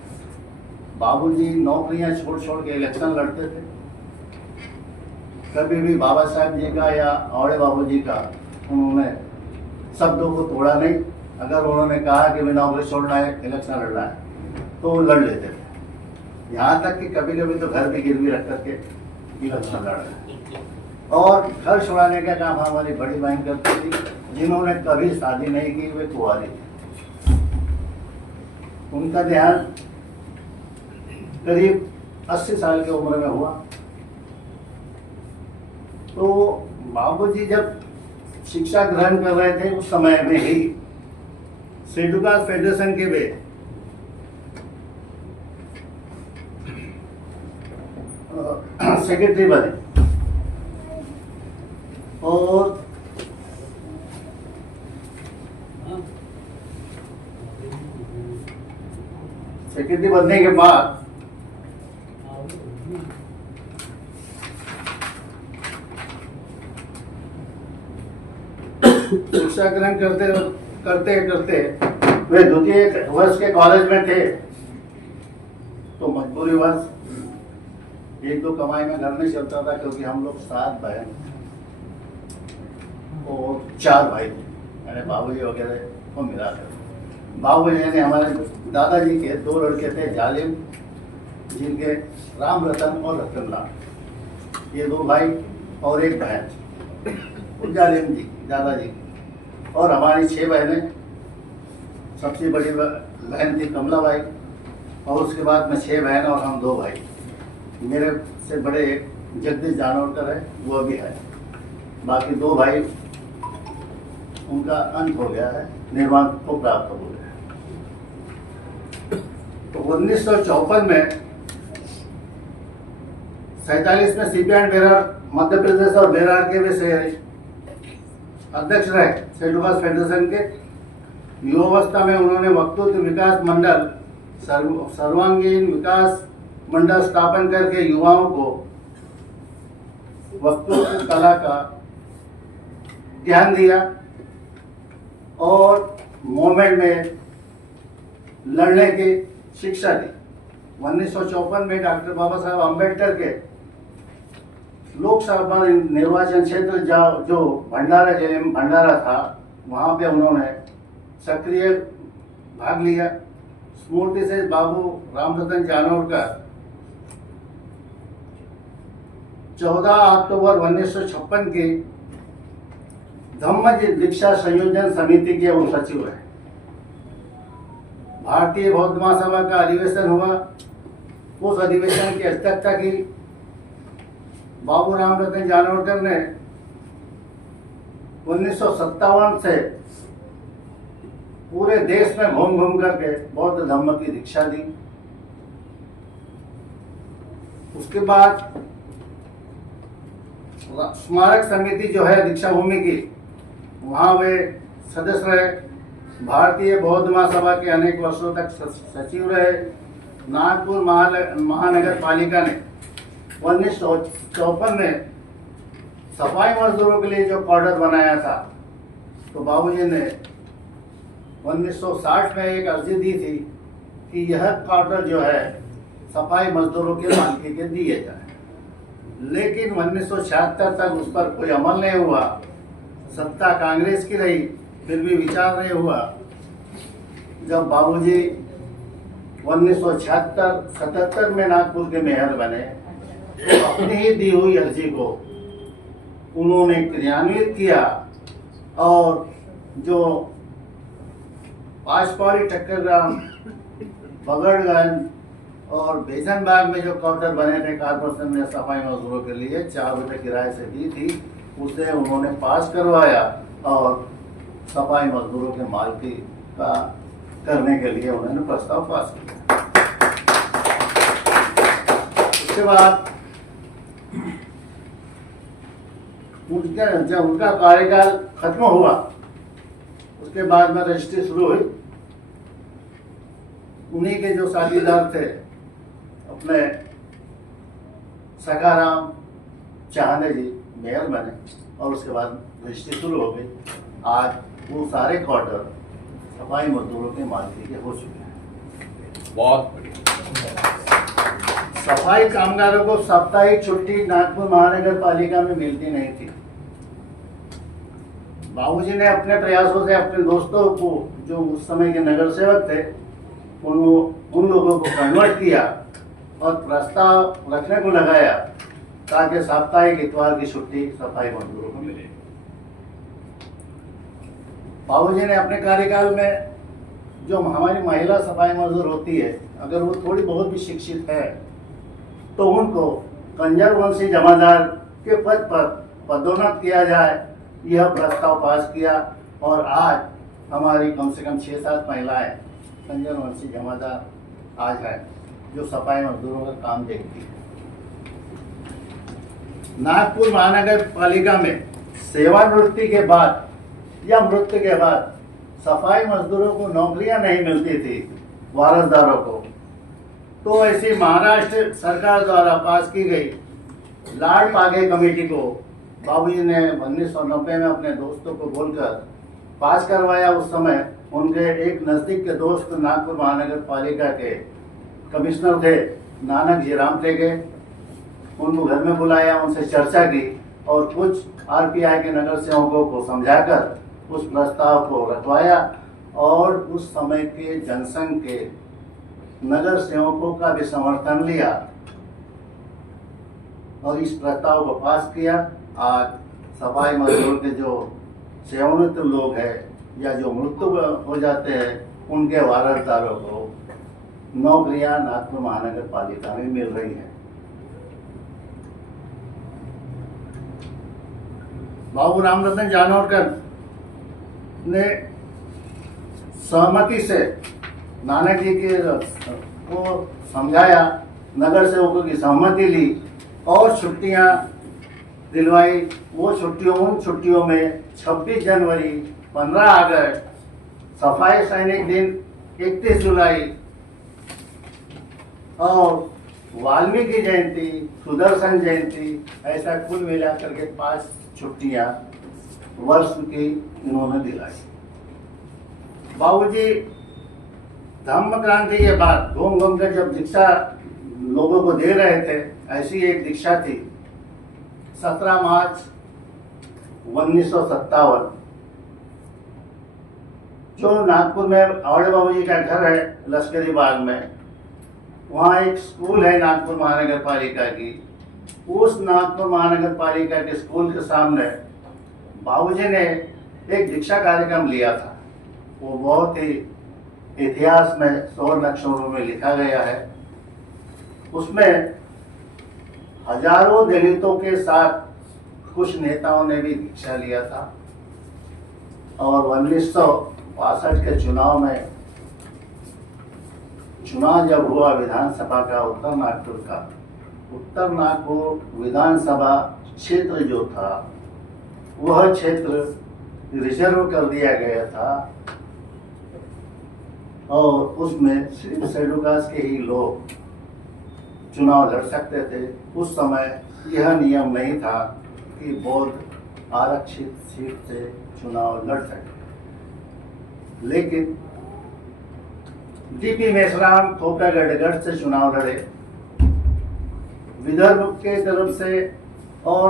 बाबूजी नौकरियां छोड़ छोड़ के इलेक्शन लड़ते थे। कभी भी बाबा साहब जी का या औड़े बाबूजी का उन्होंने शब्दों को तोड़ा नहीं। अगर उन्होंने कहा कि मैं नौकरी छोड़ना है, इलेक्शन लड़ना है, तो वो लड़ लेते थे। यहाँ तक कि कभी कभी तो घर भी गिरवी रख करके इलेक्शन लड़ रहे। और घर छुड़ाने का काम हमारी बड़ी बहन करती थी, जिन्होंने कभी शादी नहीं की, वे कुंवारी थी। उनका देहांत करीब 80 साल की उम्र में हुआ। तो बाबूजी जब शिक्षा ग्रहण कर रहे थे उस समय में ही शेड्यूल कास्ट फेडरेशन के वे सेक्रेटरी बने और सेक्रेटरी बनने के बाद शिक्षा ग्रहण करते करते करते वे द्वितीय वर्ष के कॉलेज में थे, तो मजबूरीवश 1-2 कमाई में घर नहीं चलता था, क्योंकि हम लोग 7 बहन और 4 भाई थे, यानी बाबूजी वगैरह को मिला कर। बाबूजी ने हमारे दादाजी के 2 लड़के थे, जालिम, जिनके राम रतन और रतनलाल, ये 2 भाई और 1 बहन जालिम जी दादाजी, और हमारी 6 बहनें। सबसे बड़ी बहन थी कमलाबाई, और उसके बाद में 6 बहन और हम 2 भाई। मेरे से बड़े एक जगदीश जानोरकर है, वो भी है। बाकी 2 भाई उनका अंत हो गया है, निर्वाण को प्राप्त हो गया है। तो 1954 में 47 में सीपीआई बेरार मध्य प्रदेश और बेरार के वे से अध्यक्ष रहे शेड्यूल कास्ट फेडरेशन के। युवावस्था में उन्होंने वक्तृत्व विकास मंडल, सर्वांगीण विकास मंडल स्थापन करके युवाओं को वक्तृत्व कला का ध्यान दिया और मूवमेंट में लड़ने की शिक्षा दी। 1954 में डॉक्टर बाबा साहब अम्बेडकर के लोकसभा निर्वाचन क्षेत्र जो भंडारा था, वहां पे उन्होंने सक्रिय भाग लिया। स्मृति से बाबू रामरतन जानोरकर 14 अक्टूबर 1956 की धम्म दीक्षा संयोजन समिति के वो सचिव है। भारतीय बौद्ध महासभा का अधिवेशन हुआ, उस अधिवेशन की अध्यक्षता की बाबू रामरतन जानोरकर ने 1957 से पूरे देश में घूम घूम करके बौद्ध धर्म की दीक्षा दी। उसके बाद स्मारक समिति जो है दीक्षा भूमि की, वहां वे सदस्य रहे। भारतीय बौद्ध महासभा के अनेक वर्षों तक सचिव रहे। नागपुर महानगर पालिका ने 1954 में सफाई मजदूरों के लिए जो क्वार्टर बनाया था, तो बाबूजी ने 1960 में एक अर्जी दी थी कि यह क्वार्टर जो है सफाई मजदूरों के मालिकी के दिए जाए, लेकिन 1976 तक उस पर कोई अमल नहीं हुआ। सत्ता कांग्रेस की रही, फिर भी विचार नहीं हुआ। जब बाबूजी 1976-77 में नागपुर के मेयर बने, तो अपनी ही दी हुई अर्जी को उन्होंने क्रियान्वित किया और जो पांचपौरी, टक्करग्राम, बगड़गंज और बेजनबाग में जो क्वार्टर बने थे कारपोरेशन ने सफाई मजदूरों के लिए 4 रुपये किराए से दी थी, उसे उन्होंने पास करवाया और सफाई मजदूरों के मालिकी का करने के लिए उन्होंने प्रस्ताव पास किया। उसके बाद जब उनका कार्यकाल खत्म हुआ, उसके बाद में रजिस्ट्री शुरू हुई। उन्हीं के जो साझेदार थे अपने सखाराम चाहने जी मेयर बने और उसके बाद रजिस्ट्री शुरू हो गई। आज वो सारे क्वार्टर सफाई मजदूरों के मालिकी के हो चुके हैं। बहुत बढ़िया। सफाई कामगारों को साप्ताहिक छुट्टी नागपुर महानगर पालिका में मिलती नहीं थी। बाबूजी ने अपने प्रयासों से अपने दोस्तों को, जो उस समय के नगर सेवक थे, उन लोगों को कन्वर्ट किया और प्रस्ताव रखने को लगाया ताकि साप्ताहिक इतवार की छुट्टी सफाई मजदूरों को मिले। बाबूजी ने अपने कार्यकाल में जो हमारी महिला सफाई मजदूर होती है, अगर वो थोड़ी बहुत भी शिक्षित है तो उनको कंजर वंशी जमादार के पद पर पदोन्नत किया जाए, यह प्रस्ताव पास किया। और आज हमारी कम से कम 6-7 महिलाएं कंजर वंशी जमादार आज है जो सफाई मजदूरों का काम देखती है। नागपुर महानगर पालिका में सेवानिवृत्ति के बाद या मृत्यु के बाद सफाई मजदूरों को नौकरियां नहीं मिलती थी, वारसदारों को। तो ऐसी महाराष्ट्र सरकार द्वारा पास की गई लाड पागे कमेटी को बाबूजी ने 1990 में अपने दोस्तों को बोलकर पास करवाया। उस समय उनके एक नजदीक के दोस्त नागपुर महानगर पालिका के कमिश्नर थे नानक जी राम टेगे, उनको घर में बुलाया, उनसे चर्चा की और कुछ आरपीआई के नगर सेवकों को समझाकर उस प्रस्ताव को रखवाया और उस समय के जनसंघ के नगर सेवकों का भी समर्थन लिया और इस प्रस्ताव को पास किया। आज सफाई मजदूर के जो सेवानिवृत्त लोग हैं या जो मृत्यु हो जाते हैं, उनके वारसदारों को नौकरियां नागपुर महानगर पालिका में मिल रही है। बाबू रामरतन जानोरकर ने सहमति से नानक जी के को समझाया, नगर सेवकों की सहमति ली और छुट्टियां दिलवाई। वो उन छुट्टियों में 26 जनवरी, 15 अगस्त, सफाई सैनिक दिन, 31 जुलाई और वाल्मीकि जयंती, सुदर्शन जयंती, ऐसा कुल मिलाकर के 5 छुट्टियां वर्ष की उन्होंने दिलाई। बाबूजी धम्म क्रांति के बाद घूम घूम कर जब दीक्षा लोगों को दे रहे थे, ऐसी एक दीक्षा थी 17 मार्च 1957, जो नागपुर में आवड़े बाबूजी का घर है लश्करी बाग में, वहाँ एक स्कूल है नागपुर महानगर पालिका की। उस नागपुर महानगर पालिका के स्कूल के सामने बाबूजी ने एक दीक्षा कार्यक्रम लिया था। वो बहुत ही इतिहास में स्वर्ण अक्षरों में लिखा गया है। उसमें हजारों दलितों के साथ कुछ नेताओं ने भी दीक्षा लिया था और 1962 के चुनाव में चुनाव जब हुआ विधानसभा का उत्तर नागपुर विधानसभा क्षेत्र जो था, वह क्षेत्र रिजर्व कर दिया गया था और उसमें सिर्फ शेड्यूल कास्ट के ही लोग चुनाव लड़ सकते थे। उस समय यह नियम नहीं था कि बौद्ध आरक्षित सीट से चुनाव लड़ सके, लेकिन डीपी मेश्राम खोकागढ़ से चुनाव लड़े। विदर्भ के तरफ से और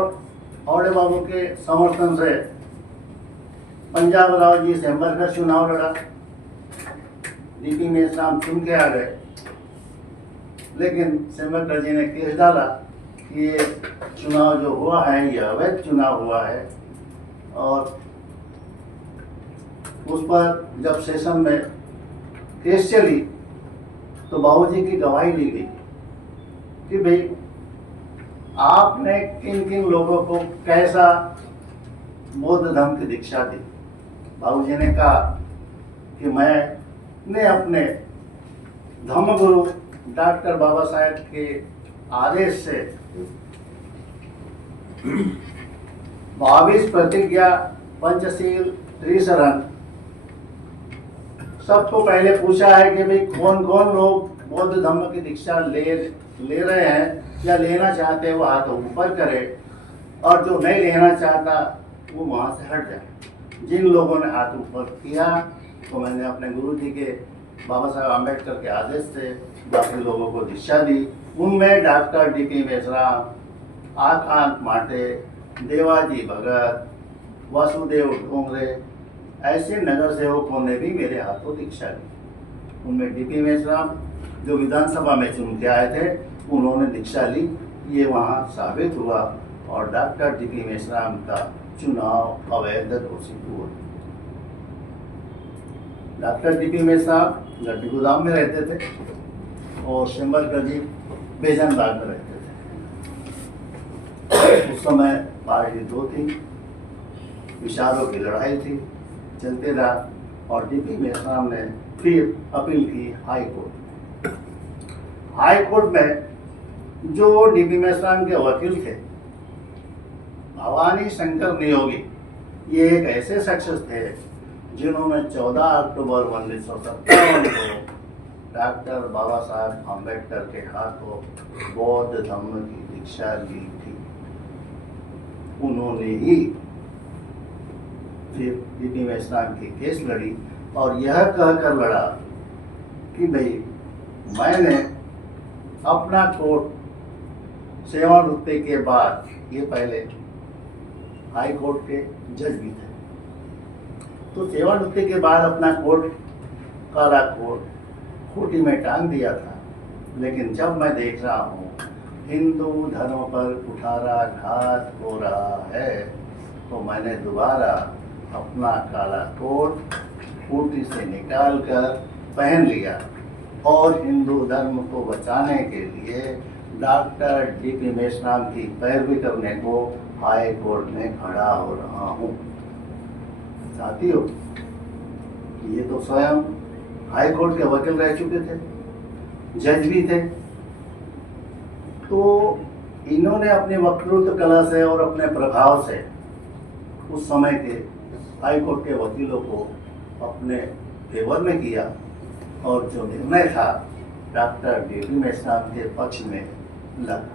औड़े बाबू के समर्थन से पंजाब राव जी सेम्बरकर चुनाव लड़ा। डीपी मेश्राम चुन के आ गए, लेकिन सेम्बरकर जी ने केस डाला कि ये चुनाव जो हुआ है ये अवैध चुनाव हुआ है और उस पर जब सेशन में केस चली तो बाबूजी की गवाही ली गई कि भाई आपने किन किन लोगों को कैसा बौद्ध धर्म की दीक्षा दी। बाबूजी ने कहा कि मैंने अपने धर्मगुरु डॉक्टर बाबा साहेब के आदेश से 22 प्रतिज्ञा, पंचशील, त्रिशरण सबको पहले पूछा है कि भाई कौन कौन लोग बौद्ध धर्म की दीक्षा ले रहे हैं, या लेना चाहते हैं वो हाथ ऊपर करे, और जो नहीं लेना चाहता वो वहाँ से हट जाए। जिन लोगों ने हाथ ऊपर किया तो मैंने अपने गुरु जी के बाबा साहब आम्बेडकर के आदेश से बाकी लोगों को दीक्षा दी। उनमें डॉक्टर डी.पी. मेश्राम, आकांत माटे, देवाजी भगत, वासुदेव डोंगरे, ऐसे नगर सेवकों ने भी मेरे हाथों दीक्षा ली। उनमें डी.पी. मेश्राम जो विधानसभा में चुन के आए थे उन्होंने दीक्षा ली, ये वहाँ साबित हुआ और डॉक्टर डी.पी. मेश्राम का चुनाव अवैध घोषित हुआ। Doctor DP. मेश्राम लड्डू गोदाम में रहते थे और शिम्बलकर जी बेजनबाग में रहते थे। उस समय पार्टी दो थी, विचारों की लड़ाई थी, चलते रहा और डी.पी. मेश्राम ने फिर अपील की हाई कोर्ट। हाई कोर्ट में जो डी.पी. मेश्राम के वकील थे भवानी शंकर नियोगी, ये एक ऐसे शख्स थे जिन्होंने 14 अक्टूबर 1957 को डॉक्टर बाबा साहब आम्बेडकर के हाथों बौद्ध धर्म की दीक्षा ली थी। उन्होंने ही फिर डी.पी. मेश्राम की केस लड़ी और यह कहकर लड़ा कि भाई मैंने अपना कोर्ट सेवानिवृत्ति के बाद, ये पहले हाई कोर्ट के जज भी थे, तो सेवानिवृत्ति के बाद अपना कोर्ट काला कोर्ट खूंटी में टांग दिया था। लेकिन जब मैं देख रहा हूँ हिंदू धर्म पर कुठाराघात हो रहा है तो मैंने दोबारा अपना काला कोट खूंटी से निकाल कर पहन लिया और हिंदू धर्म को बचाने के लिए डॉक्टर डी.पी. मेश्राम की पैरवी करने को हाई कोर्ट में खड़ा हो रहा हूँ। साथियों, ये तो स्वयं हाई कोर्ट के वकील रह चुके थे, जज भी थे, तो इन्होंने अपने वक्तृत्व कला से और अपने प्रभाव से उस समय के हाई कोर्ट के वकीलों को अपने फेवर में किया और जो निर्णय था डॉक्टर डी.पी. मेश्राम के पक्ष में लगा।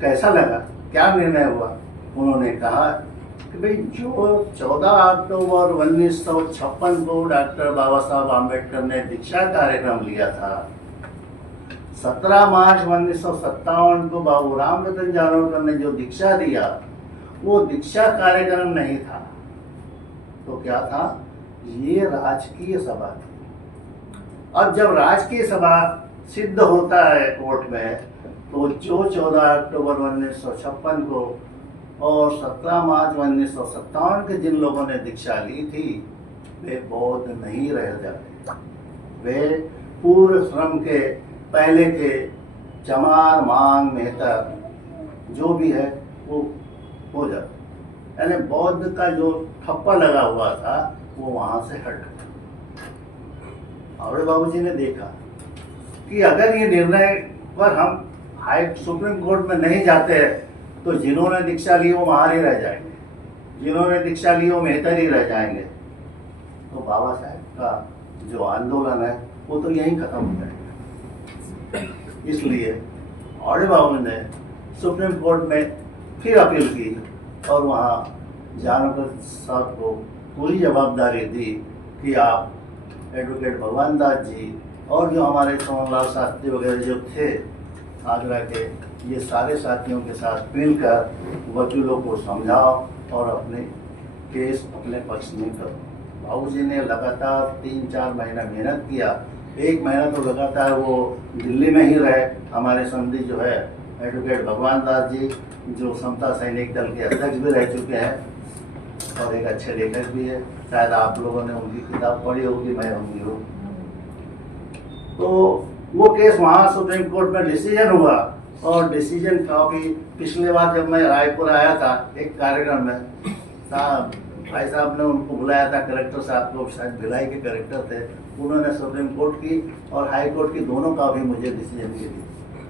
कैसा लगा, क्या निर्णय हुआ? उन्होंने कहा कि भाई जो 14 अक्टूबर 1956 को डॉक्टर बाबा साहब आम्बेडकर ने दीक्षा कार्यक्रम लिया था, 17 मार्च 1957 को बाबू रामरतन जानोकर ने जो दीक्षा दिया वो दीक्षा कार्यक्रम नहीं था, तो क्या था? ये राजकीय सभा थी। अब जब राजकीय सभा सिद्ध होता है कोर्ट में, तो जो 14 अक्टूबर 1956 को और 17 मार्च 1957 के जिन लोगों ने दीक्षा ली थी वे बौद्ध नहीं रह जाते, वे पूर्व श्रम के पहले के चमार मांग मेहतर जो भी है वो हो जाता, यानी बौद्ध का जो ठप्पा लगा हुआ था वो वहां से हट गया। आवड़े बाबूजी ने देखा कि अगर ये निर्णय पर हम हाई सुप्रीम कोर्ट में नहीं जाते तो जिन्होंने दीक्षा ली वो वहां ही रह जाएंगे, जिन्होंने दीक्षा ली वो मेहतर ही रह जाएंगे, तो बाबा साहब का जो आंदोलन है वो तो यहीं खत्म हो जाएगा। इसलिए आवड़े बाबू ने सुप्रीम कोर्ट में फिर अपील की और वहाँ जानकर साहब को पूरी जवाबदारी दी कि आप एडवोकेट भगवान दास जी और जो हमारे सोहनलाल शास्त्री वगैरह जो थे आगरा के, ये सारे साथियों के साथ मिलकर वकीलों को समझाओ और अपने केस अपने पक्ष में करो। बाबूजी ने लगातार 3-4 महीना मेहनत किया। एक महीना तो लगातार वो दिल्ली में ही रहे। हमारे समधी जो है एडवोकेट भगवान दास जी जो समता सैनिक दल के अध्यक्ष भी रह चुके हैं और एक अच्छे लेखक भी है, शायद आप लोगों ने उनकी किताब पढ़ी होगी, मैं होंगी हो। तो वो केस वहाँ सुप्रीम कोर्ट में डिसीजन हुआ और डिसीजन कॉपी पिछले बार जब मैं रायपुर आया था एक कार्यक्रम में, भाई साहब ने उनको बुलाया था, कलेक्टर साहब को, शायद भिलाई के कलेक्टर थे, उन्होंने सुप्रीम कोर्ट की और हाई कोर्ट की दोनों कॉपी मुझे डिसीजन की दी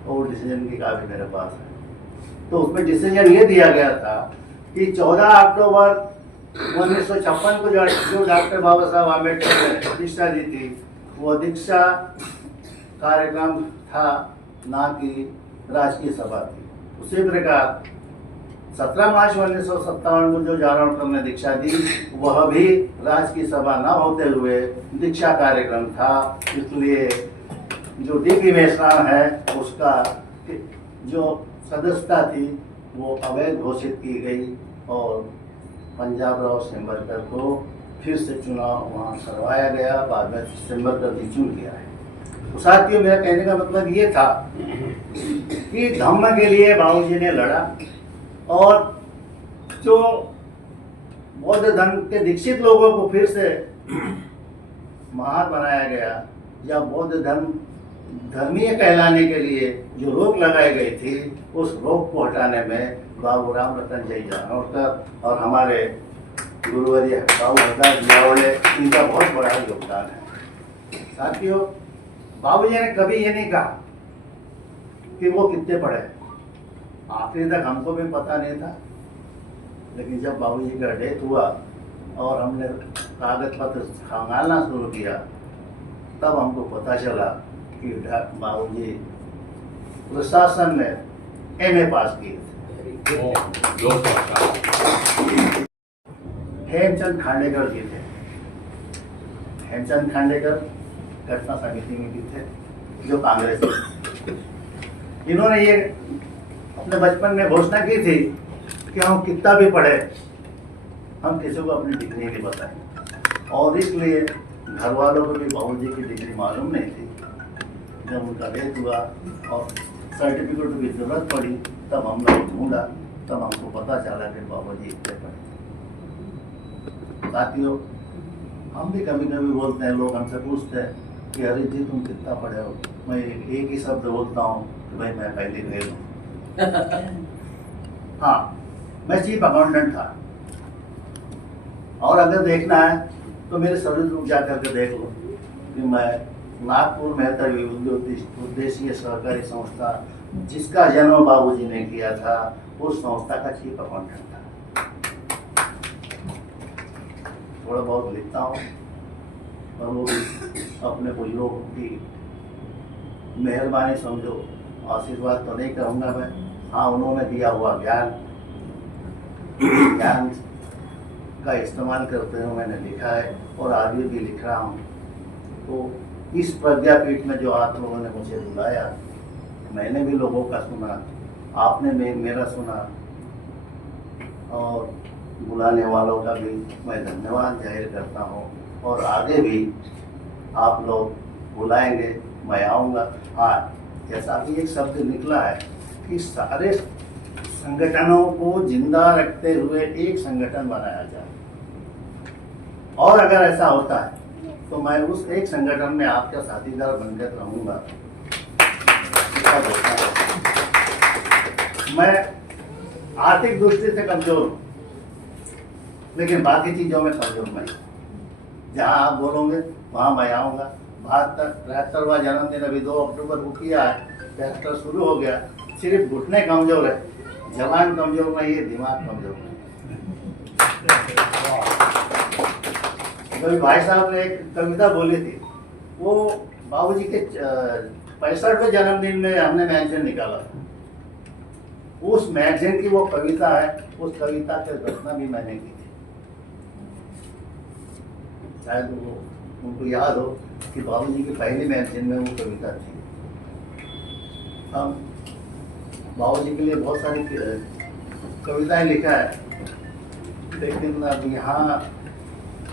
और डिसीजन की कॉपी मेरे पास है। तो उसमें डिसीजन ये दिया गया था कि 14 अक्टूबर 1956 को जो डॉक्टर बाबा साहब आम्बेडकर ने दीक्षा दी थी वो दीक्षा कार्यक्रम था ना कि राजकीय सभा थी। उसी प्रकार 17 मार्च 1957 को जो जारौनकर ने दीक्षा दी वह भी राजकीय सभा न होते हुए दीक्षा कार्यक्रम था। इसलिए जो डीपी मेश्राम है उसका जो सदस्यता थी वो अवैध घोषित की गई और पंजाब राव सेम्बरकर को फिर से चुनाव वहाँ करवाया गया। बाद में सेम्बरकर भी चुन गया है। तो साथियों, मेरा कहने का मतलब ये था कि धम्म के लिए बाबूजी ने लड़ा और जो बौद्ध धर्म के दीक्षित लोगों को फिर से महान बनाया गया या बौद्ध धर्म धर्मीय कहलाने के लिए जो रोक लगाई गई थी उस रोक को हटाने में बाबू रामरतन जी जारौनकर और हमारे गुरुवर्य बाबू हरदास जियावड़े इनका बहुत बड़ा योगदान है। साथियों, बाबूजी ने कभी ये नहीं कहा कि वो कितने पढ़े। आखिरी तक हमको भी पता नहीं था, लेकिन जब बाबूजी का डेथ हुआ और हमने कागज पत्र खंगालना शुरू किया तब हमको पता चला कि बाबूजी प्रशासन में एमए पास किए थे। हेमचंद खांडेकर जी थे। हेमचंद खांडेकर घटना समिति में भी थे जो कांग्रेस थे। इन्होंने ये अपने बचपन में घोषणा की थी कि हम कितना भी पढ़े हम किसी को अपनी डिग्री नहीं बताएं और इसलिए घर वालों को भी बाबूजी की डिग्री मालूम नहीं थी। जब उनका डेथ हुआ और सर्टिफिकेट की जरूरत पड़ी तब हम लोग ढूंढा, तब हमको पता चला कि बाबूजी इतने पढ़े। साथियों, हम भी कभी कभी बोलते हैं, लोग हमसे पूछते हैं कि अरे जी तुम कितना पढ़े हो। मैं एक ही शब्द बोलता हूँ कि भाई मैं पहली फेल हूँ। हाँ, मैं चीफ अकाउंटेंट था और अगर देखना है तो मेरे सर्विस बुक जा करके देख लो कि मैं नागपुर मेहतर उद्देशीय सहकारी संस्था जिसका जन्म बाबूजी ने किया था उस संस्था का चीफ अकाउंटेंट था। थोड़ा बहुत लिखता हूँ और वो अपने बुजुर्गों की मेहरबानी समझो, आशीर्वाद तो नहीं कहूँगा मैं। हाँ, उन्होंने दिया हुआ ज्ञान का इस्तेमाल करते हुए मैंने लिखा है और आगे भी लिख रहा हूँ। तो इस प्रज्ञापीठ में जो आप लोगों ने मुझे बुलाया, मैंने भी लोगों का सुना, आपने मेरा सुना और बुलाने वालों का भी मैं धन्यवाद जाहिर करता हूँ और आगे भी आप लोग बुलाएंगे, मैं आऊँगा। हाँ, जैसा कि एक शब्द निकला है कि सारे संगठनों को जिंदा रखते हुए एक संगठन बनाया जाए और अगर ऐसा होता है तो मैं उस एक संगठन में आपका साथीदार बनकर रहूँगा। मैं आर्थिक दृष्टि से कमजोर हूँ लेकिन बाकी चीज़ों में कमजोर नहीं। जहाँ आप बोलोगे वहाँ मैं आऊँगा। 73वां जन्मदिन अभी 2 अक्टूबर को किया है, 73 शुरू हो गया। सिर्फ घुटने कमजोर है, जवान कमजोर नहीं है, दिमाग कमजोर नहीं। कभी भाई साहब ने एक कविता बोली थी, वो बाबूजी के 65वें जन्मदिन में हमने मैगजीन निकाला था। उस मैगजीन की वो कविता है, उस कविता की रचना भी मैंने की थी। शायद वो उनको याद हो कि बाबूजी की पहली मैगजीन में वो कविता थी। हम बाबूजी के लिए बहुत सारी कविताएं लिखा है, लेकिन अब यहाँ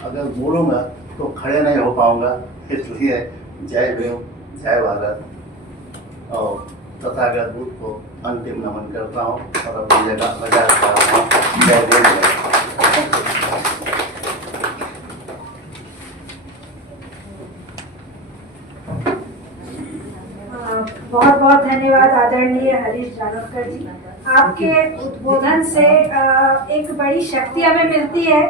अगर बोलूँगा तो खड़े नहीं हो पाऊँगा। इसलिए जय भीम, जय भारत और तथागत बुद्ध को अंतिम नमन करता हूँ और अपनी जगह बजा करता हूँ। जय भीम। बहुत बहुत धन्यवाद आदरणीय हरीश जारौनकर जी। आपके उद्बोधन से एक बड़ी शक्ति हमें मिलती है।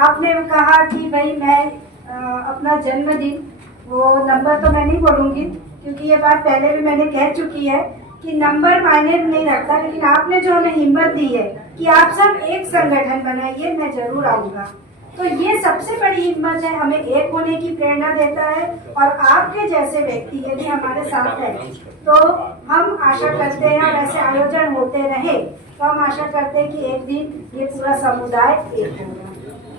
आपने कहा कि भाई मैं अपना जन्मदिन, वो नंबर तो मैं नहीं बोलूँगी क्योंकि ये बात पहले भी मैंने कह चुकी है कि नंबर मायने नहीं रखता, लेकिन आपने जो हमें हिम्मत दी है कि आप सब एक संगठन बनाइए, मैं जरूर आऊँगा। तो ये सबसे बड़ी हिम्मत है, हमें एक होने की प्रेरणा देता है। और आपके जैसे व्यक्ति यदि हमारे साथ है तो हम आशा करते हैं, और ऐसे आयोजन होते रहे तो हम आशा करते हैं कि एक दिन ये पूरा समुदाय एक होगा।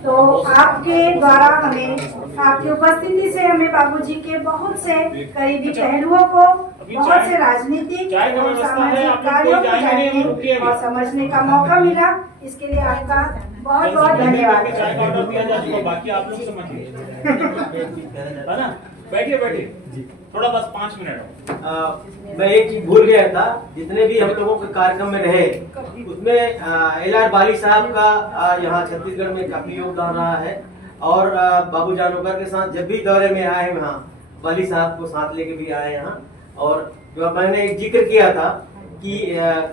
तो आपके द्वारा हमें, आपकी उपस्थिति से हमें बाबूजी के बहुत से करीबी पहलुओं को, बहुत से राजनीतिक और सामाजिक कार्यों को जानने और समझने का मौका मिला। इसके लिए आपका बहुत बहुत धन्यवाद। चाय का ऑर्डर दिया जा चुका, बाकी आप लोग समझ है ना। बैठिए बैठिए, थोड़ा बस 5 मिनट। मैं एक चीज भूल गया था, जितने भी हम लोगों के कार्यक्रम में रहे उसमें LR बाली साहब का यहाँ छत्तीसगढ़ में काफी योगदान रहा है। और बाबू जानोकर के साथ जब भी दौरे में आए वहाँ बाली साहब को साथ लेके भी आए यहाँ। और जो मैंने एक जिक्र किया था कि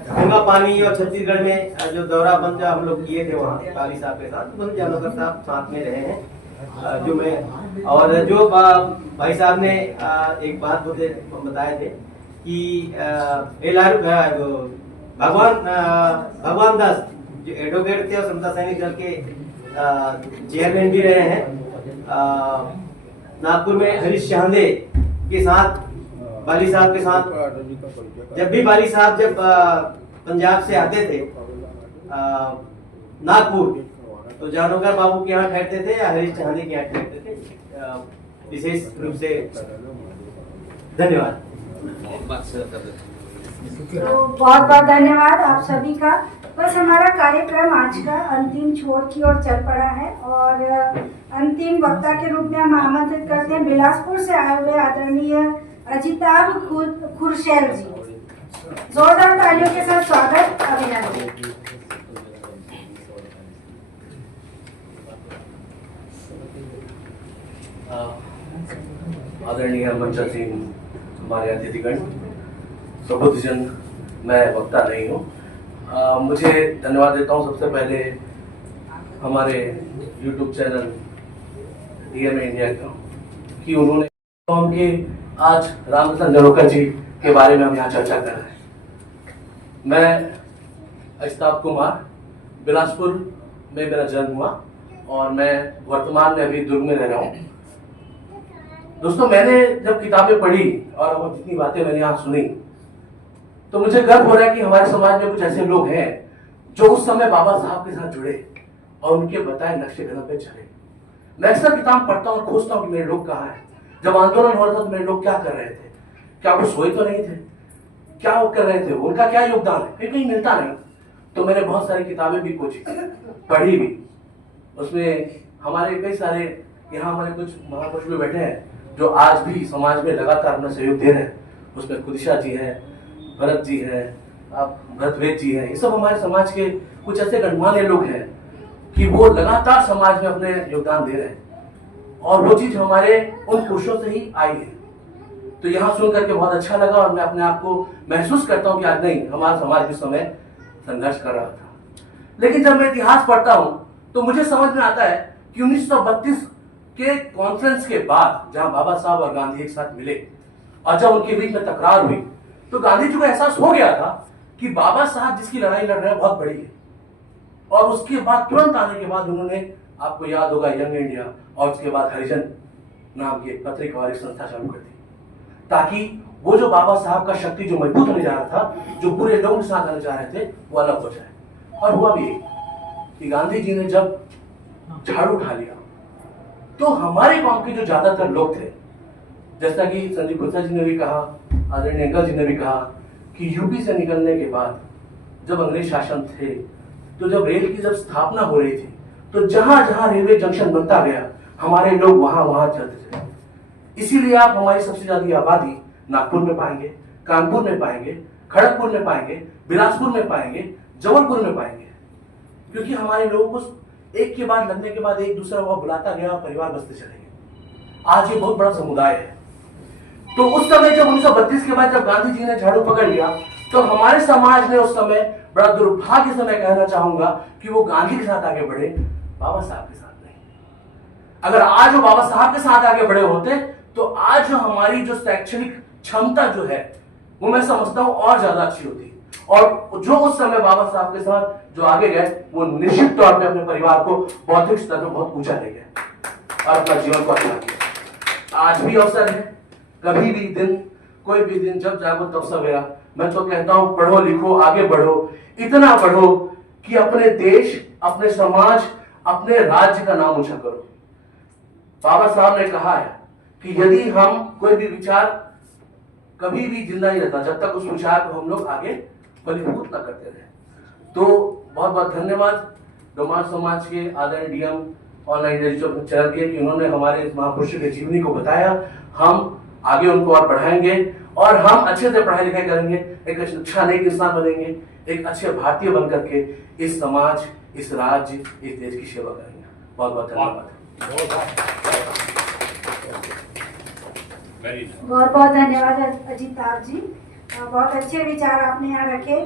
गंगा पानी और छत्तीसगढ़ में जो दौरा बंद हम लोग किए थे वहाँ बाली साहब के साथ, बंद जानोकर साहब साथ में रहे हैं। जो मैं और जो भाई साहब ने एक बात बताए थे कि LR भगवान दास जो एडवोकेट थे और समता सैनिक दल के चेयरमैन भी रहे हैं। नागपुर में हरीश चांदे के साथ, बाली साहब के साथ, जब भी बाली साहब जब पंजाब से आते थे नागपुर, तो जानोकर बाबू के यहाँ ठहरते थे या हरीश चांदे के यहाँ ठहरते थे। विशेष रूप से धन्यवाद। तो बहुत बहुत धन्यवाद आप सभी का। बस हमारा कार्यक्रम आज का अंतिम छोर की ओर चल पड़ा है और अंतिम वक्ता के रूप में हम आमंत्रित करते हैं बिलासपुर से आए हुए आदरणीय अजिताभ खुरशैल जी। जोरदार तालियों के साथ स्वागत, अभिनंदन। आदरणीय मंचा सिंह, हमारे अतिथिगण, सबुद्धजन, मैं वक्ता नहीं हूँ। मुझे धन्यवाद देता हूँ सबसे पहले हमारे YouTube चैनल DMA इंडिया का कि उन्होंने उनके आज रामरतन जानोकर जी के बारे में हम यहाँ चर्चा कर रहे हैं। मैं अजिताभ कुमार, बिलासपुर में मेरा जन्म हुआ और मैं वर्तमान में अभी दुर्ग में रह रहा हूँ। दोस्तों, मैंने जब किताबें पढ़ी और जितनी बातें मैंने यहाँ सुनी तो मुझे गर्व हो रहा है कि हमारे समाज में कुछ ऐसे लोग हैं जो उस समय बाबा साहब के साथ जुड़े और उनके बताए नक्शे कदम पे चले। मैं अक्सर किताब पढ़ता हूँ और खोजता हूँ कि मेरे लोग कहाँ हैं। जब आंदोलन हो रहा था तो मेरे लोग क्या कर रहे थे, क्या वो सोए तो नहीं थे, क्या वो कर रहे थे, उनका क्या योगदान है, कहीं मिलता नहीं। तो मैंने बहुत सारी किताबें भी खोजी, पढ़ी भी। उसमें हमारे कई सारे यहाँ हमारे कुछ महापुरुष भी बैठे हैं जो आज भी समाज में लगातार अपना सहयोग दे रहे हैं। उसमें खुदिशा जी हैं, भरत जी हैं, आप भरतवेद जी हैं। ये सब हमारे समाज के कुछ ऐसे गणमान्य लोग हैं कि वो लगातार समाज में अपने योगदान दे रहे हैं और वो चीज हमारे उन पुरुषों से ही आई है। तो यहाँ सुन करके बहुत अच्छा लगा और मैं अपने आप को महसूस करता हूँ कि आज नहीं, हमारा समाज भी समय संघर्ष कर रहा था। लेकिन जब मैं इतिहास पढ़ता हूँ तो मुझे समझ में आता है कि 1932 के कॉन्फ्रेंस के बाद जहां बाबा साहब और गांधी एक साथ मिले और जब उनके बीच में तकरार हुई तो गांधी जी को एहसास हो गया था कि बाबा साहब जिसकी लड़ाई लड़ रहे हैं बहुत बड़ी है। और उसके बाद तुरंत आने के बाद उन्होंने, आपको याद होगा, यंग इंडिया और उसके बाद हरिजन नाम की पत्रिका और एक संस्था चालू कर दी ताकि वो जो बाबा साहब का शक्ति जो मजबूत होने जा रहा था, जो बुरे लोगों के साथ आने जा रहे थे, वो अलग हो जाए। और हुआ भी कि गांधी जी ने जब झाड़ू उठा लिया तो हमारे गांव के जो ज्यादातर लोग थे, जैसा कि संदीप गुप्ता जी ने भी कहा, आदरणीय अंकल जी ने भी कहा कि यूपी से निकलने के बाद जब अंग्रेज शासन थे तो जब रेल की जब स्थापना हो रही थी तो जहां जहां रेलवे जंक्शन बनता गया हमारे लोग वहां वहां चलते थे। इसीलिए आप हमारी सबसे ज्यादा आबादी नागपुर में पाएंगे, कानपुर में पाएंगे, खड़गपुर में पाएंगे, बिलासपुर में पाएंगे, जबलपुर में पाएंगे, क्योंकि हमारे लोगों को एक के बाद लगने के बाद एक दूसरा वो बुलाता गया और परिवार बसते चले गए। आज ये बहुत बड़ा समुदाय है। तो उस समय जब 1932 के बाद जब गांधी जी ने झाड़ू पकड़ लिया तो हमारे समाज ने उस समय बड़ा दुर्भाग्य से मैं कहना चाहूंगा कि वो गांधी के साथ आगे बढ़े, बाबा साहब के साथ नहीं। अगर आज वो बाबा साहब के साथ आगे बढ़े होते तो आज जो हमारी जो शैक्षणिक क्षमता जो है वो मैं समझता हूं और ज्यादा अच्छी होती। और जो उस समय बाबा साहब के साथ जो आगे गए, वो निश्चित तौर पे अपने परिवार को बौद्धिक स्तर पर बहुत ऊंचा ले गए और अपना जीवन को अच्छा किया। आज भी अवसर है, कभी भी दिन, कोई भी दिन, जब जागो तब सवेरा। मैं तो कहता हूं पढ़ो लिखो, आगे बढ़ो, इतना बढ़ो कि अपने देश, अपने समाज, अपने राज्य का नाम ऊंचा करो। बाबा साहब ने कहा है कि यदि हम कोई भी विचार कभी भी जिंदा नहीं रहता जब तक उस विचार को हम लोग आगे फलीभूत न करते रहे। तो बहुत बहुत धन्यवाद डोमार समाज के आदरणीय डीएम ऑनलाइन डिजिटल चैनल के, इन्होंने हमारे इस महापुरुष के जीवनी को बताया। हम आगे उनको और बढ़ाएंगे और हम अच्छे से पढ़ाई लिखाई करेंगे, एक अच्छा नेक इंसान बनेंगे, एक अच्छे भारतीय बन करके इस समाज, इस राज्य, इस देश की सेवा करेंगे। बहुत बहुत धन्यवाद। बहुत बहुत धन्यवाद अजिताभ जी, बहुत अच्छे विचार आपने यहाँ रखे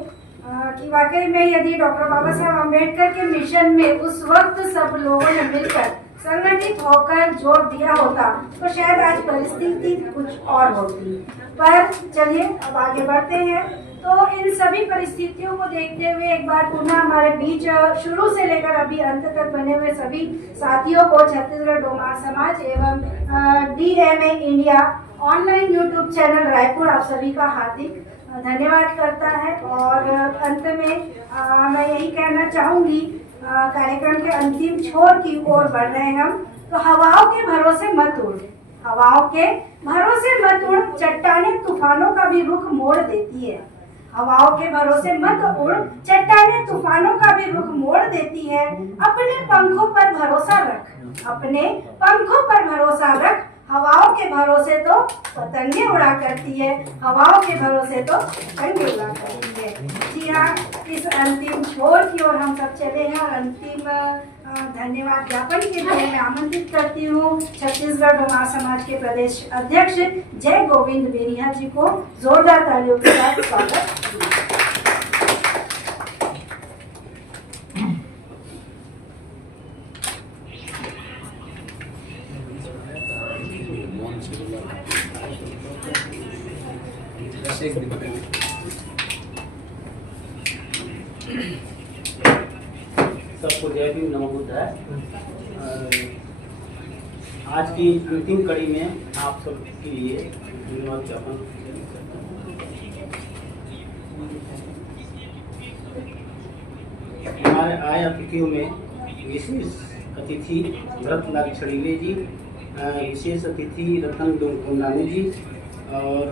कि वाकई में यदि डॉक्टर बाबा साहब अम्बेडकर के मिशन में उस वक्त सब लोगों ने मिलकर संगठित होकर जोर दिया होता तो शायद आज परिस्थिति कुछ और होती। पर चलिए अब आगे बढ़ते हैं। तो इन सभी परिस्थितियों को देखते हुए एक बार पुनः हमारे बीच शुरू से लेकर अभी अंत तक बने हुए सभी साथियों को छत्तीसगढ़ डोमार समाज एवं DMA India online YouTube channel Raipur आप सभी का हार्दिक धन्यवाद करता है। और अंत में मैं यही कहना चाहूंगी, कार्यक्रम के अंतिम छोर की ओर बढ़ रहे हैं हम। तो हवाओं के भरोसे मत उड़, हवाओं के भरोसे मत उड़, चट्टानें तूफानों का भी रुख मोड़ देती है। हवाओं के भरोसे मत उड़, चट्टानें तूफानों का भी रुख मोड़ देती है। अपने पंखों पर भरोसा रख, अपने पंखों पर भरोसा रख, हवाओं के भरोसे तो पतंगे उड़ा करती है, हवाओं के भरोसे तो पतंगे उड़ा करती है। जी हाँ, इस अंतिम छोर की ओर हम सब चले हैं और अंतिम धन्यवाद ज्ञापन के लिए मैं आमंत्रित करती हूँ छत्तीसगढ़ डोमार समाज के प्रदेश अध्यक्ष जय गोविंद बेरिया जी को जोरदार तालियों के साथ स्वागत। सबको जय भीम, नमो बुद्धाय। आज की अंतिम कड़ी में आप सबके लिए धन्यवाद ज्ञापन। हमारे आए अतिथियों में विशेष अतिथि भरतलाल छड़ीले जी, विशेष अतिथि रतन डोंगोनानी जी और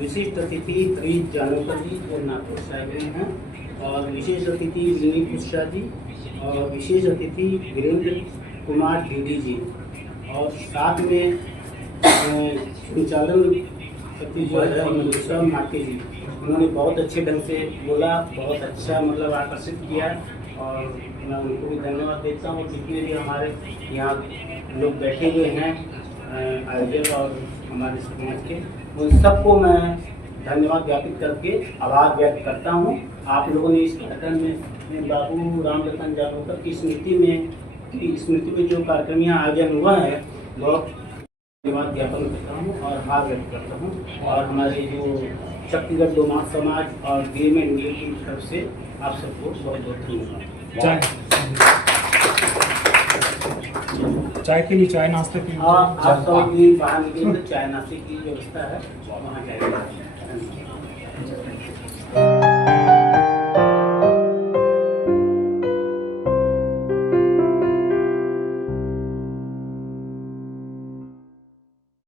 विशिष्ट अतिथि हरीश जानोकर जी जो नागपुर से आए हुए हैं, और विशेष अतिथि विनी कुशा जी और विशेष अतिथि वीरेंद्र कुमार डीडी जी, और साथ में संचालन अतिथि जो है मंजूषा माके जी। उन्होंने बहुत अच्छे ढंग से बोला, बहुत अच्छा मतलब आकर्षित किया और मैं उनको भी धन्यवाद देता हूँ। जितने भी हमारे यहाँ लोग बैठे हुए हैं आयोजक और हमारे समाज के, उन सबको मैं धन्यवाद ज्ञापित करके आभार व्यक्त करता हूँ। आप लोगों ने इस कार्यक्रम में बाबू राम रतन जानोकर की स्मृति में जो कार्यक्रम यहाँ आयोजन हुआ है, बहुत धन्यवाद ज्ञापन करता हूँ और आभार व्यक्त करता हूँ। और हमारे जो छत्तीसगढ़ डोमार समाज और DMA इंडिया की तरफ से आप सबको बहुत बहुत धन्यवाद। चाय के लिए चाय नाश्ते की आप सब भी बाहर निकलेंगे, चाय नाश्ते की व्यवस्था है, वहाँ जाएगा।